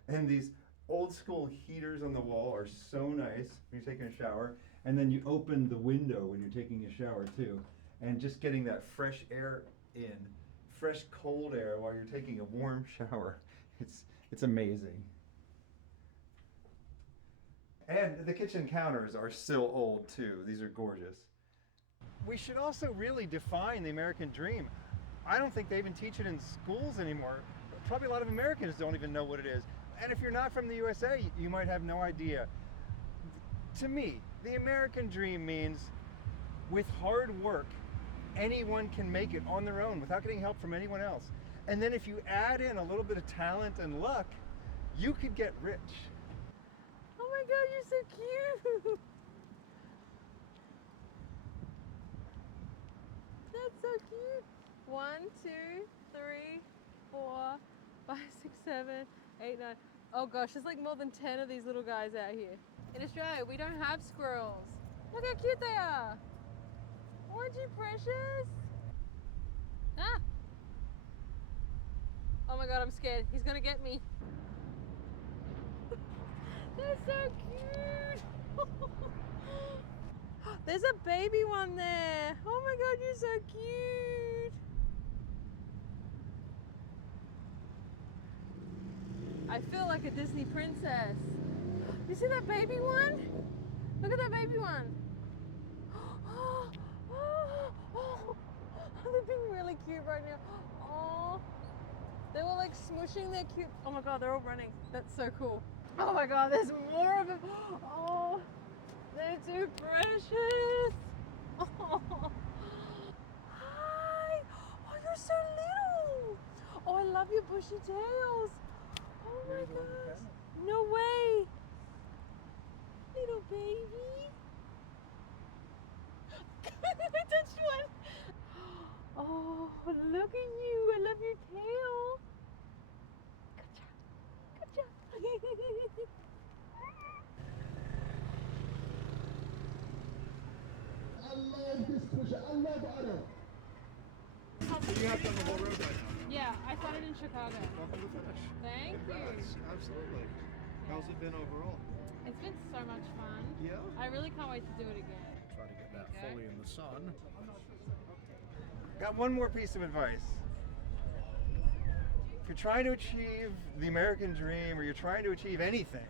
and these old school heaters on the wall are so nice when you're taking a shower. And then you open the window when you're taking a shower too, and just getting that fresh air in, fresh cold air while you're taking a warm shower. It's amazing. And the kitchen counters are still old too. These are gorgeous. We should also really define the American dream. I don't think they even teach it in schools anymore. Probably a lot of Americans don't even know what it is. And if you're not from the USA, you might have no idea. To me, the American dream means with hard work, anyone can make it on their own without getting help from anyone else. And then if you add in a little bit of talent and luck, you could get rich. Oh my God, you're so cute. That's so cute. 1, 2, 3, 4, 5, 6, 7, 8, 9. Oh gosh, there's like more than 10 of these little guys out here. In Australia, we don't have squirrels. Look how cute they are. Aren't you precious? Ah! Oh my God, I'm scared. He's gonna get me. They're so cute. There's a baby one there. Oh my God, you're so cute. I feel like a Disney princess. You see that baby one? Look at that baby one. They're being really cute right now. Oh, they were like smushing their cute. Oh my god, they're all running. That's so cool. Oh my god, there's more of them. Oh, they're too precious. Oh. Hi. Oh, you're so little. Oh, I love your bushy tails. Oh my gosh. No way. Little baby. I touched one. Oh, look at you. I love your tail. Good job. Good job. I love this pusher. I love Otto. You have done the whole road right now. Yeah, I started in Chicago. Welcome to the finish. Thank you. Congrats. Absolutely. How's it been overall? It's been so much fun. Yeah? I really can't wait to do it again. Try to get that fully in the sun. Got one more piece of advice. If you're trying to achieve the American dream or you're trying to achieve anything,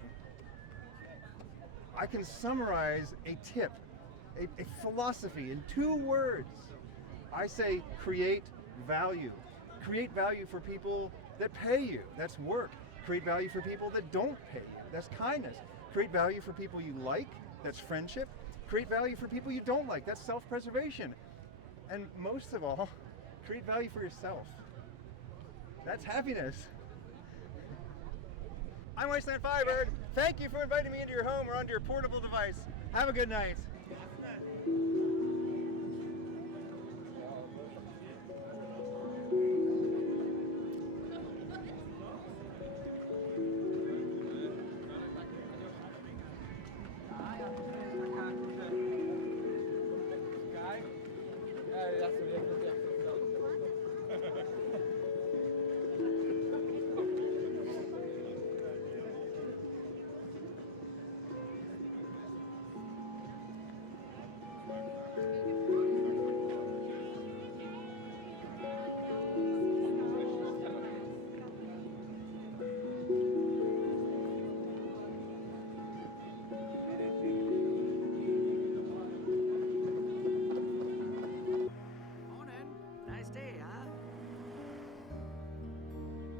I can summarize a tip, a philosophy in 2 words. I say create value. Create value for people that pay you. That's work. Create value for people that don't pay you. That's kindness. Create value for people you like. That's friendship. Create value for people you don't like. That's self-preservation. And most of all, create value for yourself. That's happiness. I'm Wasteland Firebird. Thank you for inviting me into your home or onto your portable device. Have a good night.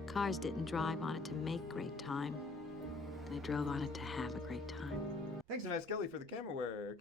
Cars didn't drive on it to make great time. They drove on it to have a great time. Thanks, Miss Kelly, for the camera work.